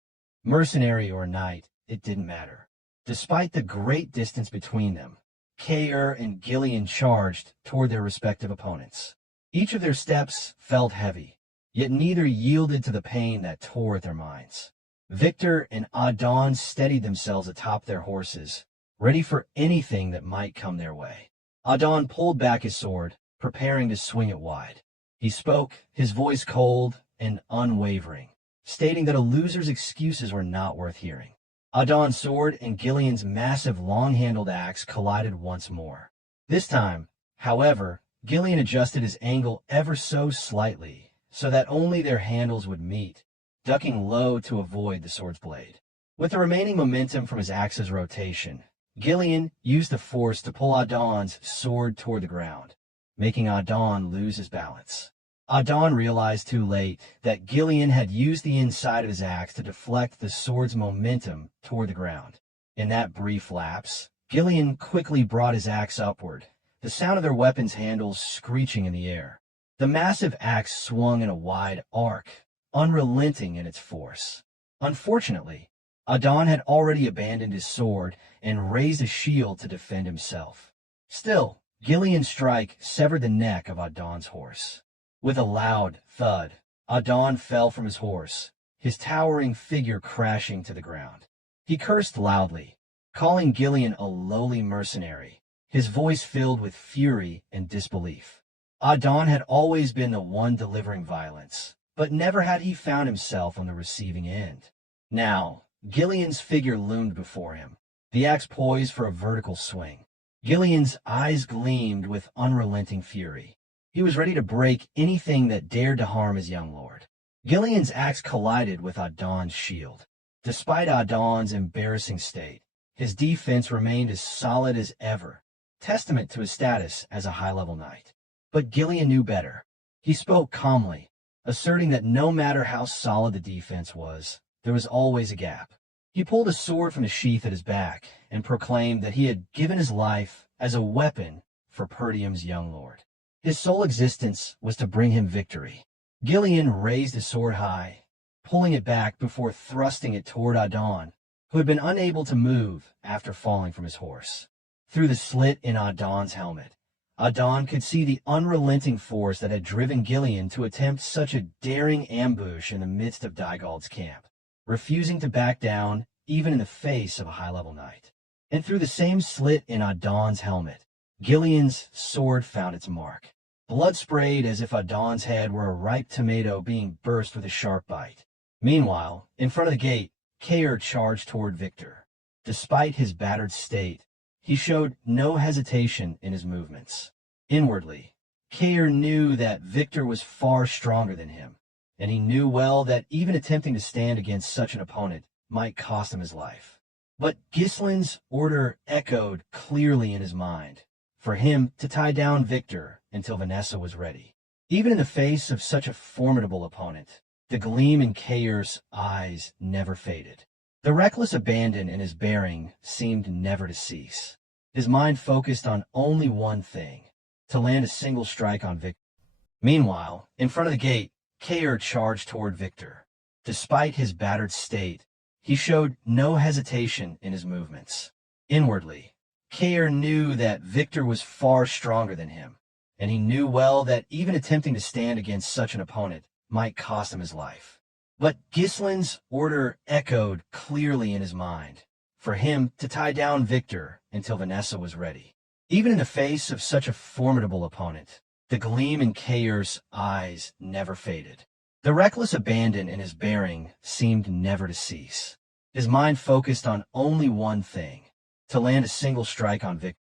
Mercenary or knight, it didn't matter. Despite the great distance between them, Kair and Ghislain charged toward their respective opponents. Each of their steps felt heavy, yet neither yielded to the pain that tore at their minds. Victor and Adon steadied themselves atop their horses, ready for anything that might come their way. Adon pulled back his sword, preparing to swing it wide. He spoke, his voice cold and unwavering, stating that a loser's excuses were not worth hearing. Adon's sword and Ghislain's massive long-handled axe collided once more. This time, however, Ghislain adjusted his angle ever so slightly, so that only their handles would meet, ducking low to avoid the sword's blade. With the remaining momentum from his axe's rotation, Ghislain used the force to pull Adon's sword toward the ground, making Adon lose his balance. Adon realized too late that Ghislain had used the inside of his axe to deflect the sword's momentum toward the ground. In that brief lapse, Ghislain quickly brought his axe upward, the sound of their weapons' handles screeching in the air. The massive axe swung in a wide arc, unrelenting in its force. Unfortunately, Adon had already abandoned his sword and raised a shield to defend himself. Still, Ghislain's strike severed the neck of Adon's horse. With a loud thud, Adon fell from his horse, his towering figure crashing to the ground. He cursed loudly, calling Ghislain a lowly mercenary, his voice filled with fury and disbelief. Adon had always been the one delivering violence, but never had he found himself on the receiving end. Now, Ghislain's figure loomed before him, the axe poised for a vertical swing. Ghislain's eyes gleamed with unrelenting fury. He was ready to break anything that dared to harm his young lord. Ghislain's axe collided with Adon's shield. Despite Adon's embarrassing state, his defense remained as solid as ever, testament to his status as a high-level knight. But Ghislain knew better. He spoke calmly, asserting that no matter how solid the defense was, there was always a gap. He pulled a sword from the sheath at his back and proclaimed that he had given his life as a weapon for Perdium's young lord. His sole existence was to bring him victory. Ghislain raised his sword high, pulling it back before thrusting it toward Adon, who had been unable to move after falling from his horse. Through the slit in Adon's helmet, Adon could see the unrelenting force that had driven Ghislain to attempt such a daring ambush in the midst of Dygald's camp, refusing to back down even in the face of a high-level knight. And through the same slit in Adon's helmet, Ghislain's sword found its mark. Blood sprayed as if Adon's head were a ripe tomato being burst with a sharp bite. Meanwhile, in front of the gate, Kair charged toward Victor. Despite his battered state, he showed no hesitation in his movements. Inwardly, Kair knew that Victor was far stronger than him, and he knew well that even attempting to stand against such an opponent might cost him his life. But Ghislain's order echoed clearly in his mind, for him to tie down Victor until Vanessa was ready. Even in the face of such a formidable opponent, the gleam in Kair's eyes never faded. The reckless abandon in his bearing seemed never to cease. His mind focused on only one thing, to land a single strike on Victor. Meanwhile, in front of the gate, Kair charged toward Victor. Despite his battered state, he showed no hesitation in his movements. Inwardly, Kair knew that Victor was far stronger than him, and he knew well that even attempting to stand against such an opponent might cost him his life. But Ghislain's order echoed clearly in his mind, for him to tie down Victor until Vanessa was ready. Even in the face of such a formidable opponent, the gleam in Kair's eyes never faded. The reckless abandon in his bearing seemed never to cease. His mind focused on only one thing, to land a single strike on Victor.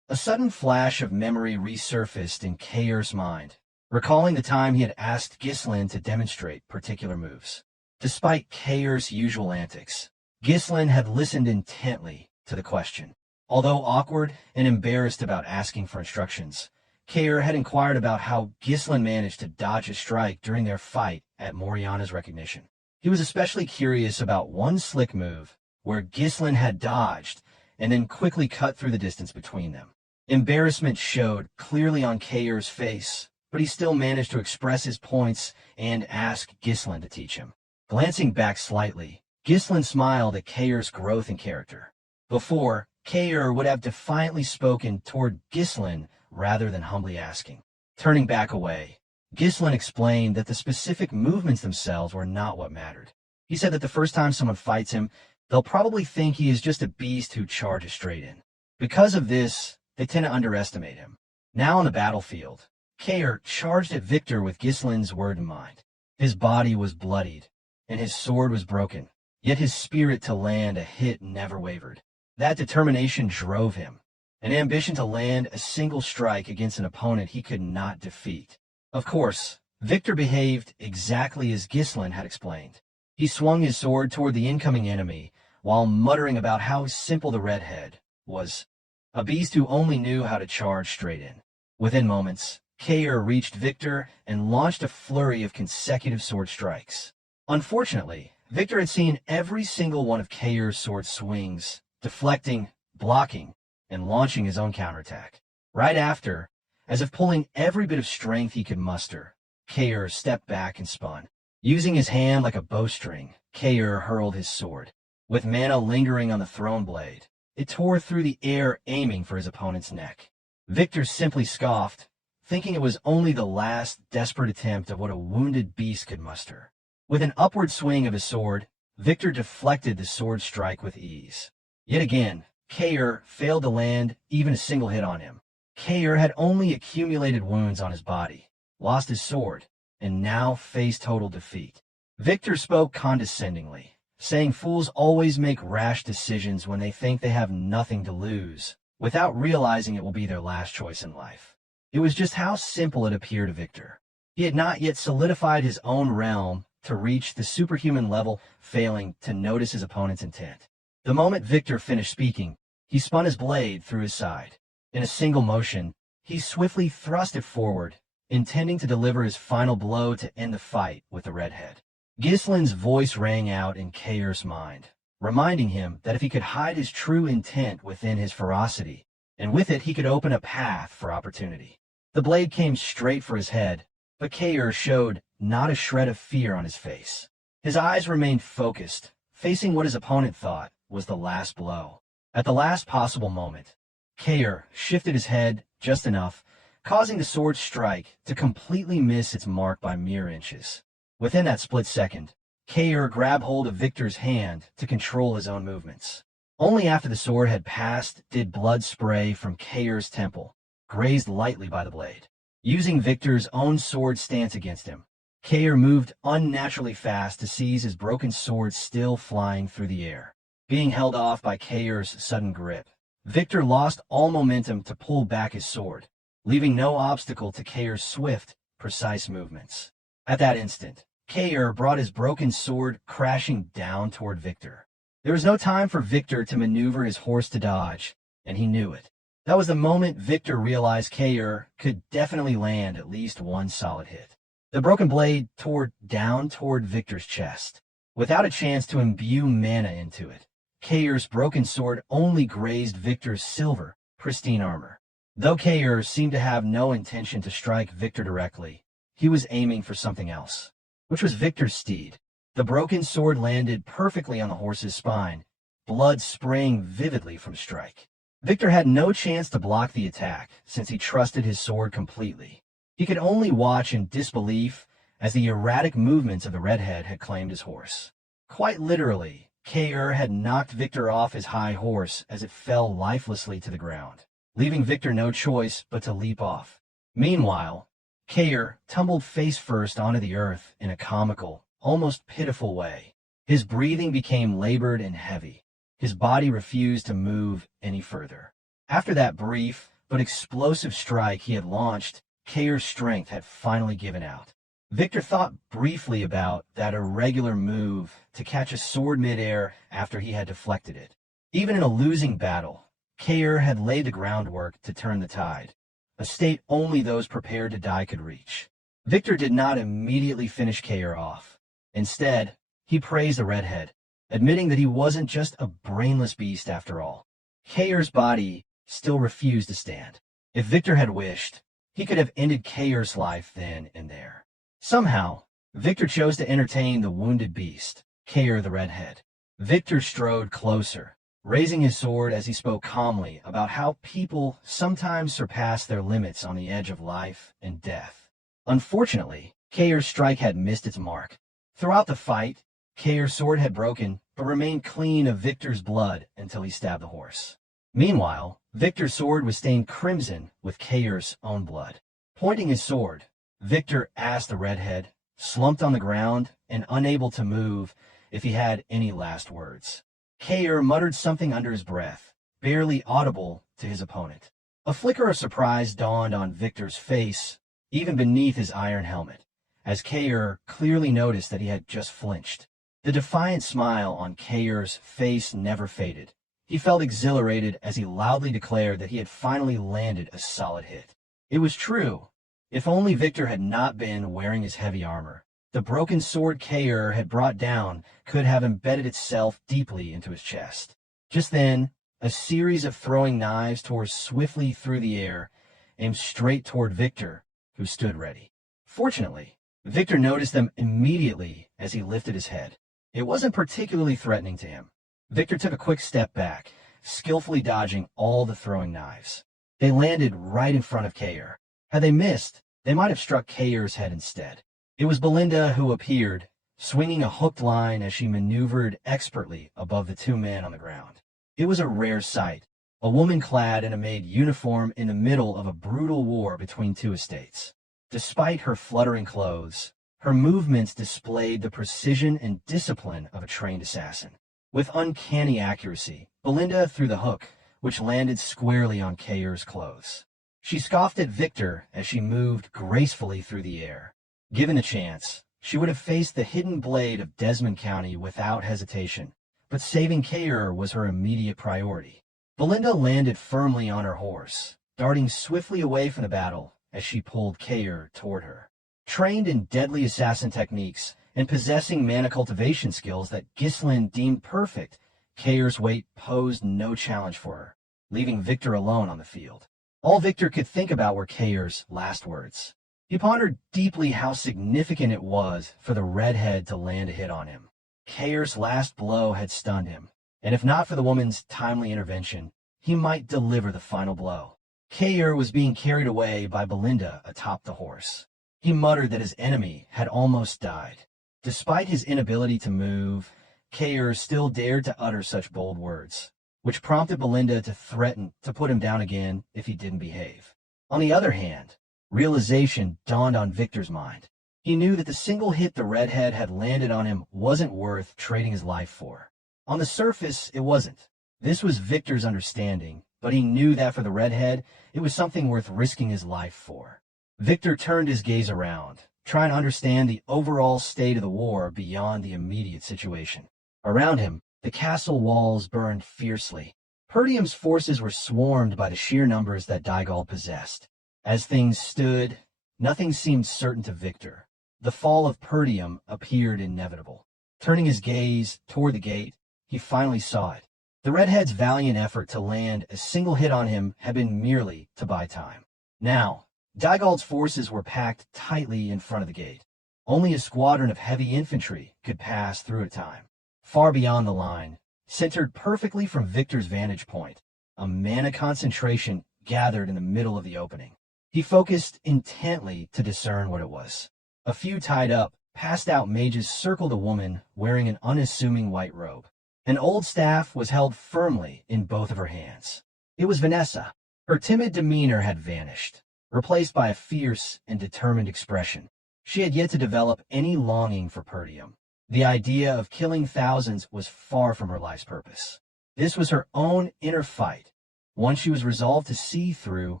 A sudden flash of memory resurfaced in Kair's mind, recalling the time he had asked Ghislain to demonstrate particular moves. Despite Kair's usual antics, Ghislain had listened intently, to the question. Although awkward and embarrassed about asking for instructions, Kair had inquired about how Ghislain managed to dodge a strike during their fight at Moriana's recognition. He was especially curious about one slick move where Ghislain had dodged and then quickly cut through the distance between them. Embarrassment showed clearly on Kair's face, but he still managed to express his points and ask Ghislain to teach him. Glancing back slightly, Ghislain smiled at Kair's growth in character. Before, Kair would have defiantly spoken toward Ghislain rather than humbly asking. Turning back away, Ghislain explained that the specific movements themselves were not what mattered. He said that the first time someone fights him, they'll probably think he is just a beast who charges straight in. Because of this, they tend to underestimate him. Now on the battlefield, Kair charged at Victor with Ghislain's word in mind. His body was bloodied, and his sword was broken, yet his spirit to land a hit never wavered. That determination drove him, an ambition to land a single strike against an opponent he could not defeat. Of course, Victor behaved exactly as Ghislain had explained. He swung his sword toward the incoming enemy while muttering about how simple the redhead was, a beast who only knew how to charge straight in. Within moments, Kair reached Victor and launched a flurry of consecutive sword strikes. Unfortunately, Victor had seen every single one of Kair's sword swings, deflecting, blocking, and launching his own counterattack. Right after, as if pulling every bit of strength he could muster, Kair stepped back and spun. Using his hand like a bowstring, Kair hurled his sword. With mana lingering on the throne blade, it tore through the air, aiming for his opponent's neck. Victor simply scoffed, thinking it was only the last desperate attempt of what a wounded beast could muster. With an upward swing of his sword, Victor deflected the sword strike with ease. Yet again, Kair failed to land even a single hit on him. Kair had only accumulated wounds on his body, lost his sword, and now faced total defeat. Victor spoke condescendingly, saying fools always make rash decisions when they think they have nothing to lose, without realizing it will be their last choice in life. It was just how simple it appeared to Victor. He had not yet solidified his own realm to reach the superhuman level, failing to notice his opponent's intent. The moment Victor finished speaking, he spun his blade through his side. In a single motion, he swiftly thrust it forward, intending to deliver his final blow to end the fight with the redhead. Ghislain's voice rang out in Kair's mind, reminding him that if he could hide his true intent within his ferocity, and with it he could open a path for opportunity. The blade came straight for his head, but Kair showed not a shred of fear on his face. His eyes remained focused, facing what his opponent thought was the last blow. At the last possible moment, Kair shifted his head just enough, causing the sword strike to completely miss its mark by mere inches. Within that split second, Kair grabbed hold of Victor's hand to control his own movements. Only after the sword had passed did blood spray from Kair's temple, grazed lightly by the blade. Using Victor's own sword stance against him, Kair moved unnaturally fast to seize his broken sword still flying through the air. Being held off by Kair's sudden grip, Victor lost all momentum to pull back his sword, leaving no obstacle to Kair's swift, precise movements. At that instant, Kair brought his broken sword crashing down toward Victor. There was no time for Victor to maneuver his horse to dodge, and he knew it. That was the moment Victor realized Kair could definitely land at least one solid hit. The broken blade tore down toward Victor's chest. Without a chance to imbue mana into it, Kair's broken sword only grazed Victor's silver, pristine armor. Though Kair seemed to have no intention to strike Victor directly, he was aiming for something else, which was Victor's steed. The broken sword landed perfectly on the horse's spine, blood spraying vividly from the strike. Victor had no chance to block the attack, since he trusted his sword completely. He could only watch in disbelief as the erratic movements of the redhead had claimed his horse. Quite literally, Kair had knocked Victor off his high horse as it fell lifelessly to the ground, leaving Victor no choice but to leap off. Meanwhile, Kair tumbled face first onto the earth in a comical, almost pitiful way. His breathing became labored and heavy. His body refused to move any further. After that brief but explosive strike he had launched, Kair's strength had finally given out. Victor thought briefly about that irregular move to catch a sword midair after he had deflected it. Even in a losing battle, Kair had laid the groundwork to turn the tide, a state only those prepared to die could reach. Victor did not immediately finish Kair off. Instead, he praised the redhead, admitting that he wasn't just a brainless beast after all. Kair's body still refused to stand. If Victor had wished, he could have ended Kair's life then and there. Somehow, Victor chose to entertain the wounded beast, Kair the redhead. Victor strode closer, raising his sword as he spoke calmly about how people sometimes surpass their limits on the edge of life and death. Unfortunately, Kair's strike had missed its mark. Throughout the fight, Kair's sword had broken, but remained clean of Victor's blood until he stabbed the horse. Meanwhile, Victor's sword was stained crimson with Kair's own blood. Pointing his sword, Victor asked the redhead, slumped on the ground and unable to move, if he had any last words. Kair muttered something under his breath, barely audible to his opponent. A flicker of surprise dawned on Victor's face, even beneath his iron helmet, as Kair clearly noticed that he had just flinched. The defiant smile on Kair's face never faded. He felt exhilarated as he loudly declared that he had finally landed a solid hit. It was true. If only Victor had not been wearing his heavy armor, the broken sword Kair had brought down could have embedded itself deeply into his chest. Just then, a series of throwing knives tore swiftly through the air, aimed straight toward Victor, who stood ready. Fortunately, Victor noticed them immediately as he lifted his head. It wasn't particularly threatening to him. Victor took a quick step back, skillfully dodging all the throwing knives. They landed right in front of Kair. Had they missed, they might have struck Kair's head instead. It was Belinda who appeared, swinging a hooked line as she maneuvered expertly above the two men on the ground. It was a rare sight, a woman clad in a maid uniform in the middle of a brutal war between two estates. Despite her fluttering clothes, her movements displayed the precision and discipline of a trained assassin. With uncanny accuracy, Belinda threw the hook, which landed squarely on Kair's clothes. She scoffed at Victor as she moved gracefully through the air. Given the chance, she would have faced the hidden blade of Desmond County without hesitation, but saving Kair was her immediate priority. Belinda landed firmly on her horse, darting swiftly away from the battle as she pulled Kair toward her. Trained in deadly assassin techniques and possessing mana cultivation skills that Ghislain deemed perfect, Kair's weight posed no challenge for her, leaving Victor alone on the field. All Victor could think about were Kair's last words. He pondered deeply how significant it was for the redhead to land a hit on him. Kair's last blow had stunned him, and if not for the woman's timely intervention, he might deliver the final blow. Kair was being carried away by Belinda atop the horse. He muttered that his enemy had almost died. Despite his inability to move, Kair still dared to utter such bold words, which prompted Belinda to threaten to put him down again if he didn't behave. On the other hand, realization dawned on Victor's mind. He knew that the single hit the redhead had landed on him wasn't worth trading his life for. On the surface, it wasn't. This was Victor's understanding, but he knew that for the redhead, it was something worth risking his life for. Victor turned his gaze around, trying to understand the overall state of the war beyond the immediate situation. Around him, the castle walls burned fiercely. Perdium's forces were swarmed by the sheer numbers that Dygald possessed. As things stood, nothing seemed certain to Victor. The fall of Perdium appeared inevitable. Turning his gaze toward the gate, he finally saw it. The redhead's valiant effort to land a single hit on him had been merely to buy time. Now, Dygald's forces were packed tightly in front of the gate. Only a squadron of heavy infantry could pass through at a time. Far beyond the line, centered perfectly from Victor's vantage point, a mana concentration gathered in the middle of the opening. He focused intently to discern what it was. A few tied up, passed-out mages circled a woman wearing an unassuming white robe. An old staff was held firmly in both of her hands. It was Vanessa. Her timid demeanor had vanished, replaced by a fierce and determined expression. She had yet to develop any longing for Perdium. The idea of killing thousands was far from her life's purpose. This was her own inner fight, one she was resolved to see through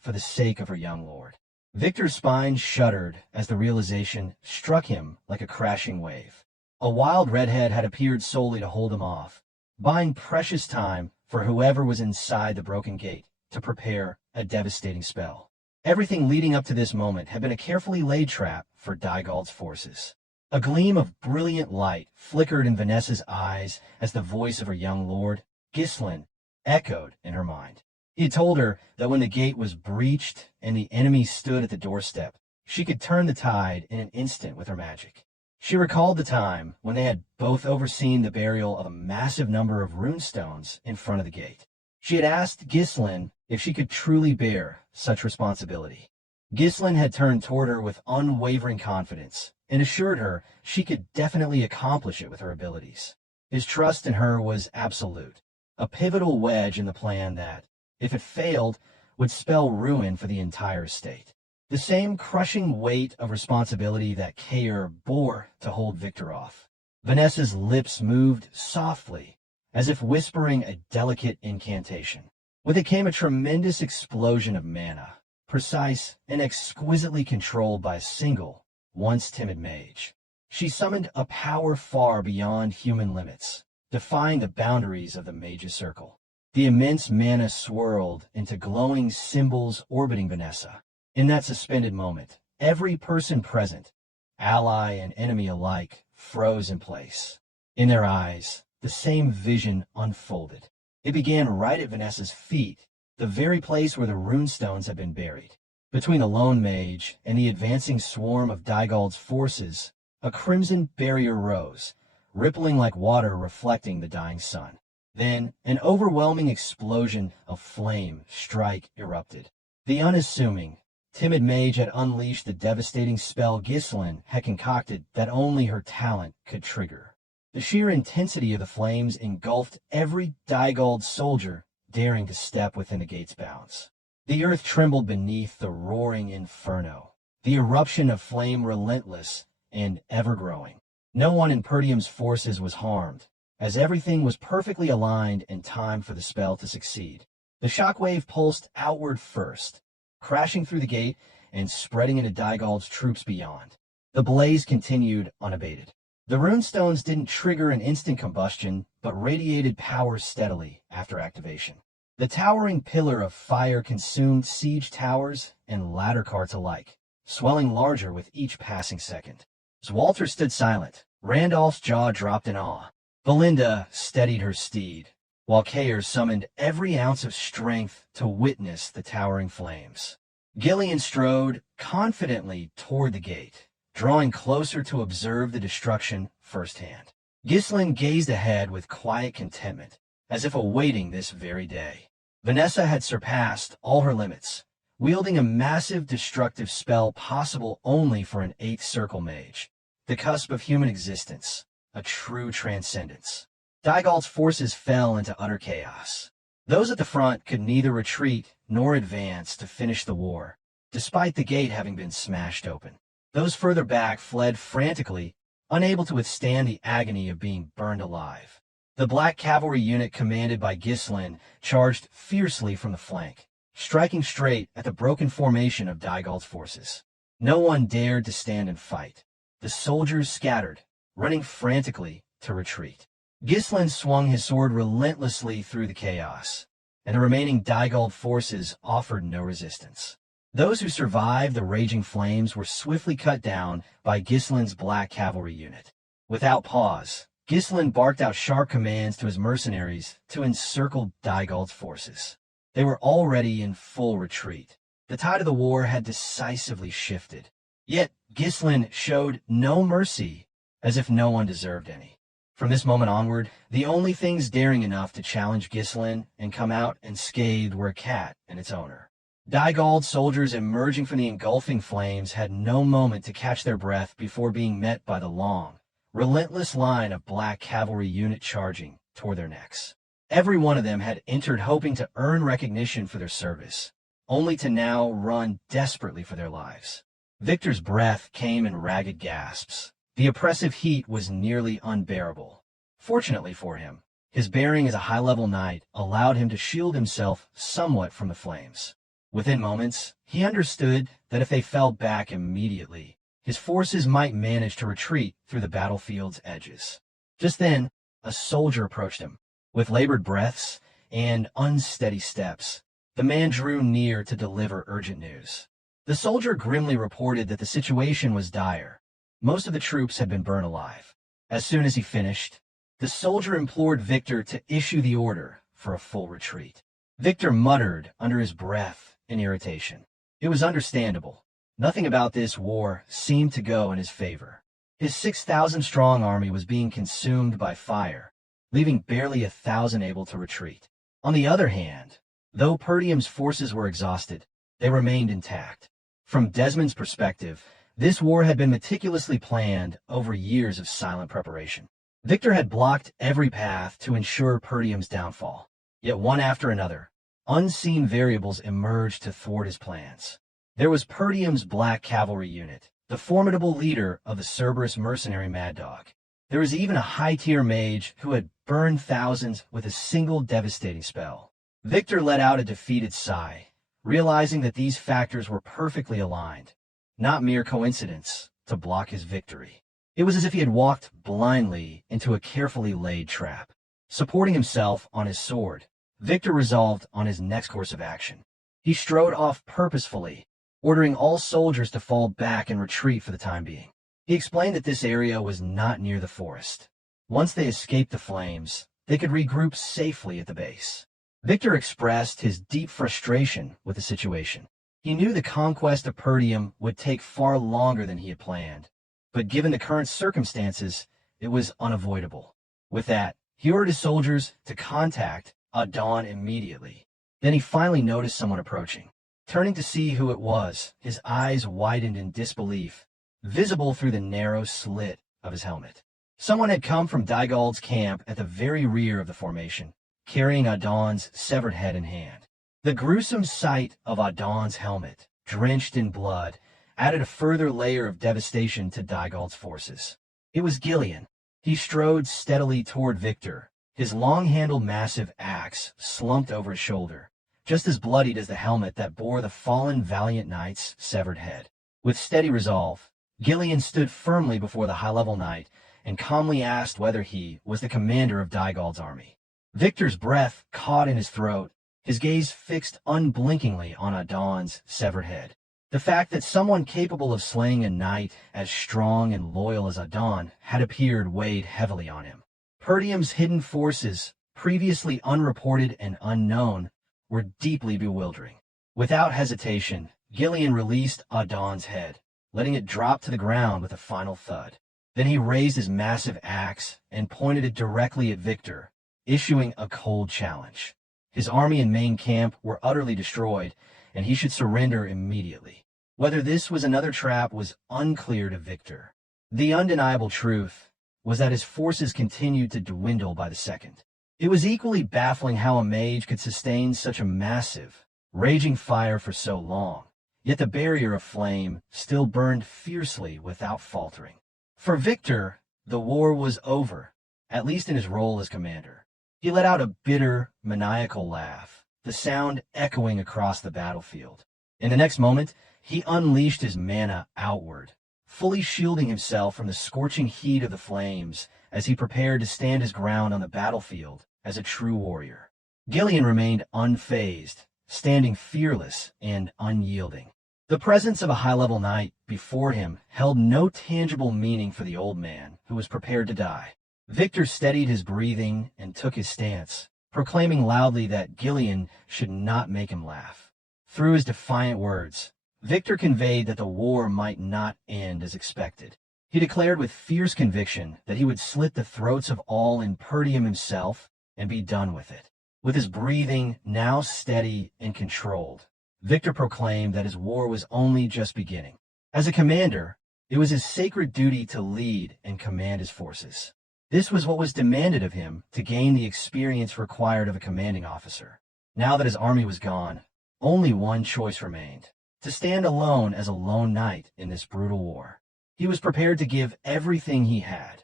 for the sake of her young lord. Victor's spine shuddered as the realization struck him like a crashing wave. A wild redhead had appeared solely to hold him off, buying precious time for whoever was inside the broken gate to prepare a devastating spell. Everything leading up to this moment had been a carefully laid trap for Dygald's forces. A gleam of brilliant light flickered in Vanessa's eyes as the voice of her young lord, Ghislain, echoed in her mind. He had told her that when the gate was breached and the enemy stood at the doorstep, she could turn the tide in an instant with her magic. She recalled the time when they had both overseen the burial of a massive number of runestones in front of the gate. She had asked Ghislain if she could truly bear such responsibility. Ghislain had turned toward her with unwavering confidence and assured her she could definitely accomplish it with her abilities. His trust in her was absolute, a pivotal wedge in the plan that, if it failed, would spell ruin for the entire estate. The same crushing weight of responsibility that Kaer bore to hold Victor off. Vanessa's lips moved softly, as if whispering a delicate incantation. With it came a tremendous explosion of mana, precise and exquisitely controlled by a single, once timid mage. She summoned a power far beyond human limits, defying the boundaries of the mage's circle. The immense mana swirled into glowing symbols orbiting Vanessa. In that suspended moment, every person present, ally and enemy alike, froze in place. In their eyes, the same vision unfolded. It began right at Vanessa's feet, the very place where the runestones had been buried. Between the lone mage and the advancing swarm of Dygald's forces, a crimson barrier rose, rippling like water reflecting the dying sun. Then, an overwhelming explosion of flame strike erupted. The unassuming, timid mage had unleashed the devastating spell Ghislain had concocted that only her talent could trigger. The sheer intensity of the flames engulfed every Dygald soldier daring to step within the gate's bounds. The earth trembled beneath the roaring inferno, the eruption of flame relentless and ever-growing. No one in Perdium's forces was harmed, as everything was perfectly aligned and timed for the spell to succeed. The shockwave pulsed outward first, crashing through the gate and spreading into Dygald's troops beyond. The blaze continued unabated. The runestones didn't trigger an instant combustion, but radiated power steadily after activation. The towering pillar of fire consumed siege towers and ladder carts alike, swelling larger with each passing second. As Walter stood silent, Randolph's jaw dropped in awe. Belinda steadied her steed, while Kaer summoned every ounce of strength to witness the towering flames. Gillian strode confidently toward the gate, drawing closer to observe the destruction firsthand. Ghislain gazed ahead with quiet contentment, as if awaiting this very day. Vanessa had surpassed all her limits, wielding a massive destructive spell possible only for an 8th circle mage, the cusp of human existence, a true transcendence. Dygald's forces fell into utter chaos. Those at the front could neither retreat nor advance to finish the war, despite the gate having been smashed open. Those further back fled frantically, unable to withstand the agony of being burned alive. The black cavalry unit commanded by Ghislain charged fiercely from the flank, striking straight at the broken formation of Dygald's forces. No one dared to stand and fight. The soldiers scattered, running frantically to retreat. Ghislain swung his sword relentlessly through the chaos, and the remaining Dygald forces offered no resistance. Those who survived the raging flames were swiftly cut down by Ghislain's black cavalry unit. Without pause, Ghislain barked out sharp commands to his mercenaries to encircle Dygald's forces. They were already in full retreat. The tide of the war had decisively shifted. Yet Ghislain showed no mercy, as if no one deserved any. From this moment onward, the only things daring enough to challenge Ghislain and come out unscathed were a cat and its owner. Dygald soldiers emerging from the engulfing flames had no moment to catch their breath before being met by the long, relentless line of black cavalry unit charging toward their necks. Every one of them had entered hoping to earn recognition for their service, only to now run desperately for their lives. Victor's breath came in ragged gasps. The oppressive heat was nearly unbearable. Fortunately for him, his bearing as a high-level knight allowed him to shield himself somewhat from the flames. Within moments, he understood that if they fell back immediately, his forces might manage to retreat through the battlefield's edges. Just then, a soldier approached him. With labored breaths, and unsteady steps. The man drew near to deliver urgent news. The soldier grimly reported that the situation was dire. Most of the troops had been burned alive. As soon as he finished, the soldier implored Victor to issue the order for a full retreat. Victor muttered under his breath in irritation. It was understandable. Nothing about this war seemed to go in his favor. His 6,000-strong army was being consumed by fire, leaving barely 1,000 able to retreat. On the other hand, though Perdium's forces were exhausted, they remained intact. From Desmond's perspective, this war had been meticulously planned over years of silent preparation. Victor had blocked every path to ensure Perdium's downfall. Yet one after another, unseen variables emerged to thwart his plans. There was Perdium's Black Cavalry unit, the formidable leader of the Cerberus mercenary Mad Dog. There was even a high-tier mage who had burned thousands with a single devastating spell. Victor let out a defeated sigh, realizing that these factors were perfectly aligned, not mere coincidence, to block his victory. It was as if he had walked blindly into a carefully laid trap. Supporting himself on his sword, Victor resolved on his next course of action. He strode off purposefully, ordering all soldiers to fall back and retreat for the time being. He explained that this area was not near the forest. Once they escaped the flames, they could regroup safely at the base. Victor expressed his deep frustration with the situation. He knew the conquest of Perdium would take far longer than he had planned, but given the current circumstances, it was unavoidable. With that, he ordered his soldiers to contact Adon immediately. Then he finally noticed someone approaching. Turning to see who it was, his eyes widened in disbelief, visible through the narrow slit of his helmet. Someone had come from Dygald's camp at the very rear of the formation, carrying Adon's severed head in hand. The gruesome sight of Adon's helmet, drenched in blood, added a further layer of devastation to Dygald's forces. It was Ghislain. He strode steadily toward Victor, his long-handled massive axe slumped over his shoulder, just as bloodied as the helmet that bore the fallen valiant knight's severed head. With steady resolve, Ghislain stood firmly before the high-level knight and calmly asked whether he was the commander of Dygald's army. Victor's breath caught in his throat, his gaze fixed unblinkingly on Adon's severed head. The fact that someone capable of slaying a knight as strong and loyal as Adon had appeared weighed heavily on him. Perdium's hidden forces, previously unreported and unknown, were deeply bewildering. Without hesitation, Ghislain released Adon's head, letting it drop to the ground with a final thud. Then he raised his massive axe and pointed it directly at Victor, issuing a cold challenge. His army and main camp were utterly destroyed, and he should surrender immediately. Whether this was another trap was unclear to Victor. The undeniable truth was that his forces continued to dwindle by the second. It was equally baffling how a mage could sustain such a massive, raging fire for so long, yet the barrier of flame still burned fiercely without faltering. For Victor, the war was over, at least in his role as commander. He let out a bitter, maniacal laugh, the sound echoing across the battlefield. In the next moment, he unleashed his mana outward, fully shielding himself from the scorching heat of the flames as he prepared to stand his ground on the battlefield as a true warrior. Ghislain remained unfazed, standing fearless and unyielding. The presence of a high-level knight before him held no tangible meaning for the old man who was prepared to die. Victor steadied his breathing and took his stance, proclaiming loudly that Ghislain should not make him laugh. Through his defiant words, Victor conveyed that the war might not end as expected. He declared with fierce conviction that he would slit the throats of all in Perdium himself and be done with it. With his breathing now steady and controlled, Victor proclaimed that his war was only just beginning. As a commander, it was his sacred duty to lead and command his forces. This was what was demanded of him to gain the experience required of a commanding officer. Now that his army was gone, only one choice remained: to stand alone as a lone knight in this brutal war. He was prepared to give everything he had,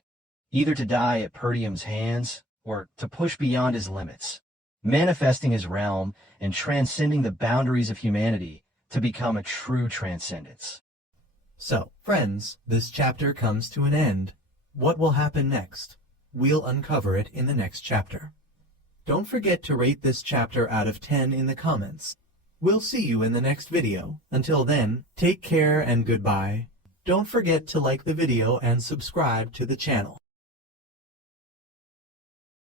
either to die at Perdium's hands or to push beyond his limits, manifesting his realm and transcending the boundaries of humanity to become a true transcendence. So, friends, this chapter comes to an end. What will happen next? We'll uncover it in the next chapter. Don't forget to rate this chapter out of 10 in the comments. We'll see you in the next video. Until then, take care and goodbye. Don't forget to like the video and subscribe to the channel.